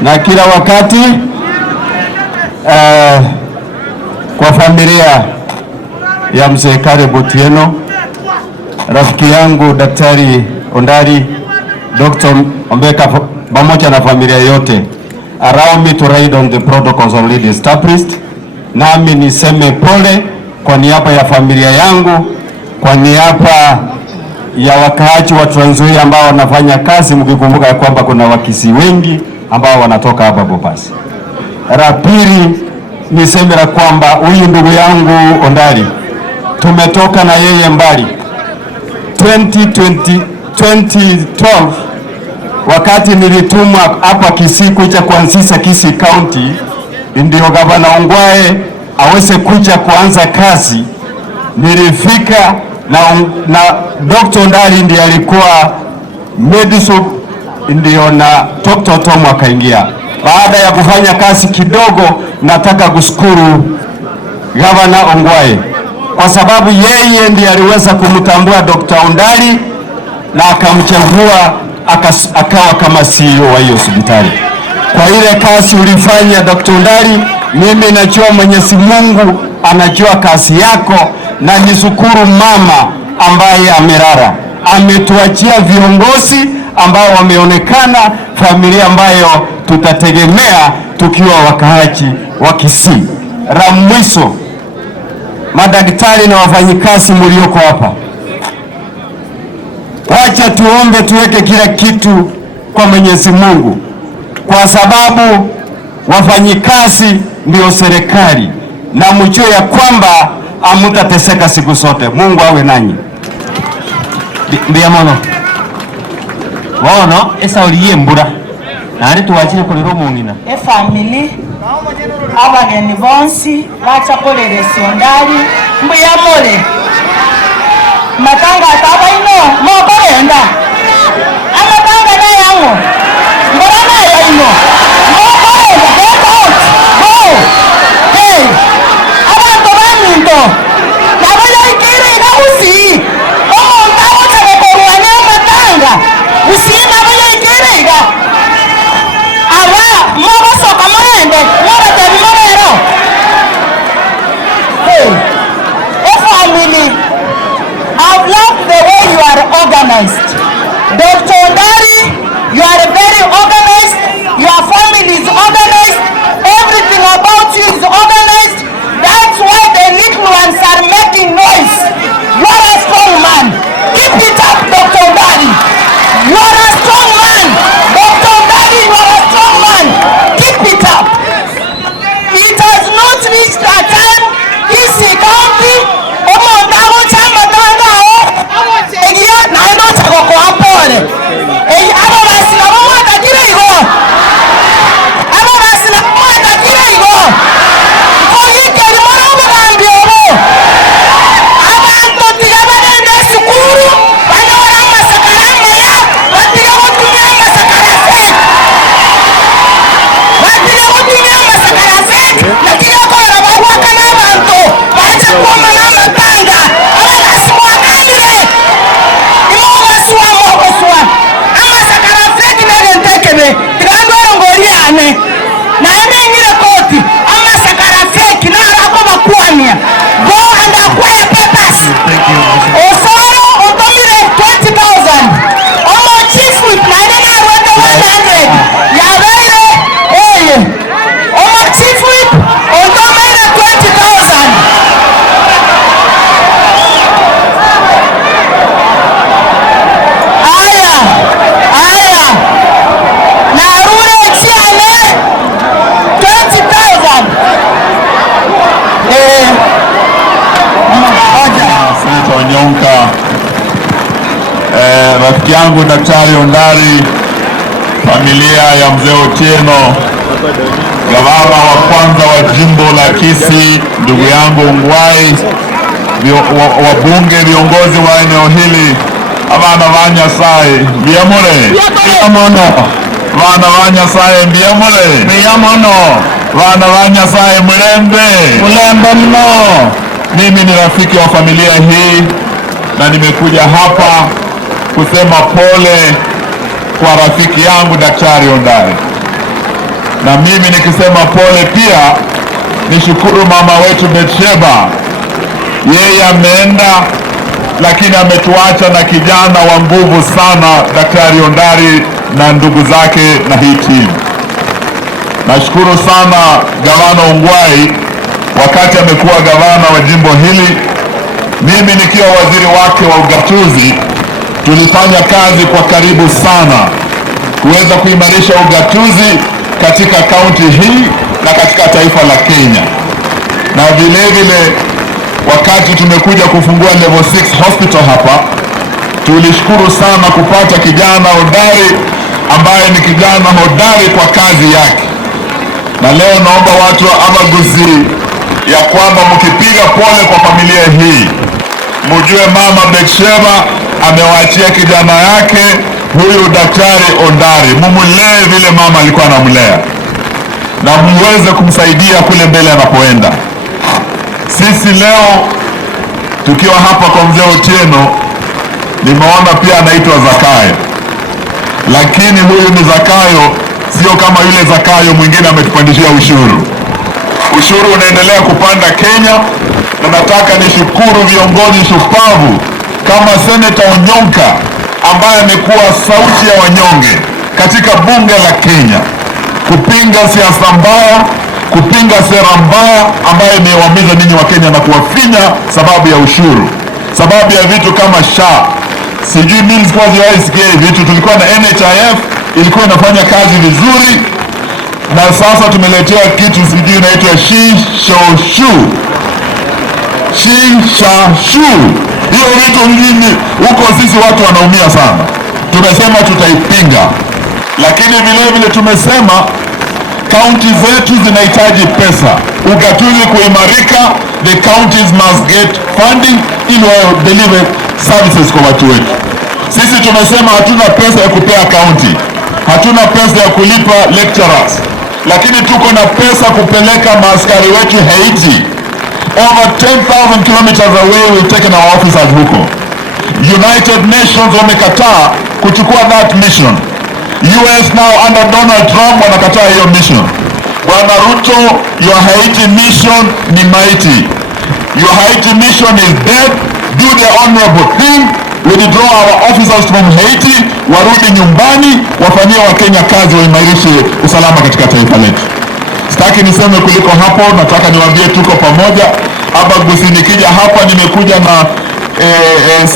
Na kila wakati kwa familia ya mzee Caleb Otieno, rafiki yangu Daktari Ondari, Dr. Ombeka pamoja na familia yote, allow me to ride on the protocols already established. Nami niseme pole kwa niaba ya familia yangu, kwa niaba ya wakaaji wa Trans Nzoia ambao wanafanya kazi, mkikumbuka ya kwamba kuna Wakisii wengi ambao wanatoka hapa Bobasi. La pili niseme la kwamba huyu ndugu yangu Ondari tumetoka na yeye mbali. 2012 wakati nilitumwa hapa Kisii kuja kuanzisha Kisii County, ndio gavana Ongwae aweze kuja kuanza kazi. Nilifika na Dr. Ondari ndiye alikuwa medicine, ndio na Dr. Tom akaingia. Baada ya kufanya kazi kidogo, nataka kushukuru gavana Ongwae kwa sababu yeye ndiye aliweza kumtambua Dr. Ondari na akamchagua akawa kama CEO wa hiyo hospitali. Kwa ile kazi ulifanya Dr. Ondari, mimi najua Mwenyezi Mungu anajua kazi yako, na nishukuru mama ambaye amelala, ametuachia viongozi ambao wameonekana, familia ambayo tutategemea tukiwa wakaaji wa Kisii. La mwisho, madaktari na wafanyikazi mlioko hapa, wacha tuombe, tuweke kila kitu kwa Mwenyezi Mungu, kwa sababu wafanyikazi ndio serikali, na mjue ya kwamba amutateseka siku zote. Mungu awe nanyi. Ndiamono wono esa oliye mbura nari tuwachire kulero mungina family abageni bonsi bachakolere Ondari mbuyamole matanga atabaino mokorenda amatanga na yango ngorana yaino mokorenda get out go hey abantu baminto nabona ikiri na usi omonta ocha kokorwane matanga usi na bona ikiri ga awa moba soka moende moba tabi morero hey family, I've loved the way you are organized. Dr. Ondari, you are very organized. Your family is organized. Everything about you is organized. That's why the little ones are making noise. You are a strong man. Keep it up, Dr. Ondari. You are a strong man. Dr. Ondari, you are a strong man. Keep it up. It has not reached a time Kisii County omondago chama tangao egia naino chagoko apore aba basina bomata kire igo aba basina bomata kire igo koye yangu Daktari Ondari, familia ya mzee Otieno, gavana wa kwanza wa jimbo la Kisii ndugu yangu Ongwae, wabunge, viongozi wa eneo hili, abana ba Nyasaye mbiyamure biyamono, bana ba Nyasaye mbiyamure biyamono, bana ba Nyasaye mulembe mno. Mimi ni rafiki wa familia hii na nimekuja hapa kusema pole kwa rafiki yangu Daktari Ondari, na mimi nikisema pole pia nishukuru mama wetu Betsheba. Yeye ameenda lakini ametuacha na kijana wa nguvu sana, Daktari Ondari na ndugu zake na hii timu. Nashukuru sana Gavana Ongwae wakati amekuwa gavana wa jimbo hili, mimi nikiwa waziri wake wa ugatuzi, tulifanya kazi kwa karibu sana kuweza kuimarisha ugatuzi katika kaunti hii na katika taifa la Kenya. Na vile vile wakati tumekuja kufungua level 6 hospital hapa, tulishukuru sana kupata kijana hodari ambaye ni kijana hodari kwa kazi yake. Na leo naomba watu wa Abaguzi ya kwamba mkipiga pole kwa familia hii, mjue mama Betsheba amewaachia kijana yake huyu Daktari Ondari, mumulee vile mama alikuwa anamlea na muweze kumsaidia kule mbele anapoenda. Sisi leo tukiwa hapa kwa mzee Otieno, nimeona pia anaitwa Zakayo, lakini huyu ni Zakayo, sio kama yule Zakayo mwingine ametupandishia ushuru. Ushuru unaendelea kupanda Kenya, na nataka nishukuru viongozi shupavu kama Senator Onyonka ambaye amekuwa sauti ya wanyonge katika bunge la Kenya, kupinga siasa mbaya, kupinga sera mbaya ambayo imewaumiza ninyi wa Kenya na kuwafinya sababu ya ushuru, sababu ya vitu kama SHA. Sijui mimi kwa vitu tulikuwa na NHIF ilikuwa inafanya kazi vizuri, na sasa tumeletewa kitu sijui inaitwa Shishoshu. Hiyo vitu mjini huko sisi watu wanaumia sana. Tumesema tutaipinga, lakini vile vile tumesema kaunti zetu zinahitaji pesa. Ugatuzi kuimarika, the counties must get funding ili wa deliver services kwa watu wetu. Sisi tumesema hatuna pesa ya kupea county, hatuna pesa ya kulipa lecturers, lakini tuko na pesa kupeleka maaskari wetu Haiti. Over 10,000 kilometers away we've taken our officers huko. United Nations wamekataa kuchukua that mission. US now under Donald Trump wanakataa hiyo mission. Bwana Ruto, your Haiti mission ni mighty. Your Haiti mission is dead. Do the honorable thing. Withdraw our officers from Haiti, warudi nyumbani, wafanyie Wakenya kazi, waimarishe usalama katika taifa letu. Sitaki niseme kuliko hapo, nataka niwaambie tuko pamoja. Abaguzi nikija hapa nimekuja na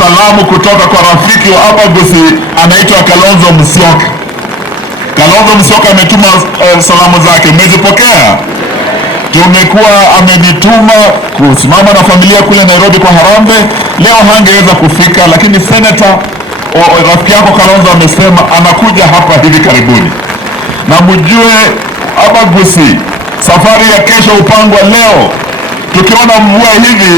salamu kutoka kwa rafiki wa Abaguzi anaitwa Kalonzo Musyoka. Kalonzo Musyoka ametuma salamu zake, mmezipokea? Tumekuwa amenituma kusimama na familia kule Nairobi kwa Harambee. Leo hangeweza kufika, lakini Senator rafiki yako Kalonzo amesema anakuja hapa hivi karibuni. Na mjue Abaguzi, safari ya kesho upangwa leo. Tukiona mvua hivi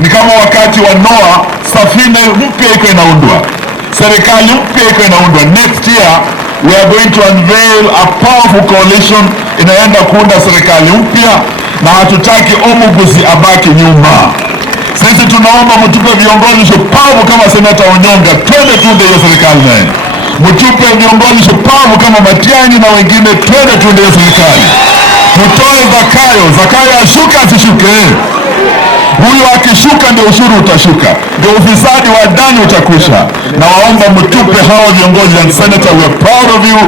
ni kama wakati wa Noah, safina mpya iko inaundwa, serikali mpya iko inaundwa. Next year we are going to unveil a powerful coalition inaenda kuunda serikali mpya, na hatutaki Omugusi abaki nyuma. Sisi tunaomba mtupe viongozi shupavu kama Senator Onyonga, twende tunde hiyo serikali naye. Mtupe viongozi shupavu kama Matiang'i na wengine, twende tunde hiyo serikali. Mtoe Zakayo ashuka asishuke. Huyo akishuka ndio ushuru utashuka, ndio ufisadi wa ndani utakwisha. Na waomba mtupe hawa viongozi. And Senator, we are proud of you.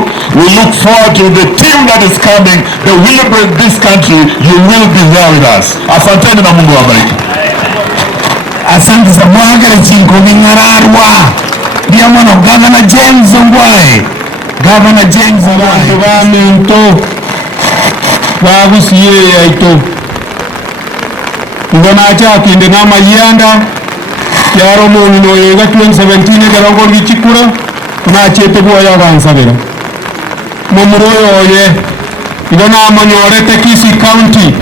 We look forward to the team that is coming. They will liberate this country. You will be there with us. Asanteni na Mungu awabariki. Asante za mwagale chinkomi ngararwa. Biamono Governor James Ongwae. Governor James Ongwae. Gavamento wagusiye yaito. Ngona achakinde ngama yanda yaro moni no yega 2017 garongo gichikura na chete boya gansabira mumuroyo oye igona monyorete Kisii County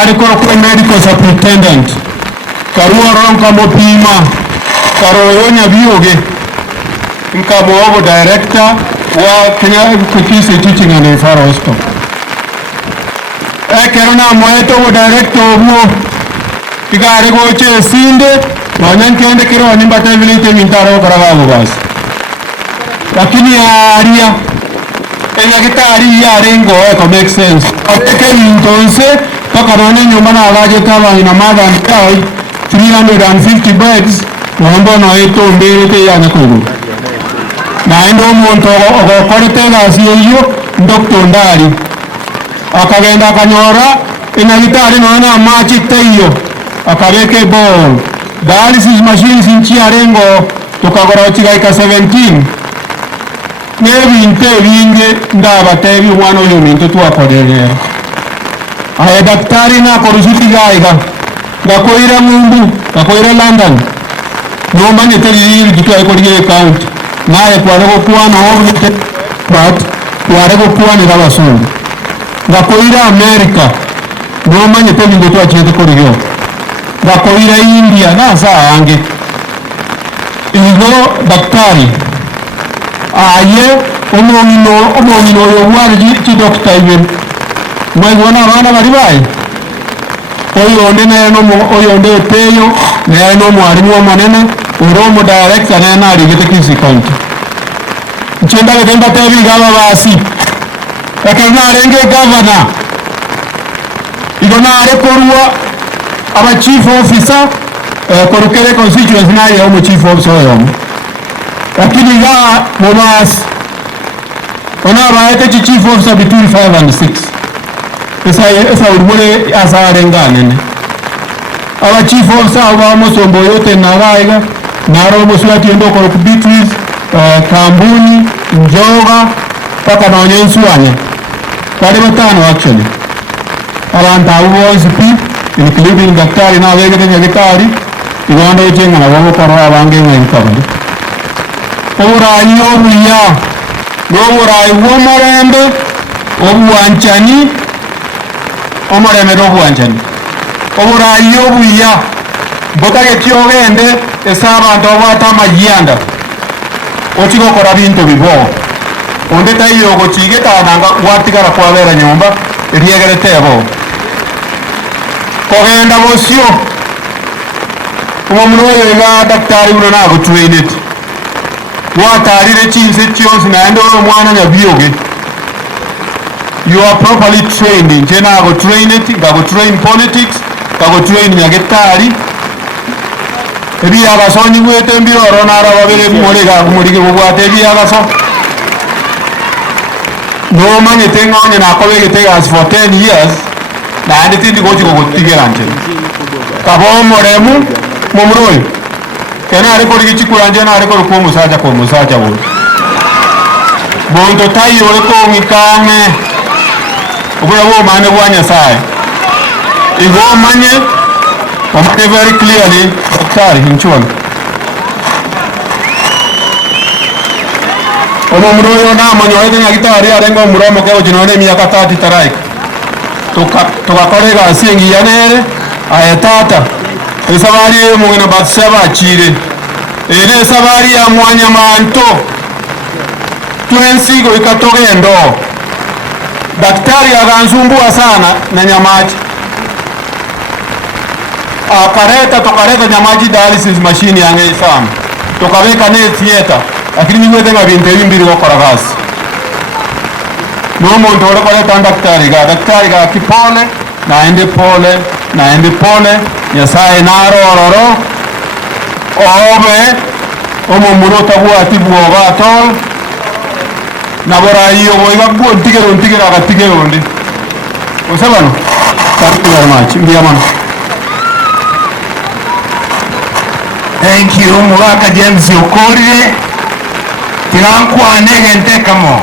ariko ko medical superintendent karuoro nkamo pima karoyo nyabioge nkamo director wa Kenya Kisii Teaching and Referral Hospital kerona moeto wo director wo igare goche sinde wanyankende kero nimbata vilite mintaro karagabo basi lakini aria enya kitari ya rengo eko make sense ateke entonces pakarone nyumba na alaje kama ina mother and child 350 beds wambo no eto mbele te ya nakuru na endo monto okorete gasi yo Dr. Ndari akagenda akanyora inagitari naona machi teyo akaweke ball dialysis machines inchi arengo tukagora chigaika 17 nebinte binge ndaba tebi mwana uyo minto twakorere aya daktari na korusuti gaiga gakoira mundu gakoira London no manye teri gitu ay korige account naye kwaro kuwa na hobu but kwaro kuwa ni rabasungu gakoira America no manye teri gitu achete korige gakoira India na saa ange igo daktari aye omongino yobwari chi doctor even mwegona abana bari bayi oyonde oyonde peyo neno mwarimu omonene uromo director nena arigete Kisii County nchenda getemba tebi gaba basi ekena arenge governor igona are korwa aba chief officer korukere constituency na yo chief officer yo lakini ya momas ona baete chief officer between 5 and 6 esa urmule asarengane ne aba chief officer aba mosombo yote na raiga na robo swati ndo ko Beatrice Kambuni Njoga paka na onyensuanye kale batano actually abantu abo SP including daktari na wege tenya daktari iwanda ujenga na wabo kwa abange ngikabali orayo buya n'oburayi bw'omurembe obuwanchani omurembe n'obuwanchani oburayi obuya bokage kyogende esa abantu obwata amayanda okigokora bintu bibo onde tayo gochigetananga gwatigara kwabera nyumba eriegeretebo kogenda bosio omuntu oyo ega daktari uno nagotrained watarire chinse chionsi naende omwana nyabioge you are properly trained nje nago train it ngago train politics ngago train nyagetari ebi abasonyi gwete mbiro ronara babere murega kumurige bugwate ebi abaso no manye tenganye nakobege tegas for 10 years na ande tindi gochi gotigeranje kabo moremu mumroi kena ari kori chikuranje na ari kori ko musaja bo bondo tayo ko ngikame obula bo mane bwanya sai igo manye omate very clearly sorry hinchon omo mroyo na manyo ede ngitari arengo mromo ko jinone miaka 30 taraik tukakorega asingi yanere ayatata esabari mungena batseba chire ene sabari ya mwanya manto tuensigo ikatogendo daktari akansumbua sana na nyamaji tokareta nyamaji dialysis machine yange sana tukaweka ne theater lakini mimi tenga bintu bimbiri gukora basi no muntu urakoreta daktari ga kipole naende pole nyasaye narororo obe omumurota bwati bwobatol naborayo boiga ntigero agatigero ndi osabano thank you very much mbiyamano thank you Mugaka James Okorire tigankwane gentekamo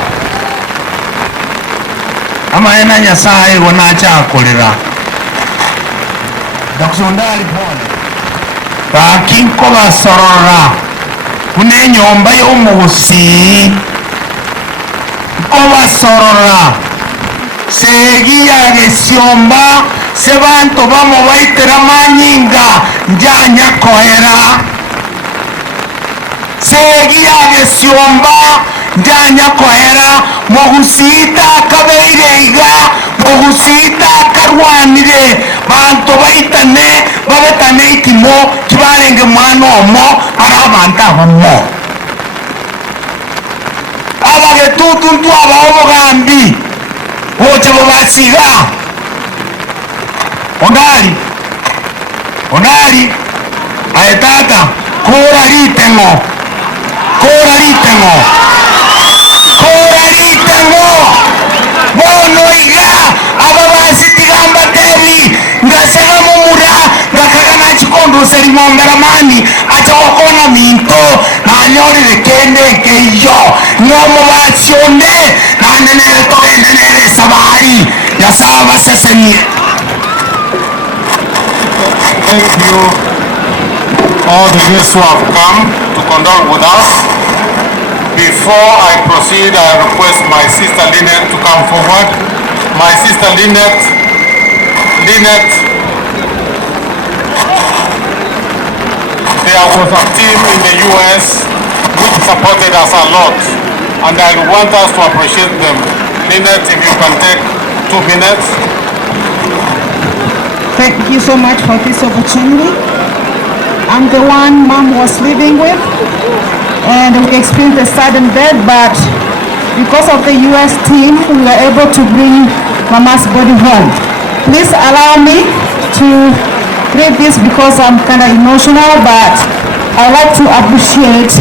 ama ena nyasaye gonacha akorera Dr. Ndari pole bakinko basorora une nyomba y'omugusi obasorora segi yagesyomba se bantu bamo baitera manyinga njanya kohera segi yagesyomba njanya kohera mogusita kabeireiga mogusita karwanire bantu baitane babetane itimo kibarenge mwana omo ari abantu abamo abagetutu ntu abaho bogambi boche bobasiga onari aetata kora ritengo bono iga aba basitigamba tebi ngasega mumura ngakaga nachikondose limombera mani achawakona minto nanyorire kende nkeiyo nyomo basione nanenere togendenere sabari yasaba sesenie. Thank you all the guests who have come to condole with us. Before I proceed, I request my sister Lynette to come forward. My sister Lynette, there was a team in the US which supported us a lot, and I want us to appreciate them. Lynette, if you can take 2 minutes. Thank you so much for this opportunity. I'm the one Mom was living with, and we experienced a sudden death, but because of the US team, we were able to bring Mama's body home. Please allow me to read this because I'm kind of emotional, but I like to appreciate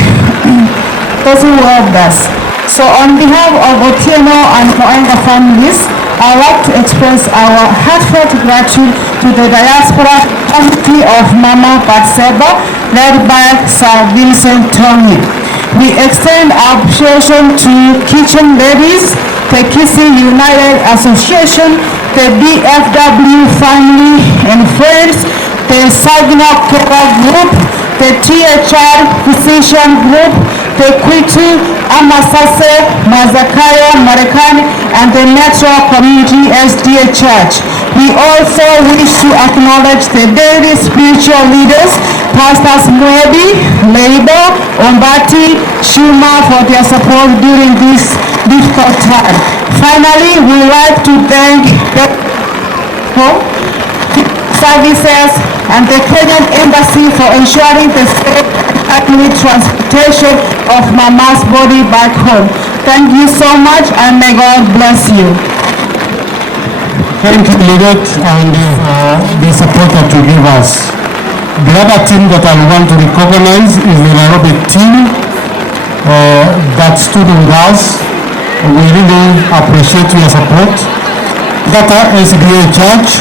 those who helped us. So on behalf of Otieno and Moenga families, I'd like to express our heartfelt gratitude to the diaspora committee of Mama Batseba, led by Sir Vincent Tony. We extend our appreciation to Kitchen Ladies, the Kissy United Association, the BFW family and friends, the Saginaw Kera Group, the THR Physician Group, the Kwitu, Amasase, Mazakaya, Marekani, and the Metro Community SDA Church. We also wish to acknowledge the daily spiritual leaders, Pastors Mwebi, Labor, Ombati, Shuma, for their support during this difficult time. Finally, we would like to thank the services and the Kenyan Embassy for ensuring the safe and transportation of Mama's body back home. Thank you so much, and may God bless you. Thank you, Lynette, and the support that you give us. The other team that I want to recognize is the Nairobi team that stood with us. We really appreciate your support. Data SDA Church,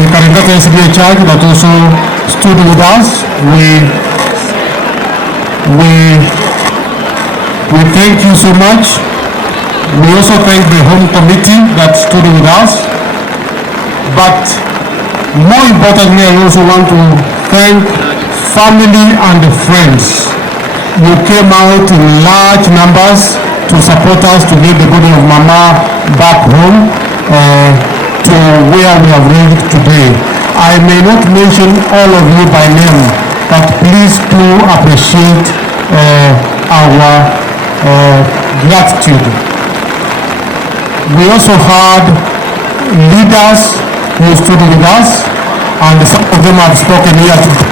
the Karangata SDA Church that also stood with us. We thank you so much. We also thank the home committee that stood with us. But more importantly, I also want to thank family and friends. You came out in large numbers to support us to get the body of Mama back home to where we have reached today. I may not mention all of you by name, but please do appreciate our gratitude. We also had leaders who stood with us, and some of them have spoken here today.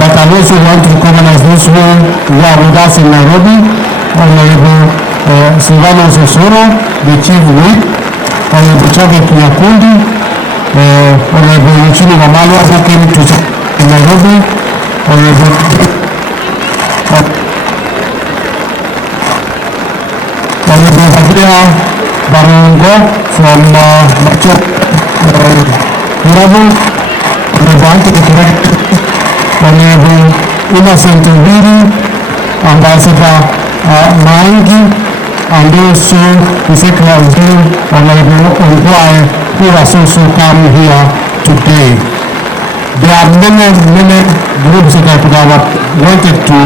But I also want to recognize those who were with us in Nairobi. Honorable Silvano Sosoro, the Chief Whip, Honorable Chage Kunyakundi, Honorable Yuchini Wamalwa, who came to Nairobi, Honorable Gabriel Barongo from Macho Honorable Honorable Innocent Viri, Ambassador Maingi, and also the Secretary Honorable Onkwai, who has also come here today. The are many groups that we have wanted to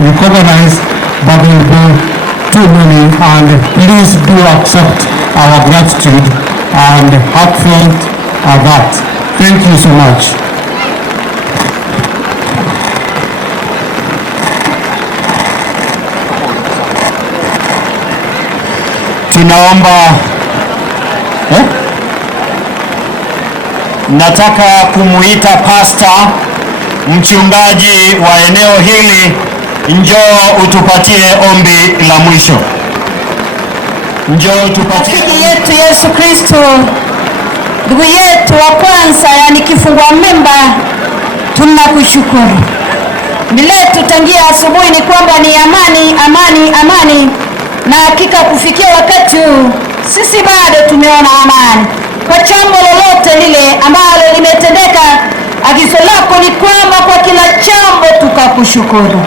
recognize, but there will be too many, and please do accept our gratitude and heartfelt that. Thank you so much. Tunaomba nataka kumuita pasta mchungaji wa eneo hili, njoo utupatie ombi la mwisho. Njoo tupatie rafiki yetu Yesu Kristo, ndugu yetu wa kwanza, yani kifungua mimba, tunakushukuru. Miletu tangia asubuhi ni kwamba ni amani, amani, amani, na hakika kufikia wakati huu sisi bado tumeona amani. Kwa jambo lolote lile ambalo limetendeka, agizo lako ni kwamba kwa kila jambo tukakushukuru.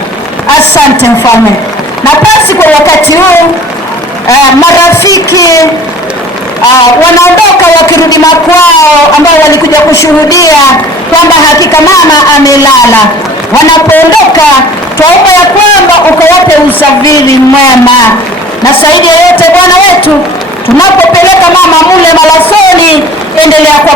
Asante Mfalme. Na basi kwa wakati huu marafiki wanaondoka wakirudi makwao, ambao walikuja kushuhudia kwamba hakika mama amelala. Wanapoondoka, twaomba ya kwamba ukawape usafiri mwema, na zaidi ya yote Bwana wetu, tunapopeleka mama mule malasoni, endelea kwa